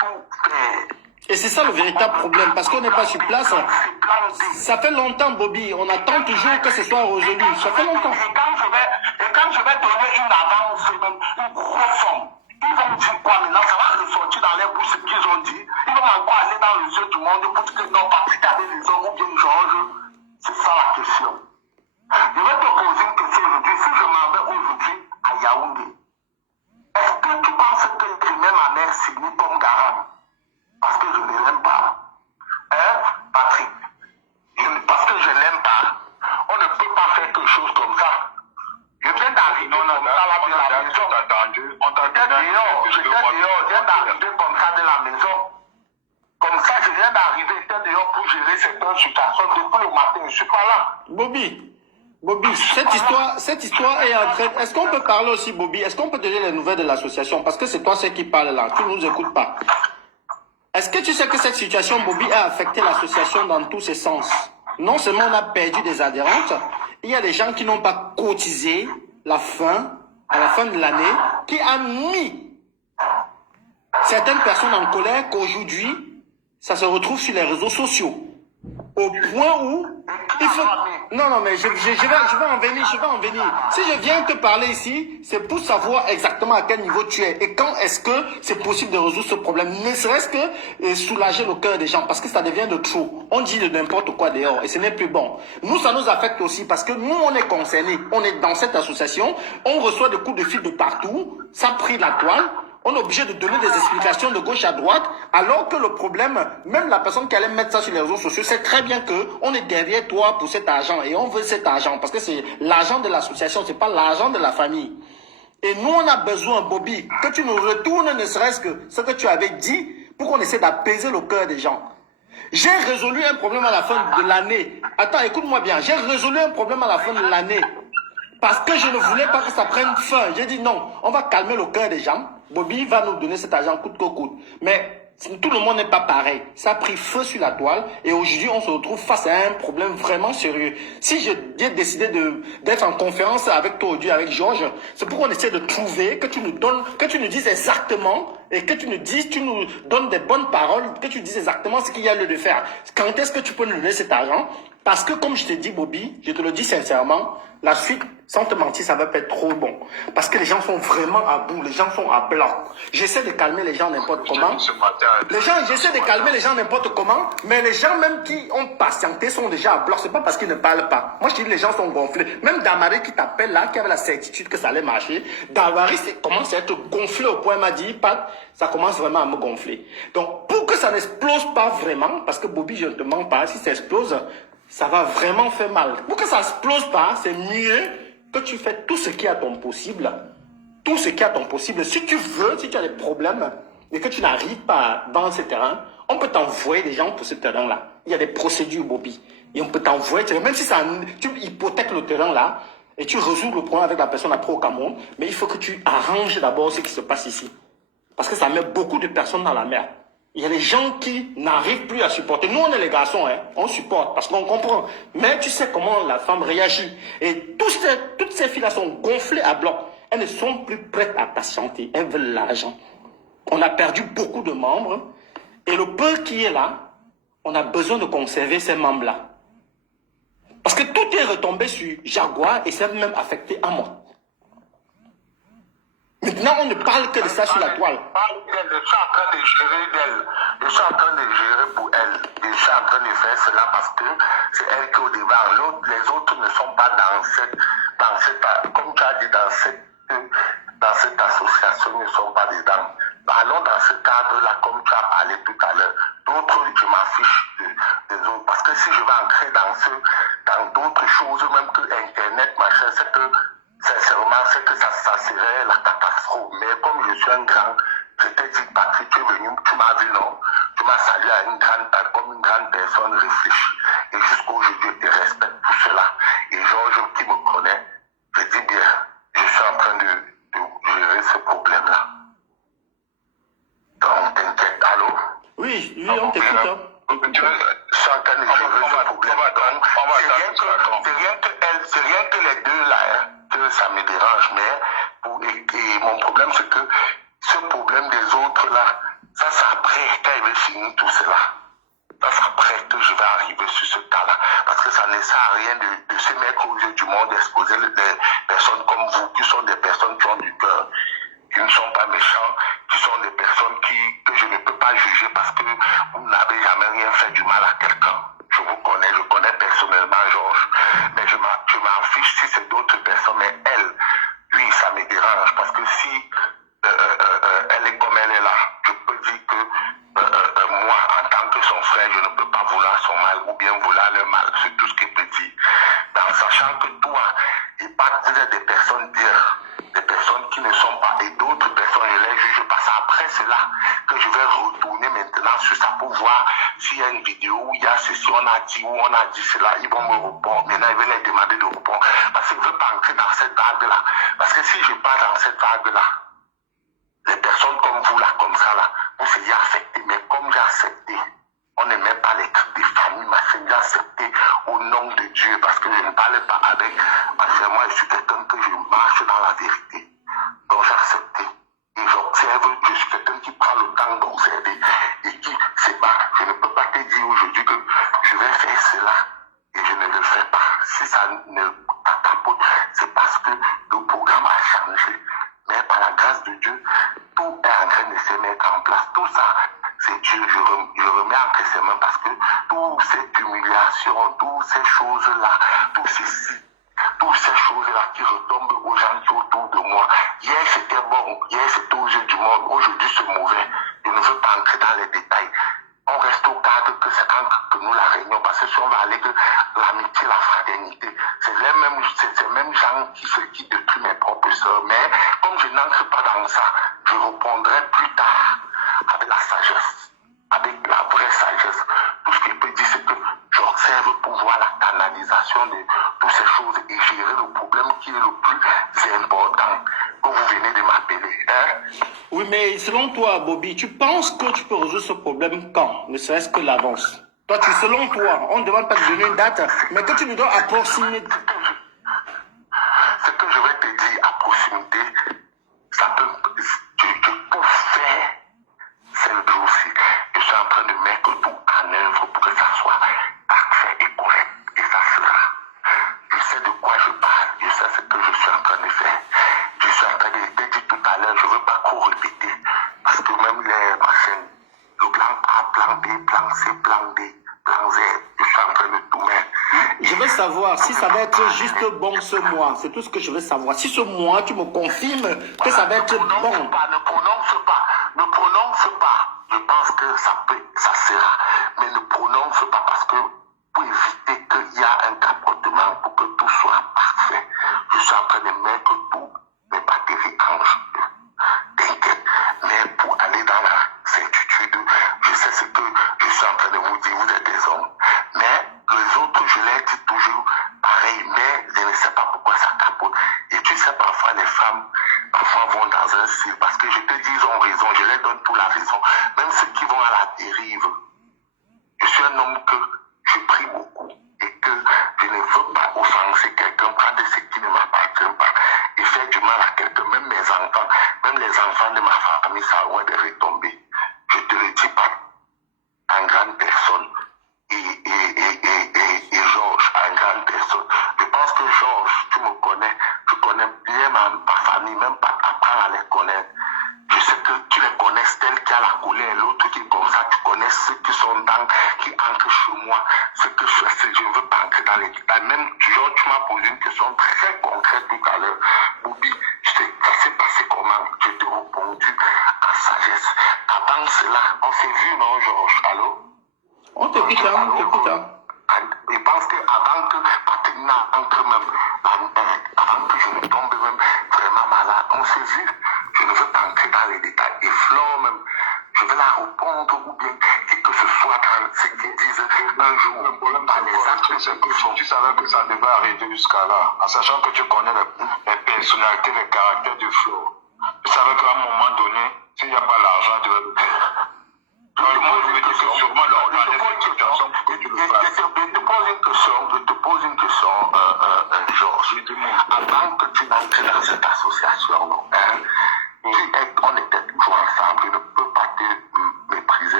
c'est ça le véritable problème, parce qu'on n'est pas sur place. Ça fait longtemps, Bobby. On attend toujours que ce soit résolu. Ça fait longtemps. Et quand je vais donner une avance, une grosse somme, ils vont dire quoi maintenant? Ça va ressortir dans les bouches ce qu'ils ont dit. Ils vont encore aller dans les yeux du monde pour dire que non, Patrick avait les hommes ou bien Georges. C'est ça la question. Je vais te poser une question aujourd'hui. Si je m'en vais aujourd'hui à Yaoundé, est-ce que tu penses que je mets ma mère signée comme garant? Parce que je ne l'aime pas. Hein, Patrick? Parce que je ne l'aime pas. On ne peut pas faire quelque chose comme ça. Je viens d'arriver comme ça là de la maison. J'étais dehors, je viens d'arriver comme ça de la maison. Comme ça, je viens d'arriver, j'étais dehors pour gérer cette situation. Depuis le matin, je ne suis pas là. Bobby, cette histoire est en train... Est-ce qu'on peut parler aussi, Bobby? Est-ce qu'on peut donner les nouvelles de l'association? Parce que c'est toi qui parle là, tu ne nous écoutes pas. Est-ce que tu sais que cette situation, Bobby, a affecté l'association dans tous ses sens? Non seulement on a perdu des adhérentes, il y a des gens qui n'ont pas cotisé à la fin de l'année, qui a mis certaines personnes en colère qu'aujourd'hui, ça se retrouve sur les réseaux sociaux. Au point où il faut... Non, mais je vais en venir. Si je viens te parler ici, c'est pour savoir exactement à quel niveau tu es et quand est-ce que c'est possible de résoudre ce problème. Ne serait-ce que soulager le cœur des gens parce que ça devient de trop. On dit de n'importe quoi dehors et ce n'est plus bon. Nous, ça nous affecte aussi parce que nous, on est concernés. On est dans cette association. On reçoit des coups de fil de partout. Ça prie la toile. On est obligé de donner des explications de gauche à droite, alors que le problème, même la personne qui allait mettre ça sur les réseaux sociaux, sait très bien que on est derrière toi pour cet argent et on veut cet argent parce que c'est l'argent de l'association, c'est pas l'argent de la famille. Et nous, on a besoin, Bobby, que tu nous retournes ne serait-ce que ce que tu avais dit pour qu'on essaie d'apaiser le cœur des gens. J'ai résolu un problème à la fin de l'année. Attends, écoute-moi bien. J'ai résolu un problème à la fin de l'année parce que je ne voulais pas que ça prenne fin. J'ai dit non, on va calmer le cœur des gens. Bobby va nous donner cet argent coûte que coûte. Mais tout le monde n'est pas pareil. Ça a pris feu sur la toile et aujourd'hui, on se retrouve face à un problème vraiment sérieux. Si j'ai décidé d'être en conférence avec toi aujourd'hui, avec Georges, c'est pour qu'on essaie de trouver, que tu nous dises exactement et que tu nous donnes des bonnes paroles, que tu dises exactement ce qu'il y a lieu de faire. Quand est-ce que tu peux nous donner cet argent? Parce que comme je te dis, Bobby, je te le dis sincèrement, la suite, sans te mentir, ça va pas être trop bon. Parce que les gens sont vraiment à bout, les gens sont à bloc. J'essaie de calmer les gens n'importe comment. J'essaie de calmer les gens n'importe comment, mais les gens même qui ont patienté sont déjà à bloc. C'est pas parce qu'ils ne parlent pas. Moi, je dis les gens sont gonflés. Même Damari qui t'appelle là, qui avait la certitude que ça allait marcher, Damari commence à être gonflé au point, il m'a dit, Pat, ça commence vraiment à me gonfler. Donc, pour que ça n'explose pas vraiment, parce que Bobby, je ne te mens pas, si ça explose, ça va vraiment faire mal. Pour que ça explose pas, c'est mieux que tu fais tout ce qui est à ton possible. Tout ce qui est à ton possible. Si tu veux, si tu as des problèmes et que tu n'arrives pas dans ce terrain, on peut t'envoyer des gens pour ce terrain-là. Il y a des procédures, Bobby. Et on peut t'envoyer, même si tu hypothèques le terrain-là et tu résous le problème avec la personne après au Cameroun, mais il faut que tu arranges d'abord ce qui se passe ici. Parce que ça met beaucoup de personnes dans la merde. Il y a des gens qui n'arrivent plus à supporter. Nous, on est les garçons, hein. On supporte parce qu'on comprend. Mais tu sais comment la femme réagit. Et toutes ces filles-là sont gonflées à bloc. Elles ne sont plus prêtes à patienter. Elles veulent l'argent. On a perdu beaucoup de membres. Et le peu qui est là, on a besoin de conserver ces membres-là. Parce que tout est retombé sur Jaguar et ça a même affecté Amon. Maintenant, on ne parle que de ça sur la toile. Je suis en train de gérer d'elle. Je suis en train de gérer pour elle. Je suis en train de faire cela parce que c'est elle qui est au départ. Les autres ne sont pas dans cette, comme tu as dit, dans cette association, ils ne sont pas dedans. Allons dans ce cadre-là, comme tu as parlé tout à l'heure. D'autres, je m'affiche des autres. Parce que si je vais entrer dans d'autres choses, même que Internet, machin, c'est que sincèrement, c'est que ça serait la catastrophe. Mais comme je suis un grand, je t'ai dit, Patrick, tu es venu, tu m'as vu, non? Tu m'as salué comme une grande personne réfléchie. Et jusqu'aujourd'hui, je te respecte pour cela. Et Georges, qui me connaît, je dis bien, je suis en train de gérer ce problème-là. Donc, t'inquiète, allô? Oui, on t'écoute. Je suis en train de gérer ce problème. C'est rien que les deux là, hein, que ça me dérange. Mais et mon problème, c'est que ce problème des autres là, ça a pris après, quand il va finir tout cela, c'est après que je vais arriver sur ce cas-là. Parce que ça ne sert à rien de se mettre aux yeux du monde, d'exposer des personnes comme vous, qui sont des personnes qui ont du cœur, qui ne sont pas méchants, qui sont des personnes que je ne peux pas juger parce que vous n'avez jamais rien fait du mal à quelqu'un. Je connais personnellement Georges, mais je m'en fiche si c'est d'autres personnes, mais elle, lui, ça me dérange parce que si elle est comme elle est là, je peux dire que moi, en tant que son frère, je ne peux pas vouloir son mal ou bien vouloir le mal, c'est tout ce qu'il peut dire. En sachant que toi, il parle des personnes bien, des personnes qui ne sont pas, et d'autres personnes, je les juge pas. C'est après cela que je vais retourner maintenant sur ça pour voir s'il y a une vidéo où il y a ceci, on a dit, ou on a dit cela, ils vont me répondre. Maintenant, ils vont les demander de répondre. Parce que je ne veux pas entrer dans cette vague-là. Parce que si je pars dans cette vague-là, les personnes comme vous là, comme ça là, vous seriez affectés. Mais comme j'ai accepté, on ne met pas les trucs des familles, mais j'ai accepté au nom de Dieu. Parce que je ne parle pas avec, parce que moi je suis quelqu'un que je marche dans la vérité. Donc j'ai accepté. Et j'observe, je suis quelqu'un qui prend le temps d'observer. Et qui sait pas, je ne peux pas te dire aujourd'hui que je vais faire cela. Et je ne le fais pas. Si ça ne capote, c'est parce que le programme a changé. Mais par la grâce de Dieu, tout est en train de se mettre en place. Tout ça, c'est Dieu. Je remets entre ses mains parce que toute cette humiliation, toutes ces choses-là, toutes ces choses-là qui retombent aux gens qui sont autour de moi. Hier, c'était bon. Hier, c'était aux yeux du monde. Aujourd'hui, c'est mauvais. Je ne veux pas entrer dans les détails. On reste au cadre que c'est entre nous la réunion, parce que si on va aller que l'amitié, la fraternité, c'est les mêmes gens qui détruisent mes propres soeurs. Mais comme je n'entre pas dans ça, je répondrai plus tard avec la sagesse, avec la vraie sagesse. Tout ce qu'il peut dire, c'est que j'observe pour voir la canalisation de toutes ces choses et gérer le problème qui est le plus important que vous venez de m'appeler. Hein? Oui, mais selon toi, Bobby, tu penses que tu peux résoudre ce problème quand? Ne serait-ce que l'avance. Toi, selon toi, on ne demande pas de donner une date, mais que tu nous donnes à proximité. Ce que je vais te dire à proximité, ça peut, je peux faire ces jours-ci. Je suis en train de mettre tout en œuvre pour que ça soit parfait et correct. Et ça sera. Je sais de quoi je parle. Je sais ce que je suis en train de faire. Je suis en train de te dire tout à l'heure, je ne veux pas trop répéter. Parce que même les machines, le plan A, plan B, plan C, plan D, plan Z, je suis en train de tout mettre. Je veux savoir si ça va être juste bon ce mois. C'est tout ce que je veux savoir. Si ce mois, tu me confirmes que ça va être bon. Ne prononce pas. Je pense que ça sera. Mais ne prononce pas parce que pour éviter qu'il y a un capotement, pour que tout soit parfait. Je suis en train de mettre tout mes batteries en jeu. T'inquiète. Mais pour aller dans la certitude, je sais ce que je suis en train de vous dire, vous êtes des hommes. Mais les autres, je les dis toujours pareil, mais je ne sais pas pourquoi ça capote. Et tu sais, parfois les femmes, vont dans un cycle, parce que je te dis, ils ont raison, je leur donne toute la raison. Même ceux qui vont à la dérive. Je suis un homme que je prie beaucoup et que je ne veux pas offenser quelqu'un, prendre ce qui ne m'appartient pas et faire du mal à quelqu'un. Même mes enfants, même les enfants de ma famille, ça aurait des retombées. Je te le dis pas en grande personne. Et Georges, en grande personne. Je pense que Georges, tu me connais, tu connais bien ma famille, même pas apprendre à les connaître. Je sais que tu les connais, celle qui a la colère, l'autre qui est comme ça, tu connais ceux qui sont dans, qui entrent chez moi. Ce que je fais, je ne veux pas entrer dans les détails. Même Georges, tu m'as posé une question très concrète tout à l'heure. Bobby, ça s'est passé comment? Je t'ai répondu en sagesse. Avant cela, on s'est vu, non, Georges? Allô? On t'écoute, on t'écoute. Je pense qu'avant que Patrina entre même, avant que je ne tombe même vraiment malade, on s'est vu. Je ne veux pas entrer dans les détails. Et Flore même, je vais la répondre ou bien que ce soit dans ce qu'ils disent un jour. Le problème, c'est que tu savais que ça devait arriver jusqu'à là, en sachant que tu connais les personnalités, les caractères de Flore. Tu savais qu'à un moment donné, s'il n'y a pas l'argent, tu vas le faire. Je te pose une question, Georges. Avant que tu n'entres dans cette association, on était toujours ensemble. Je ne peux pas te mépriser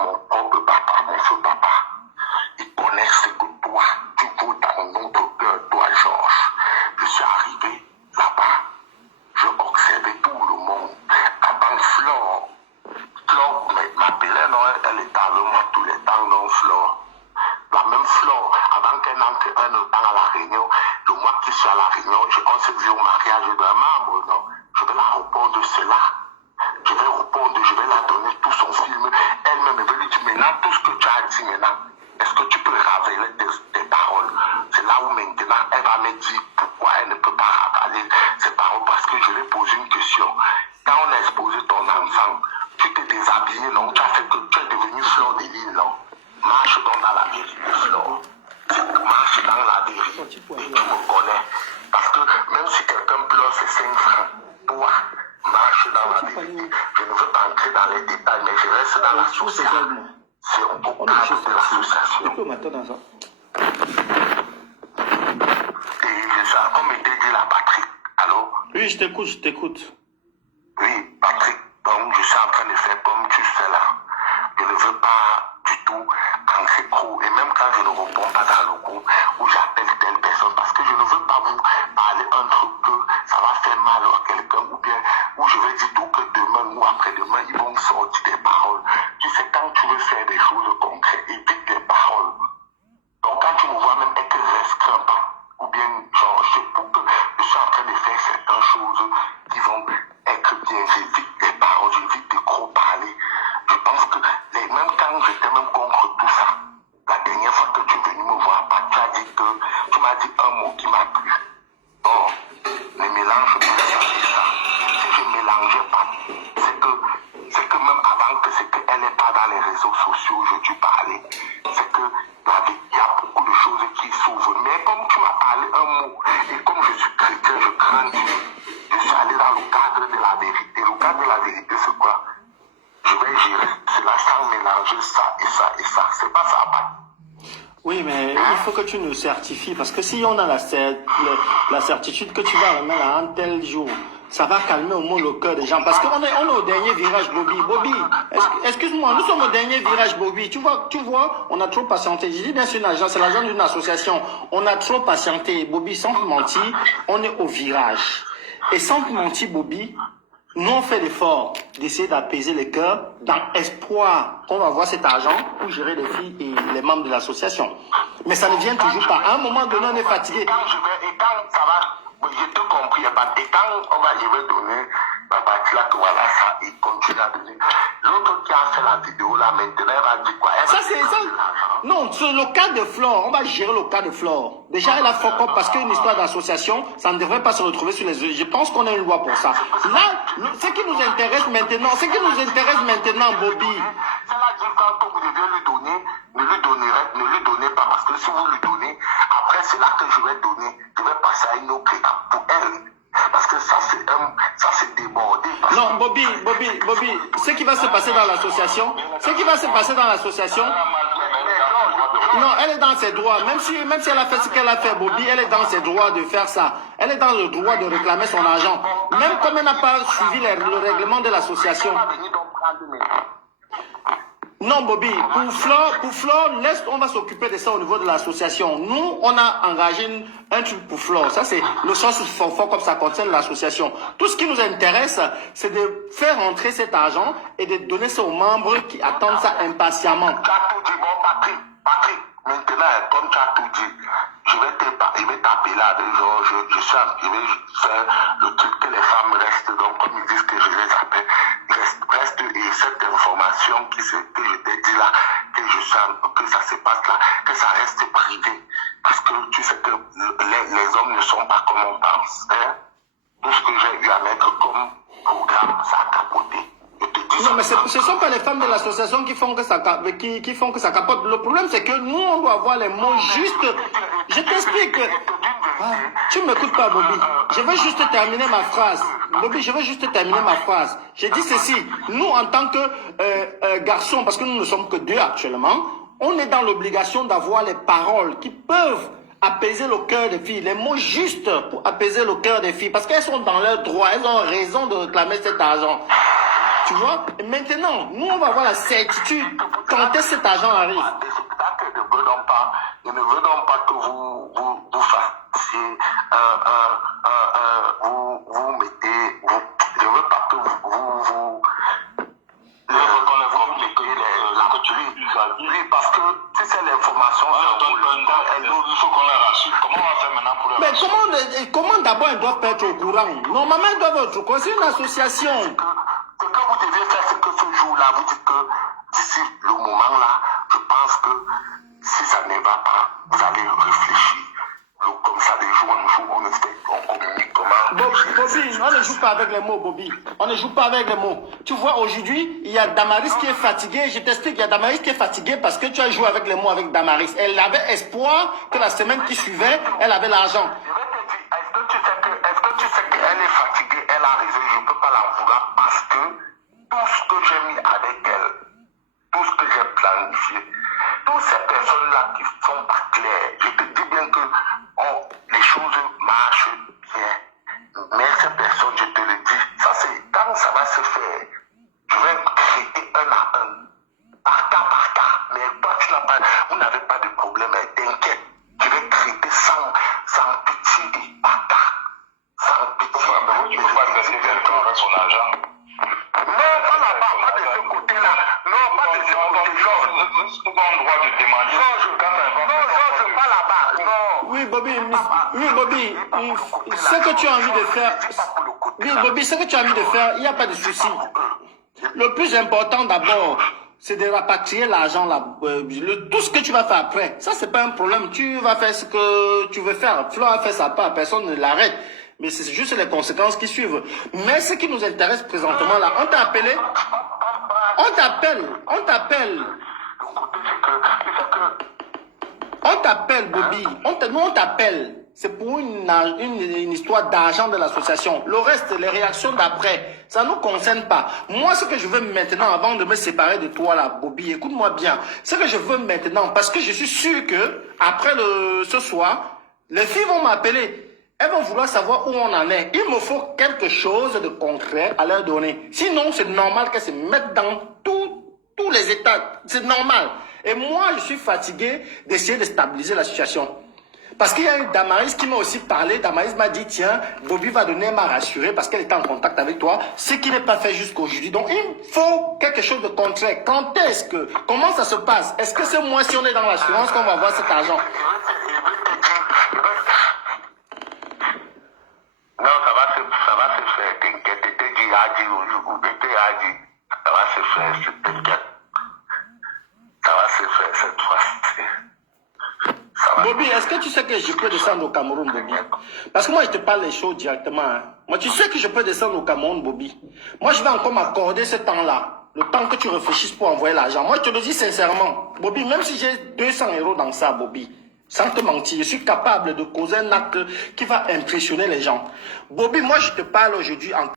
mon propre papa, mon feu papa. Ils connaissent ce que toi, tu vaux dans notre cœur, toi, Georges. Je suis arrivé là-bas, je observais tout le monde. Avant Flore m'appelait, non, elle est avec moi tous les temps, non, Flore. La même Flore, avant qu'elle entre un temps à la réunion, le mois qui suis à la réunion, on se dit au mariage d'un membre, non? Je vais la répondre de cela. Je vais répondre, je vais la donner tout son film. Elle-même veut lui dire maintenant tout ce que tu as dit maintenant. Est-ce que tu peux révéler tes paroles? C'est là où maintenant elle va me dire pourquoi elle ne peut pas révéler ses paroles. Parce que je lui ai posé une question. Quand on a exposé ton enfant, tu t'es déshabillé, non? Tu as fait que tu es devenu Flore de Lille, non? Marche donc dans la vérité, Flore. Marche dans la vérité. Et tu me connais. Parce que même si quelqu'un pleure ses 5 francs, toi, marche dans la vérité. Je ne veux pas entrer dans les détails, mais je reste dans la sociale. C'est au cadre de l'association. Et comme était dit la Patrick, allô? Oui, je t'écoute. Oui, Patrick, donc je suis en train de faire comme tu fais là. Je ne veux pas du tout entrer trop. Et même quand je ne réponds pas dans le groupe où j'appelle telle personne, parce que je ne veux pas vous parler un truc que ça va faire mal à quelqu'un, ou bien où je vais dire tout que demain ou après-demain, ils vont sortir des paroles. Tu sais, quand tu veux faire des choses concrètes, évite les paroles. Donc quand tu me vois même être restreint pas, ou bien genre, je sais pas que je suis en train de faire certaines choses qui vont être bien, j'évite les paroles, j'évite de trop parler. Je pense que même quand j'étais même contre tout ça, la dernière fois que tu es venu me voir, tu m'as dit un mot qui m'a plu. Bon, les mélanges, je peux faire ça. Si je ne mélangeais pas, c'est que même avant que c'est qu'elle n'est pas dans les réseaux sociaux, je dû parler. C'est que il y a beaucoup de choses qui s'ouvrent. Mais comme tu m'as parlé un mot, et comme je suis chrétien, je crains Dieu, je suis allé dans le cadre de la vérité. Le cadre de la vérité, c'est quoi? Je vais gérer cela sans mélanger ça et ça et ça. C'est pas ça, pas. Oui, mais il faut que tu nous certifies, parce que si on a la certitude que tu vas remettre à un tel jour, ça va calmer au moins le cœur des gens. Parce qu'on est au dernier virage, Bobby. Bobby, excuse-moi, nous sommes au dernier virage, Bobby. Tu vois, on a trop patienté. Je dis bien sûr une agence, c'est l'agent d'une association. On a trop patienté, Bobby, sans te mentir, on est au virage. Et sans te mentir, Bobby, nous on fait l'effort d'essayer d'apaiser les cœurs dans espoir qu'on va voir cet argent pour gérer les filles et les membres de l'association. Mais ça ne vient toujours pas. À un moment donné, on est fatigué. Et quand ça va, j'ai tout compris. Et quand je vais donner la partie là, que voilà ça, il continue à donner. L'autre qui a fait la vidéo là, maintenant, elle va dire quoi? Ça, c'est ça. Non, sur le cas de Flore, on va gérer le cas de Flore. Déjà, elle a fuck up parce qu'une histoire d'association, ça ne devrait pas se retrouver sur les yeux. Je pense qu'on a une loi pour ça. Là, ce qui nous intéresse maintenant, Bobby. Cela dit, quand vous devez lui donner, ne lui donnez pas, parce que si vous lui donnez, après c'est là que je vais donner, je vais passer à une autre étape pour elle. Parce que ça c'est débordé. Non, Bobby, ce qui va se passer dans l'association, non, elle est dans ses droits. Même si elle a fait ce qu'elle a fait, Bobby, elle est dans ses droits de faire ça. Elle est dans le droit de réclamer son argent. Même comme elle n'a pas suivi le règlement de l'association. Non, Bobby, pour Flore, on va s'occuper de ça au niveau de l'association. Nous, on a engagé un truc pour Flore. Ça, c'est le sens fort comme ça concerne l'association. Tout ce qui nous intéresse, c'est de faire rentrer cet argent et de donner ça aux membres qui attendent ça impatiemment. Patrick, maintenant, comme tu as tout dit, je vais t'appeler là, genre, je vais faire le truc que les femmes restent, donc comme ils disent que je les appelle, reste et cette information que je t'ai dit là, que ça se passe là, que ça reste privé. Parce que tu sais que les hommes ne sont pas comme on pense. Hein? Tout ce que j'ai eu à mettre comme programme, ça a capoté. Non, mais ce ne sont pas les femmes de l'association qui font que ça capote. Le problème, c'est que nous, on doit avoir les mots justes. Je t'explique. Tu ne m'écoutes pas, Bobby. Je vais juste terminer ma phrase. Bobby, je vais juste terminer ma phrase. J'ai dit ceci. Nous, en tant que garçons, parce que nous ne sommes que 2 actuellement, on est dans l'obligation d'avoir les paroles qui peuvent apaiser le cœur des filles, les mots justes pour apaiser le cœur des filles, parce qu'elles sont dans leur droit, elles ont raison de réclamer cet argent. Tu vois? Et maintenant, nous, on va avoir la certitude quand est-ce que cet argent arrive. Je ne veux donc pas que vous fassiez vous mettez, je ne veux pas que vous oui, parce que si c'est l'information, il faut qu'on les rassure. Comment on va faire maintenant pour les rassurer? Mais comment d'abord ils doivent être au courant? Normalement, ils doivent être au courant. C'est une association. Ce que vous devez faire, c'est que ce jour-là, vous dites que d'ici le moment-là, je pense que si ça ne va pas, vous allez réfléchir. Comme ça, de jour en jour, on communique comment. Bobby, on ne joue pas avec les mots, Bobby. On ne joue pas avec les mots. Tu vois, aujourd'hui, il y a Damaris qui est fatigué. Je t'explique, il y a Damaris qui est fatigué parce que tu as joué avec les mots avec Damaris. Elle avait espoir que la semaine qui suivait, elle avait l'argent. Est-ce que tu sais qu'elle est fatiguée, elle a raison, je ne peux pas la vouloir parce que tout ce que j'ai mis avec elle, tout ce que j'ai planifié, toutes ces personnes-là qui ne sont pas claires, je te dis bien que les choses marchent bien. Mais ces personnes, je te le dis, ça c'est quand ça va se faire, je vais traiter un à un, par cas. Mais toi, vous n'avez pas de problème, t'inquiète. Je vais traiter sans pitié et par cas. Sans pitié. Tu ne peux pas laisser quelqu'un avec son argent. Non, pas de ce côté-là. Non, pas de ce côté-là. Nous avons le droit de demander. Non, je pas là-bas. Non. Oui, Bobby, ce que tu as envie de faire, oui, Bobby, ce que tu as envie de faire, il n'y a pas de souci. Le plus important d'abord, c'est de rapatrier l'argent là. Tout ce que tu vas faire après, ça c'est pas un problème. Tu vas faire ce que tu veux faire. Flo a fait sa part, personne ne l'arrête. Mais c'est juste les conséquences qui suivent. Mais ce qui nous intéresse présentement là, on t'a appelé, Bobby, on t'appelle. C'est pour une histoire d'argent de l'association. Le reste, les réactions d'après, ça ne nous concerne pas. Moi, ce que je veux maintenant, avant de me séparer de toi là, Bobby, écoute-moi bien. Ce que je veux maintenant, parce que je suis sûr que après ce soir, les filles vont m'appeler. Elles vont vouloir savoir où on en est. Il me faut quelque chose de concret à leur donner. Sinon, c'est normal qu'elles se mettent dans tous les états. C'est normal. Et moi, je suis fatigué d'essayer de stabiliser la situation. Parce qu'il y a une Damaris qui m'a aussi parlé. Damaris m'a dit, tiens, Bobby va donner, m'a rassuré parce qu'elle était en contact avec toi. Ce qui n'est pas fait jusqu'aujourd'hui. Donc, il faut quelque chose de concret. Quand est-ce que, comment ça se passe? Est-ce que c'est moi, si on est dans l'assurance, qu'on va avoir cet argent? Non, ça va se faire, t'inquiète, ça va se faire, t'inquiète. Ça va se faire cette fois-ci. Bobby, est-ce que tu sais que je peux descendre au Cameroun, Bobby? Parce que moi, je te parle les choses directement. Hein. Moi, tu sais que je peux descendre au Cameroun, Bobby. Moi, je vais encore m'accorder ce temps-là. Le temps que tu réfléchisses pour envoyer l'argent. Moi, je te le dis sincèrement. Bobby, même si j'ai 200 € dans ça, Bobby, sans te mentir, je suis capable de causer un acte qui va impressionner les gens. Bobby, moi, je te parle aujourd'hui en